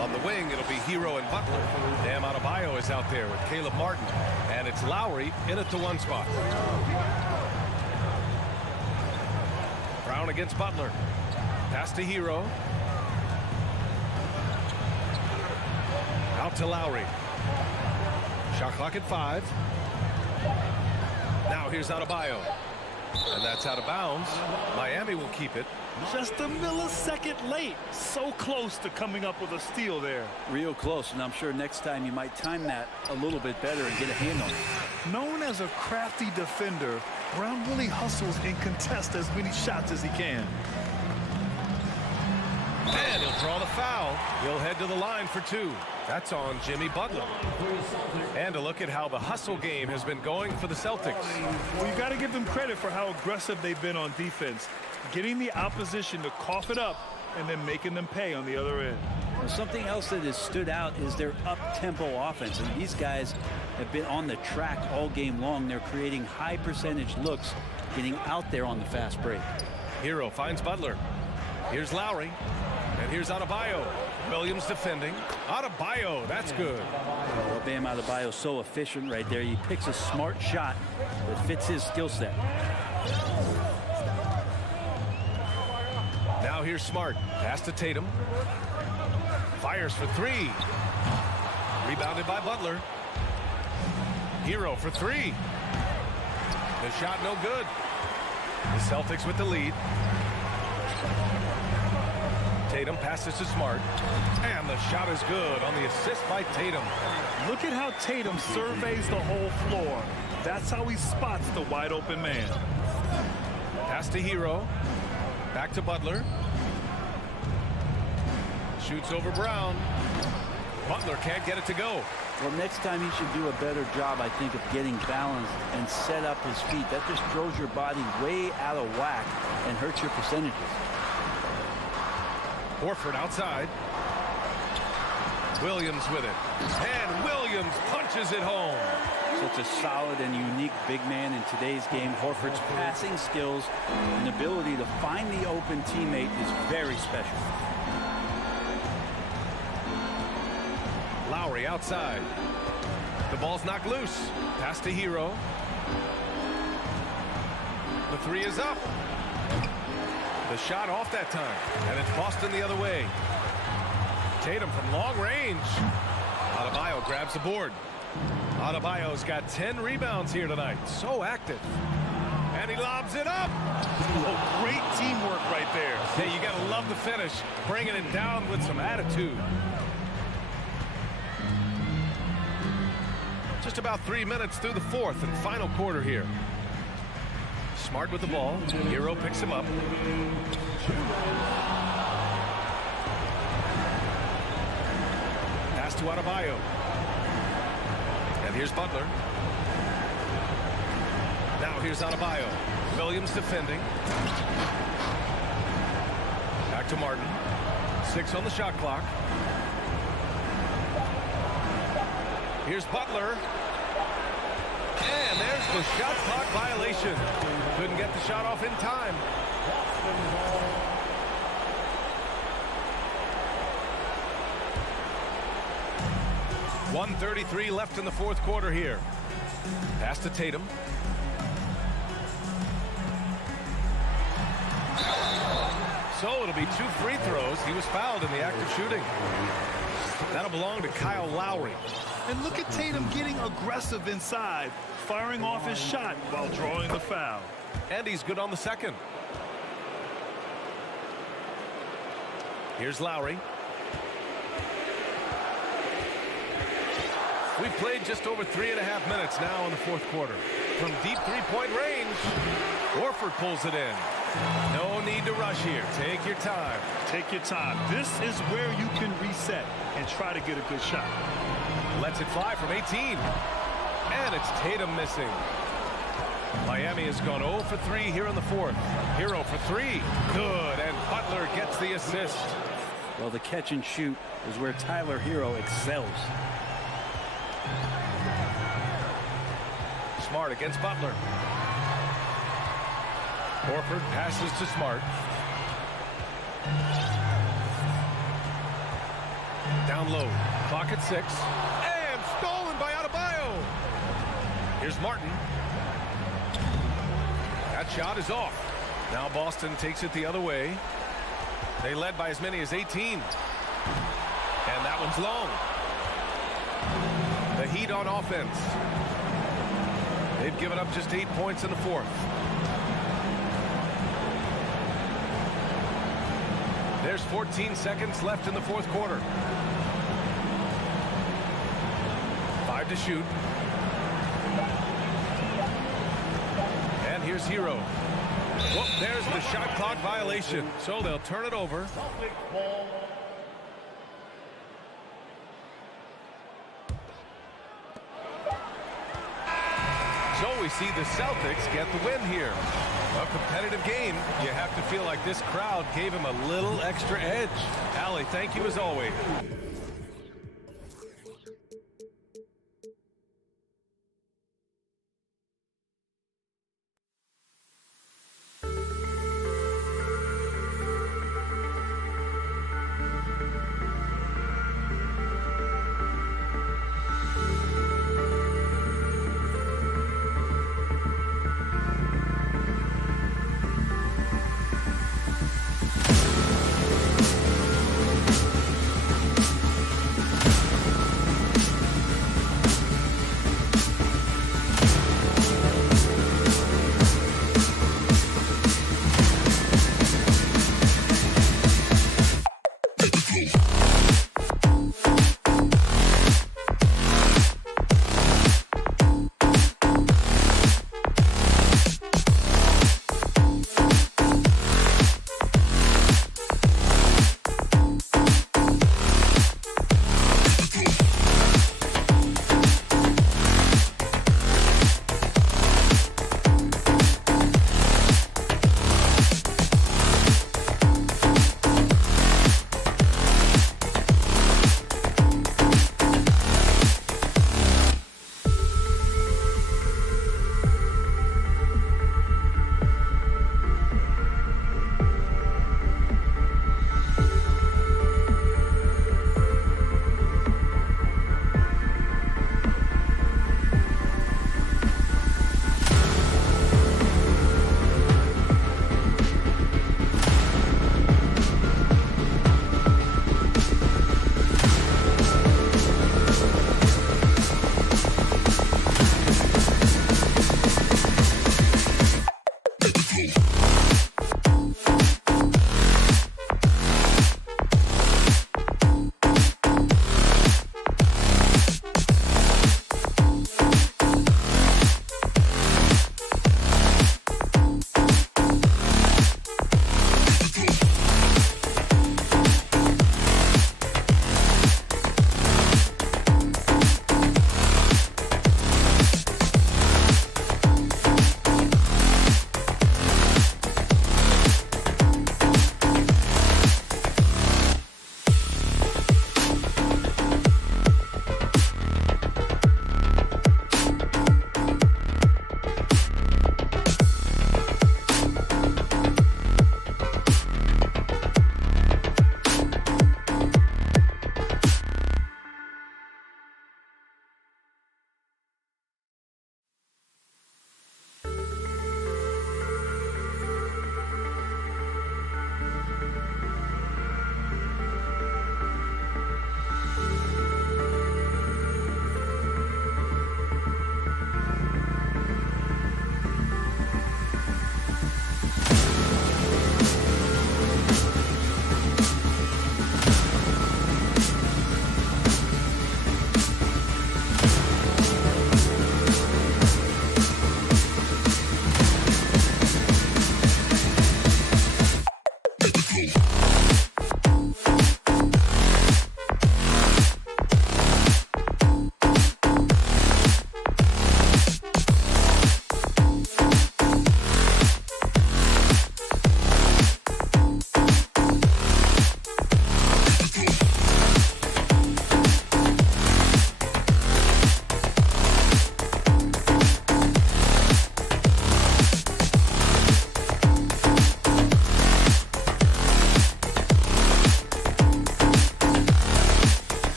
On the wing, it'll be Hero and Butler. Bam Adebayo is out there with Caleb Martin. And it's Lowry in at the 1 spot. Brown against Butler. Pass to Hero. Out to Lowry. Shot clock at 5. Now here's Adebayo. And that's out of bounds. Miami will keep it. Just a millisecond late. So close to coming up with a steal there. Real close, and I'm sure next time you might time that a little bit better and get a hand on it. Known as a crafty defender, Brown really hustles and contests as many shots as he can. And he'll draw the foul. He'll head to the line for 2. That's on Jimmy Butler. And a look at how the hustle game has been going for the Celtics. Well, you got to give them credit for how aggressive they've been on defense. Getting the opposition to cough it up and then making them pay on the other end. Well, something else that has stood out is their up-tempo offense. And these guys have been on the track all game long. They're creating high percentage looks, getting out there on the fast break. Hero finds Butler. Here's Lowry. And here's Adebayo. Williams defending. Adebayo, that's good. Well, Bam Adebayo so efficient right there. He picks a smart shot that fits his skill set. Now here's Smart. Pass to Tatum. Fires for 3. Rebounded by Butler. Hero for 3. The shot no good. The Celtics with the lead. Tatum passes to Smart. And the shot is good on the assist by Tatum. Look at how Tatum surveys the whole floor. That's how he spots the wide open man. Pass to Hero. Back to Butler. Shoots over Brown. Butler can't get it to go. Well, next time he should do a better job, I think, of getting balanced and set up his feet. That just throws your body way out of whack and hurts your percentages. Horford outside. Williams with it. And Williams punches it home. Such a solid and unique big man in today's game. Horford's passing skills and ability to find the open teammate is very special. Lowry outside. The ball's knocked loose. Pass to Hero. The three is up. The shot off that time. And it's Boston the other way. Tatum from long range. Adebayo grabs the board. Adebayo's got 10 rebounds here tonight. So active. And he lobs it up. Oh, great teamwork right there. Hey, you got to love the finish. Bringing it down with some attitude. Just about 3 minutes through the fourth and final quarter here. Smart with the ball. Hero picks him up. Pass to Adebayo. And here's Butler. Now here's Adebayo. Williams defending. Back to Martin. 6 on the shot clock. Here's Butler. And there's the shot clock violation. Couldn't get the shot off in time. 1:33 left in the fourth quarter here. Pass to Tatum. So it'll be 2 free throws. He was fouled in the act of shooting. That'll belong to Kyle Lowry. And look at Tatum getting aggressive inside, firing off his shot while drawing the foul. And he's good on the second. Here's Lowry. We've played just over 3.5 minutes now in the fourth quarter. From deep three-point range, Horford pulls it in. No need to rush here. Take your time. Take your time. This is where you can reset and try to get a good shot. Lets it fly from 18. And it's Tatum missing. Miami has gone 0 for 3 here in the fourth. Hero for 3. Good. And Butler gets the assist. Well, the catch and shoot is where Tyler Hero excels. Smart against Butler. Horford passes to Smart. Down low. Clock at 6. And stolen by Adebayo. Here's Martin. That shot is off. Now Boston takes it the other way. They led by as many as 18. And that one's long. The Heat on offense. They've given up just 8 points in the fourth. There's 14 seconds left in the fourth quarter. 5 to shoot. And here's Hero. Whoop, there's the shot clock violation. So they'll turn it over. So we see the Celtics get the win here. A competitive game. You have to feel like this crowd gave him a little extra edge. Allie, thank you as always.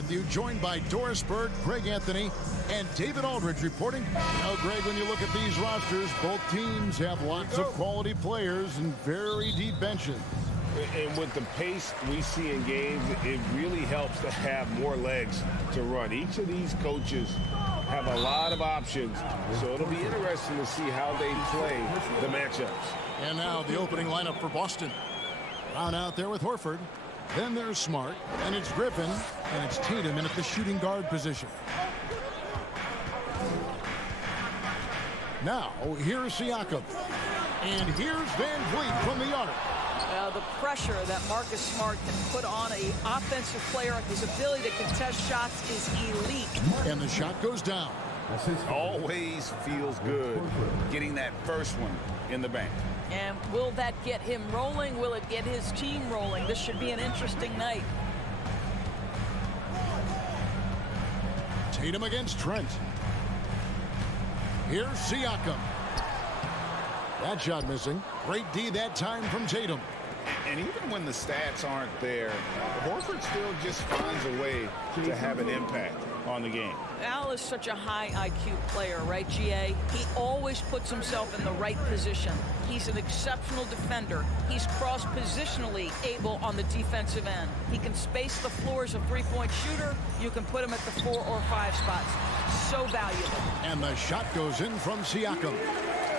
with you, joined by Doris Bird, Greg Anthony, and David Aldridge reporting. Now, Greg, when you look at these rosters, both teams have lots of quality players and very deep benches. And with the pace we see in games, it really helps to have more legs to run. Each of these coaches have a lot of options, so it'll be interesting to see how they play the matchups. And now the opening lineup for Boston. Brown out there with Horford. Then there's Smart, and it's Griffin, and it's Tatum in at the shooting guard position. Now, here's Siakam. And here's Van Vliet from the arc. The pressure that Marcus Smart can put on an offensive player, his ability to contest shots is elite. And the shot goes down. Always feels good getting that first one in the bank. And will that get him rolling? Will it get his team rolling? This should be an interesting night. Tatum against Trent. Here's Siakam. That shot missing. Great D that time from Tatum. And even when the stats aren't there, Horford still just finds a way to have an impact on the game. Al is such a high IQ player, right, GA? He always puts himself in the right position. He's an exceptional defender. He's cross-positionally able on the defensive end. He can space the floor as a three-point shooter. You can put him at the 4 or 5 spots. So valuable. And the shot goes in from Siakam.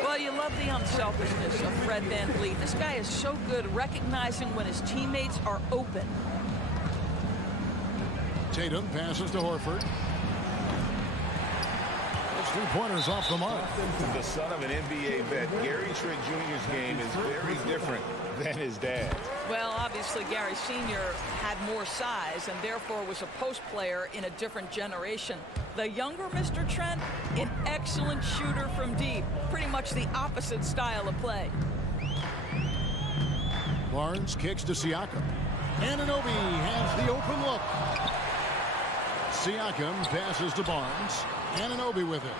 Well, you love the unselfishness of Fred VanVleet. This guy is so good recognizing when his teammates are open. Tatum passes to Horford. It's 3-pointers off the mark. The son of an NBA vet, Gary Trent Jr.'s game is very different than his dad. Well, obviously, Gary Sr. had more size and therefore was a post player in a different generation. The younger Mr. Trent, an excellent shooter from deep. Pretty much the opposite style of play. Barnes kicks to Siakam. Anunoby has the open look. Siakam passes to Barnes. Anunoby with it.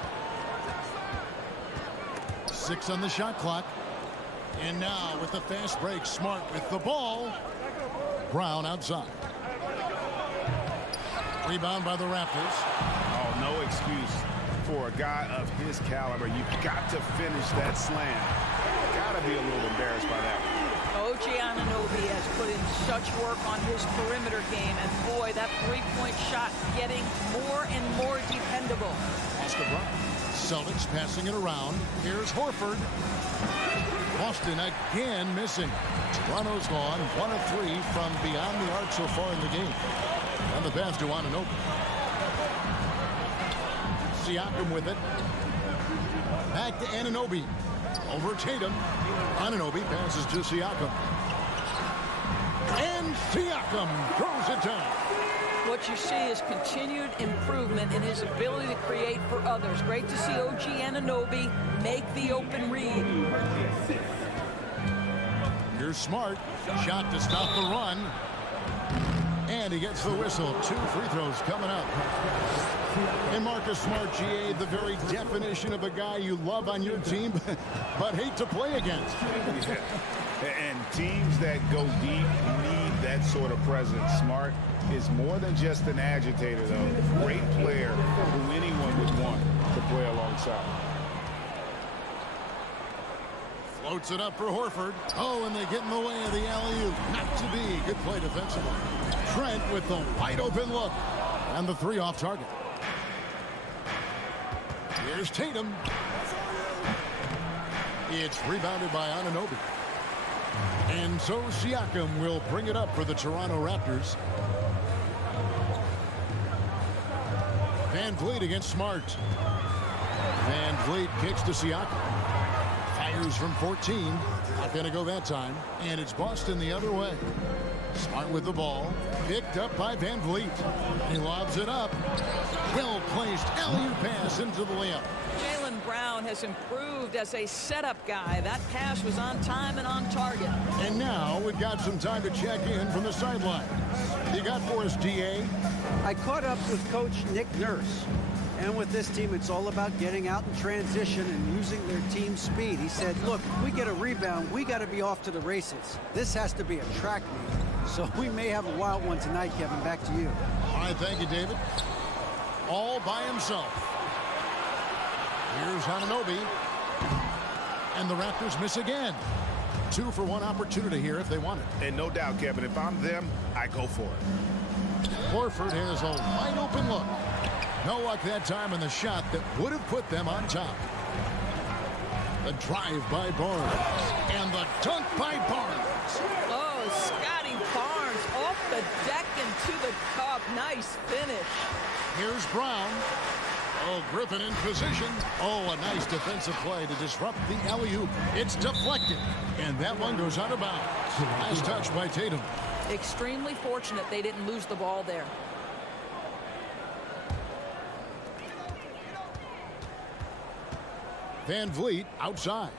6 on the shot clock. And now with the fast break, Smart with the ball. Brown outside. Rebound by the Raptors. Oh, no excuse for a guy of his caliber. You've got to finish that slam. Got to be a little embarrassed by that. OG Anunoby has put in such work on his perimeter game, and boy, that three-point shot getting more and more dependable. Oscar Brown. Celtics passing it around. Here's Horford. Boston again missing. Toronto's gone 1 of 3 from beyond the arc so far in the game. And the pass to Anunoby. Siakam with it. Back to Anunoby. Over Tatum. Anunoby passes to Siakam. And Siakam throws it down. What you see is continued improvement in his ability to create for others. Great to see OG Anunoby make the open read. Here's Smart. Shot to stop the run. And he gets the whistle. 2 free throws coming up. And Marcus Smart, GA, the very definition of a guy you love on your team, but hate to play against. Yeah. And teams that go deep need that sort of presence. Smart is more than just an agitator, though. Great player who anyone would want to play alongside. Floats it up for Horford. Oh, and they get in the way of the alley-oop. Not to be. Good play defensively. Trent with the wide open look. And the 3 off target. Here's Tatum. It's rebounded by Anunoby. And so Siakam will bring it up for the Toronto Raptors. Van Vliet against Smart. Van Vliet kicks to Siakam. Fires from 14. Not going to go that time. And it's Boston the other way. Smart with the ball. Picked up by Van Vliet. He lobs it up. Well-placed alley-oop pass into the layup. Jaylen Brown has improved as a setup guy. That pass was on time and on target. And now we've got some time to check in from the sideline. You got for us, DA? I caught up with Coach Nick Nurse. And with this team, it's all about getting out in transition and using their team speed. He said, look, if we get a rebound, we got to be off to the races. This has to be a track meet. So we may have a wild one tonight, Kevin. Back to you. All right, thank you, David. All by himself. Here's Anunoby. And the Raptors miss again. 2 for 1 opportunity here if they want it. And no doubt, Kevin, if I'm them, I go for it. Horford has a wide open look. No luck that time in the shot that would have put them on top. The drive by Barnes. And the dunk by Barnes. Oh, Scotty Barnes off the deck into the cup. Nice finish. Here's Brown. Oh, Griffin in position. Oh, a nice defensive play to disrupt the alley-oop. It's deflected. And that one goes out of bounds. Nice touch by Tatum. Extremely fortunate they didn't lose the ball there. Van Vliet outside.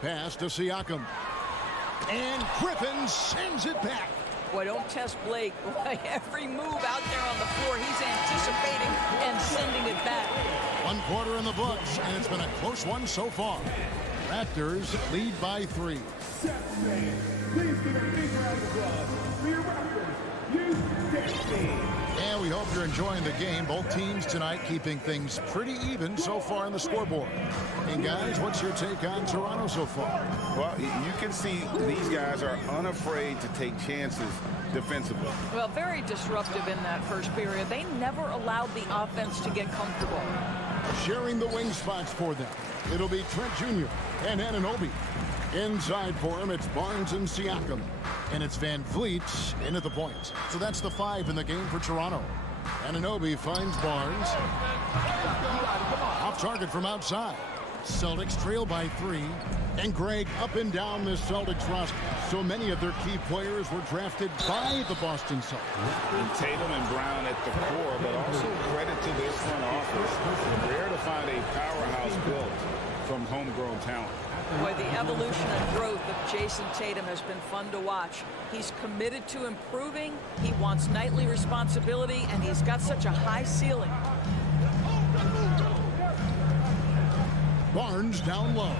Pass to Siakam. And Griffin sends it back. Boy, don't test Blake. Boy, every move out there on the floor, he's anticipating and sending it back. 1 quarter in the books, and it's been a close one so far. Raptors lead by 3. Please give a big round of applause for your Raptors. And we hope you're enjoying the game. Both teams tonight keeping things pretty even so far on the scoreboard. And guys, what's your take on Toronto so far? Well, you can see these guys are unafraid to take chances defensively. Well, very disruptive in that first period. They never allowed the offense to get comfortable. Sharing the wing spots for them, it'll be Trent Jr. and Anunoby. Inside for him, it's Barnes and Siakam. And it's Van Vliet in at the point. So that's the 5 in the game for Toronto. Anunoby finds Barnes. Off target from outside. Celtics trail by 3. And Greg, up and down this Celtics roster, so many of their key players were drafted by the Boston Celtics. And Tatum and Brown at the core, but also credit to this front office. Rare to find a powerhouse built from homegrown talent. Boy, the evolution and growth of Jason Tatum has been fun to watch. He's committed to improving, he wants nightly responsibility, and he's got such a high ceiling. Barnes down low,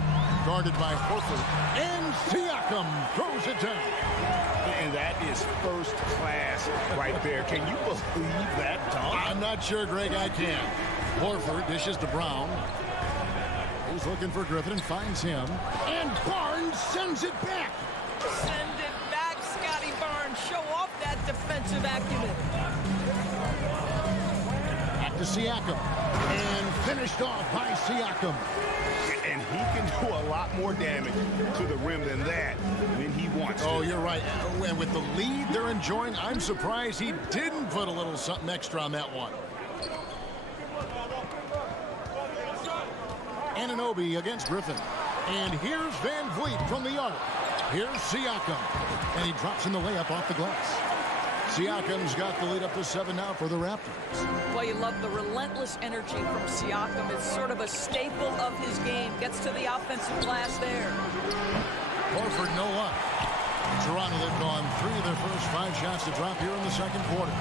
guarded by Horford, and Siakam throws it down. And that is first class right there. Can you believe that dunk? I'm not sure, Greg, I can. Horford dishes to Brown. He's looking for Griffin and finds him. And Barnes sends it back. Send it back, Scotty Barnes. Show off that defensive acumen. Back to Siakam. And finished off by Siakam. And he can do a lot more damage to the rim than that when he wants to. Oh, you're right. And with the lead they're enjoying, I'm surprised he didn't put a little something extra on that one. Anunoby against Griffin. And here's Van Vliet from the arc. Here's Siakam. And he drops in the layup off the glass. Siakam's got the lead up to 7 now for the Raptors. Well, you love the relentless energy from Siakam. It's sort of a staple of his game. Gets to the offensive glass there. Horford, no luck. Toronto, they've gone 3 of their first 5 shots to drop here in the second quarter.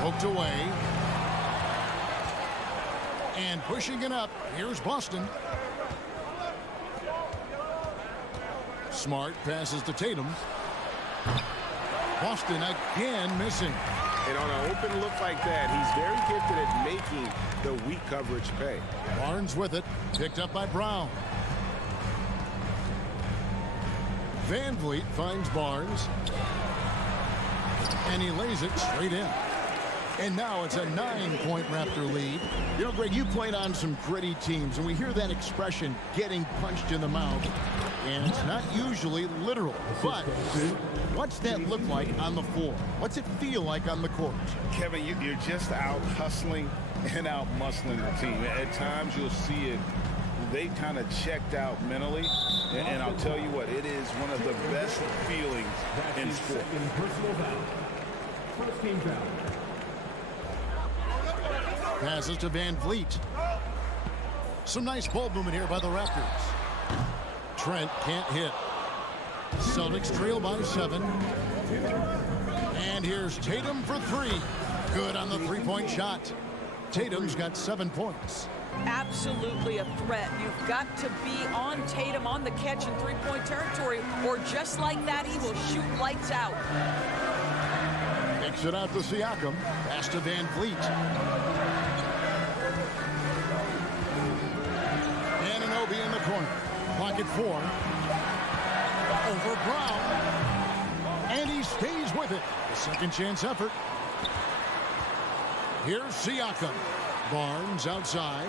Poked away. And pushing it up, here's Boston. Smart passes to Tatum. Boston again missing. And on an open look like that, he's very gifted at making the weak coverage pay. Barnes with it, picked up by Brown. Van Vliet finds Barnes. And he lays it straight in. And now it's a 9-point Raptor lead. You know, Greg, you played on some gritty teams, and we hear that expression, getting punched in the mouth. And it's not usually literal. But what's that look like on the floor? What's it feel like on the court? Kevin, you're just out hustling and out muscling the team. At times you'll see it. They kind of checked out mentally. And I'll tell you what, it is one of the best feelings in sport. Personal foul. First team foul. Passes to Van Vliet. Some nice ball movement here by the Raptors. Trent can't hit. Celtics trail by 7. And here's Tatum for 3. Good on the 3-point shot. Tatum's got 7 points. absolutely a threat. You've got to be on Tatum on the catch in three-point territory, or just like that, he will shoot lights out. Kicks it out to Siakam. Pass to Van Vliet. Anunoby in the corner. Clock at 4. Over Brown. And he stays with it. A second chance effort. Here's Siakam. Barnes outside.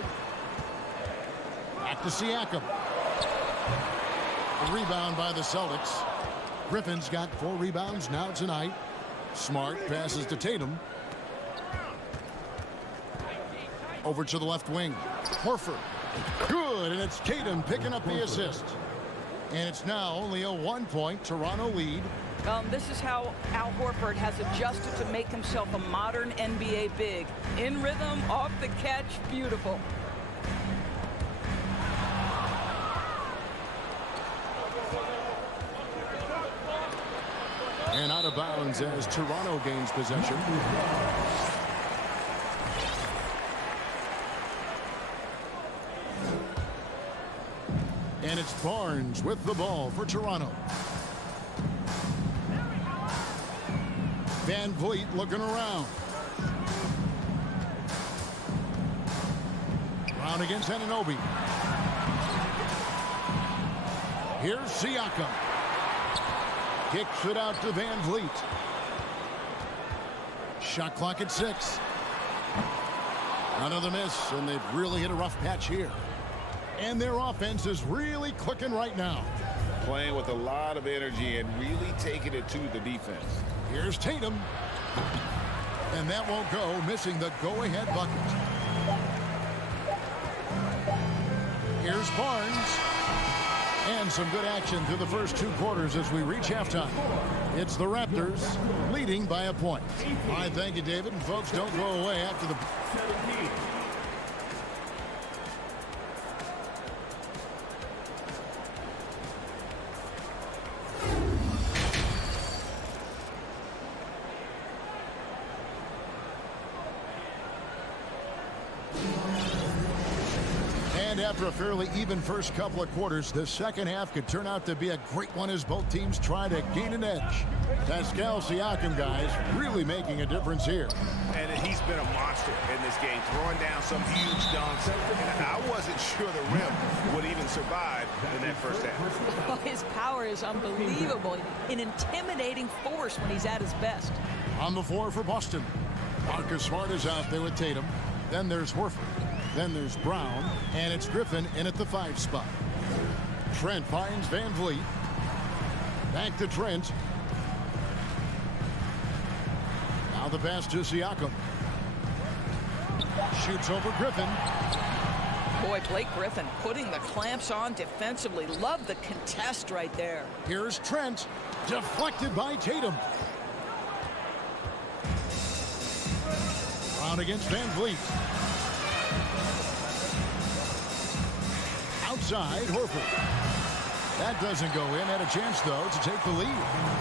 Back to Siakam. A rebound by the Celtics. Griffin's got 4 rebounds now tonight. Smart passes to Tatum. Over to the left wing. Horford. Good, and it's Tatum picking up the assist. And it's now only a 1-point Toronto lead. This is how Al Horford has adjusted to make himself a modern NBA big. In rhythm, off the catch, beautiful. And out of bounds as Toronto gains possession. And it's Barnes with the ball for Toronto. Van Vliet looking around. Brown against Anunoby. Here's Siakam. Kicks it out to Van Vliet. Shot clock at 6. Another miss, and they've really hit a rough patch here. And their offense is really clicking right now. Playing with a lot of energy and really taking it to the defense. Here's Tatum. And that won't go, missing the go-ahead bucket. Here's Barnes. And some good action through the first 2 quarters as we reach halftime. It's the Raptors leading by a point. I thank you, David. And folks, don't go away after the... After a fairly even first couple of quarters, the second half could turn out to be a great one as both teams try to gain an edge. Pascal Siakam, guys, really making a difference here. And he's been a monster in this game, throwing down some huge dunks. And I wasn't sure the rim would even survive in that first half. Oh, his power is unbelievable. An intimidating force when he's at his best. On the floor for Boston. Marcus Smart is out there with Tatum. Then there's Horford. Then there's Brown, and it's Griffin in at the 5 spot. Trent finds Van Vliet. Back to Trent. Now the pass to Siakam. Shoots over Griffin. Boy, Blake Griffin putting the clamps on defensively. Love the contest right there. Here's Trent. Deflected by Tatum. Brown against Van Vliet. Outside, Horford. That doesn't go in. Had a chance, though, to take the lead.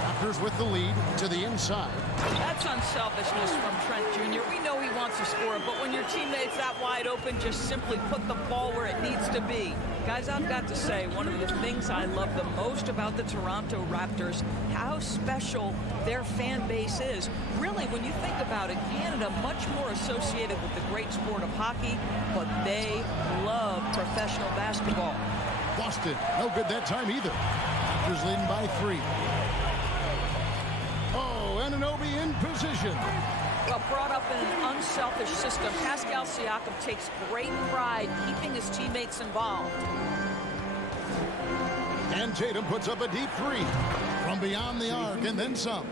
Raptors with the lead to the inside. That's unselfishness from Trent Jr. We know he wants to score, but when your teammate's that wide open, just simply put the ball where it needs to be. Guys, I've got to say, one of the things I love the most about the Toronto Raptors, how special their fan base is. Really, when you think about it, Canada much more associated with the great sport of hockey, but they love professional basketball. Boston, no good that time either. Raptors leading by 3. Oh, Anunoby in position. Well, brought up in an unselfish system, Pascal Siakam takes great pride keeping his teammates involved. And Tatum puts up a deep 3 from beyond the arc and then some.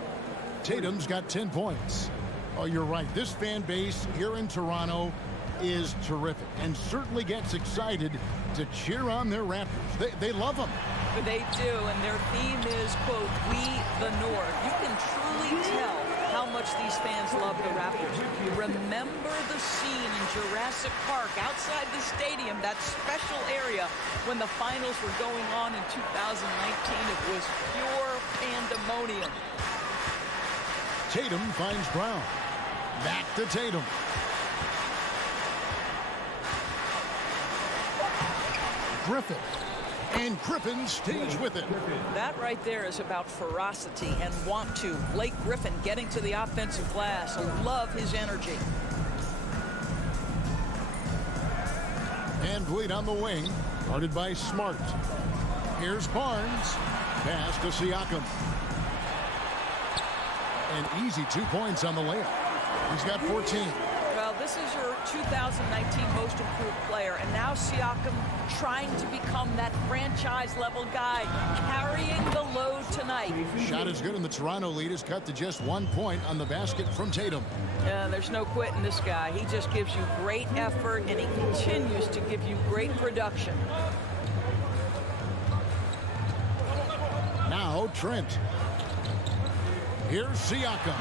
Tatum's got 10 points. Oh, you're right. This fan base here in Toronto is terrific and certainly gets excited to cheer on their Raptors. They love them. They do, and their theme is, quote, "We the North." You can truly tell how much these fans love the Raptors. Remember the scene in Jurassic Park outside the stadium, that special area when the finals were going on in 2019. It was pure pandemonium. Tatum finds Brown. Back to Tatum. Griffin. And Griffin stays with it. That right there is about ferocity and want to. Blake Griffin getting to the offensive glass. I love his energy. Van Vliet on the wing, guarded by Smart. Here's Barnes. Pass to Siakam. An easy 2 points on the layup. He's got 14. Well, this is your 2019 most improved player, and now Siakam trying to become that franchise-level guy, carrying the load tonight. Shot is good, and the Toronto lead is cut to just 1 point on the basket from Tatum. There's no quitting this guy. He just gives you great effort, and he continues to give you great production. Now Trent. Here's Siakam.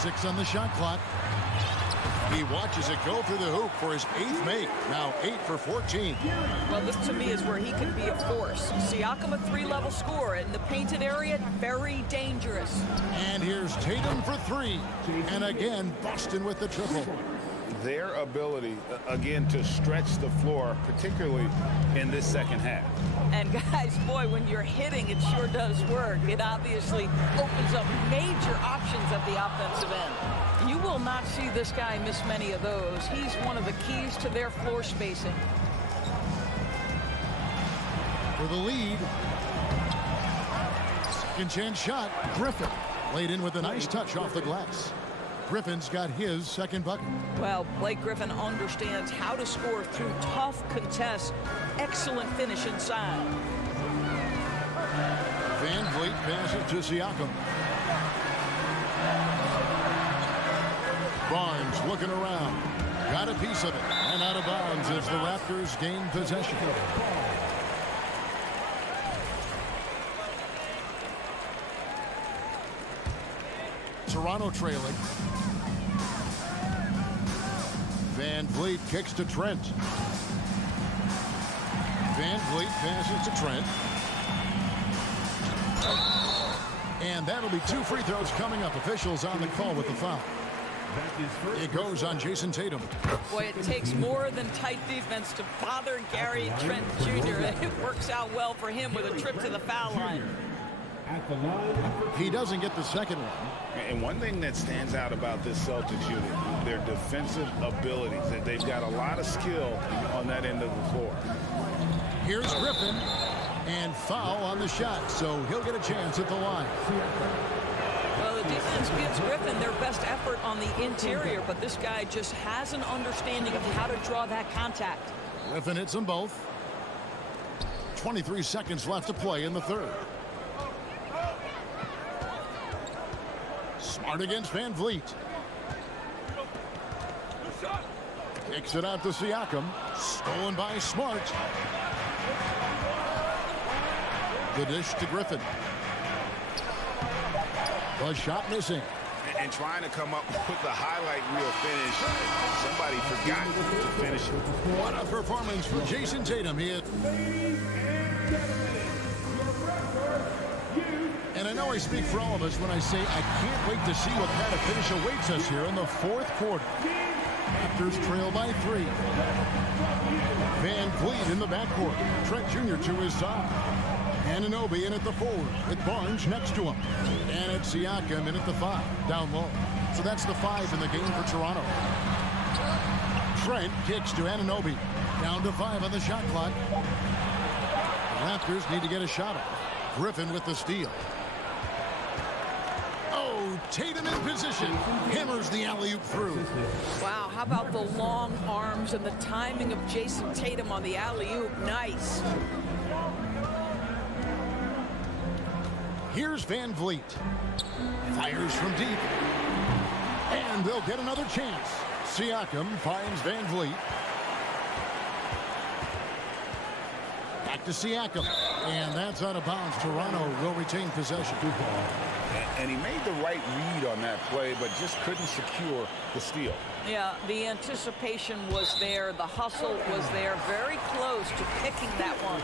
6 on the shot clock. He watches it go through the hoop for his 8th make. Now 8 for 14. Well, this to me is where he can be a force. Siakam, a 3-level scorer in the painted area, very dangerous. And here's Tatum for 3. And again, Boston with the triple. Their ability, again, to stretch the floor, particularly in this second half. And guys, boy, when you're hitting, it sure does work. It obviously opens up major options at the offensive end. You will not see this guy miss many of those. He's one of the keys to their floor spacing. For the lead. Second chance shot, Griffin. Laid in with a nice touch off the glass. Griffin's got his second bucket. Well, Blake Griffin understands how to score through tough contests. Excellent finish inside. Van Vliet passes to Siakam. Barnes looking around. Got a piece of it. And out of bounds as the Raptors gain possession. Toronto trailing. Van Vliet kicks to Trent. Van Vliet passes to Trent. And that'll be 2 free throws coming up. Officials on the call with the foul. It goes on Jason Tatum. Boy, it takes more than tight defense to bother Gary Trent Jr. It works out well for him with a trip to the foul line. He doesn't get the second one. And one thing that stands out about this Celtics unit, their defensive abilities. They've got a lot of skill on that end of the floor. Here's Griffin. And foul on the shot, so he'll get a chance at the line. Well, the defense gives Griffin their best effort on the interior, but this guy just has an understanding of how to draw that contact. Griffin hits them both. 23 seconds left to play in the third. Smart against Van Vliet. Kicks it out to Siakam. Stolen by Smart. The dish to Griffin. The shot missing. And trying to come up with the highlight reel finish. Somebody forgot to finish it. What a performance from Jason Tatum here. And I know I speak for all of us when I say I can't wait to see what kind of finish awaits us here in the fourth quarter. Raptors trail by 3. Van Vliet in the backcourt. Trent Jr. to his side. Anunoby in at the forward with Barnes next to him. And it's Siakam in at the 5, down low. So that's the 5 in the game for Toronto. Trent kicks to Anunoby. Down to 5 on the shot clock. The Raptors need to get a shot off. Griffin with the steal. Oh, Tatum in position. Hammers the alley-oop through. Wow, how about the long arms and the timing of Jason Tatum on the alley-oop? Nice. Here's Van Vliet. Fires from deep. And they'll get another chance. Siakam finds Van Vliet. Back to Siakam. And that's out of bounds. Toronto will retain possession. And he made the right read on that play, but just couldn't secure the steal. Yeah, the anticipation was there. The hustle was there. Very close to picking that one.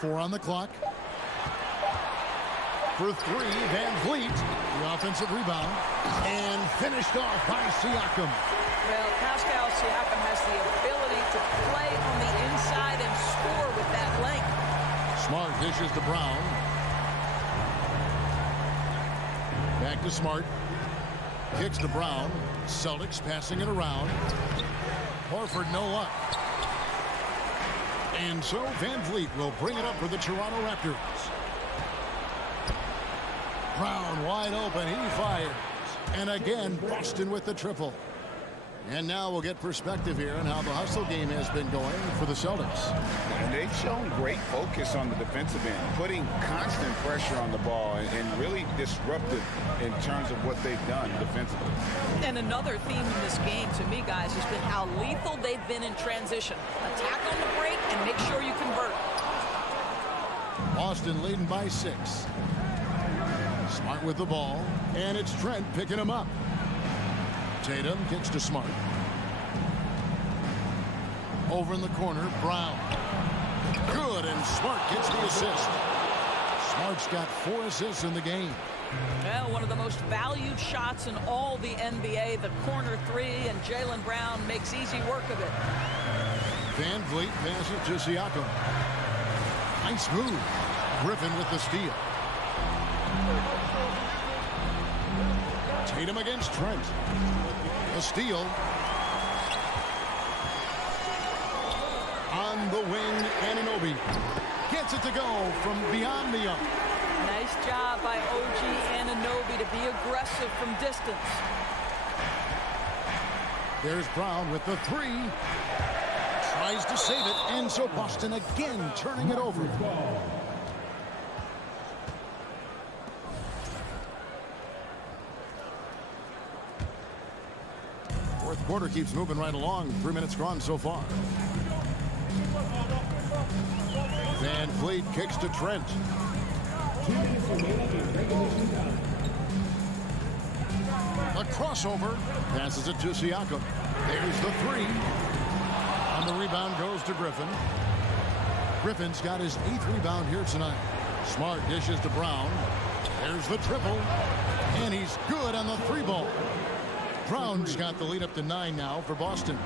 Four on the clock. For 3, Van Vliet. The offensive rebound. And finished off by Siakam. Well, Pascal Siakam has the ability to play on the inside and score with that length. Smart dishes to Brown. Back to Smart. Kicks to Brown. Celtics passing it around. Horford no luck. And so Van Vliet will bring it up for the Toronto Raptors. Brown wide open. He fires. And again, Boston with the triple. And now we'll get perspective here on how the hustle game has been going for the Celtics. And they've shown great focus on the defensive end, putting constant pressure on the ball and really disruptive in terms of what they've done defensively. And another theme in this game to me, guys, has been how lethal they've been in transition. Attack on the break and make sure you convert. Boston leading by 6. Smart with the ball, and it's Trent picking him up. Tatum kicks to Smart. Over in the corner, Brown. Good, and Smart gets the assist. Smart's got 4 assists in the game. Well, one of the most valued shots in all the NBA, the corner 3, and Jaylen Brown makes easy work of it. Van Vliet passes to Siakam. Nice move. Griffin with the steal. Tatum against Trent. A steal. On the wing, Anunoby gets it to go from beyond the arc. Nice job by OG Anunoby to be aggressive from distance. There's Brown with the 3. Tries to save it, and so Boston again turning it over. Fourth quarter keeps moving right along. 3 minutes gone so far. Van Vliet kicks to Trent. A crossover. Passes it to Siakam. There's the 3. On the rebound goes to Griffin. Griffin's got his 8th rebound here tonight. Smart dishes to Brown. There's the triple. And he's good on the 3-ball. Brown's got the lead up to 9 now for Boston.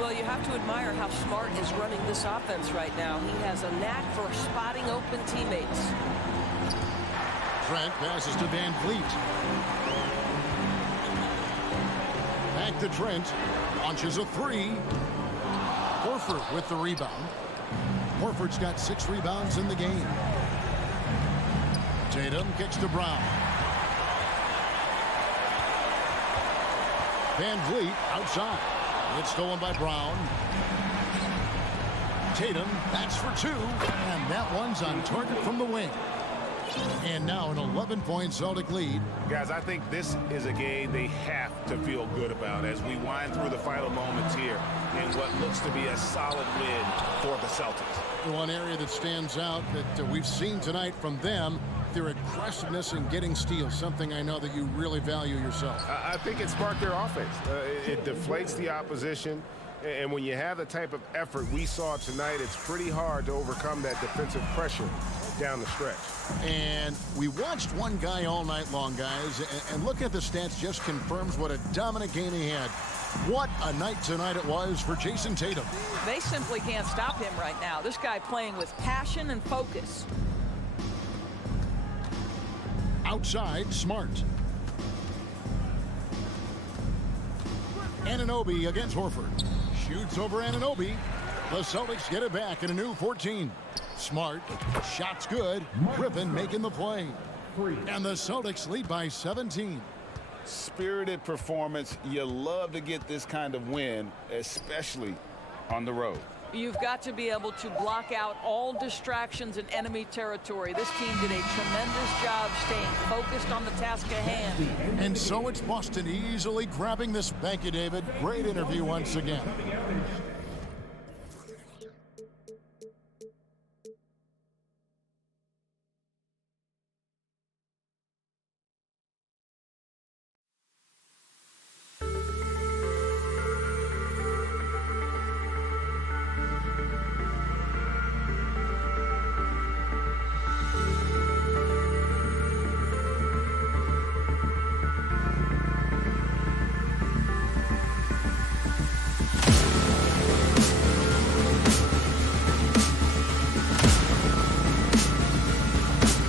Well, you have to admire how Smart is running this offense right now. He has a knack for spotting open teammates. Trent passes to Van Vliet. Back to Trent. Launches a 3. Horford with the rebound. Horford's got 6 rebounds in the game. Tatum kicks to Brown. Van Vliet outside. It's stolen by Brown. Tatum, that's for 2. And that one's on target from the wing. And now an 11-point Celtic lead. Guys, I think this is a game they have to feel good about as we wind through the final moments here in what looks to be a solid win for the Celtics. One area that stands out that we've seen tonight from them, their aggressiveness in getting steals, something I know that you really value yourself. I think it sparked their offense. It deflates the opposition. And when you have the type of effort we saw tonight, it's pretty hard to overcome that defensive pressure down the stretch. And we watched one guy all night long, guys, and looking at the stats just confirms what a dominant game he had. What a night tonight it was for Jason Tatum. They simply can't stop him right now. This guy playing with passion and focus. Outside, Smart. Anunoby against Horford. Shoots over Anunoby. The Celtics get it back in a new 14. Smart. Shot's good. Griffin making the play. And the Celtics lead by 17. Spirited performance. You love to get this kind of win, especially on the road. You've got to be able to block out all distractions in enemy territory. This team did a tremendous job staying focused on the task at hand. And so it's Boston easily grabbing this. Thank you, David. Great interview once again.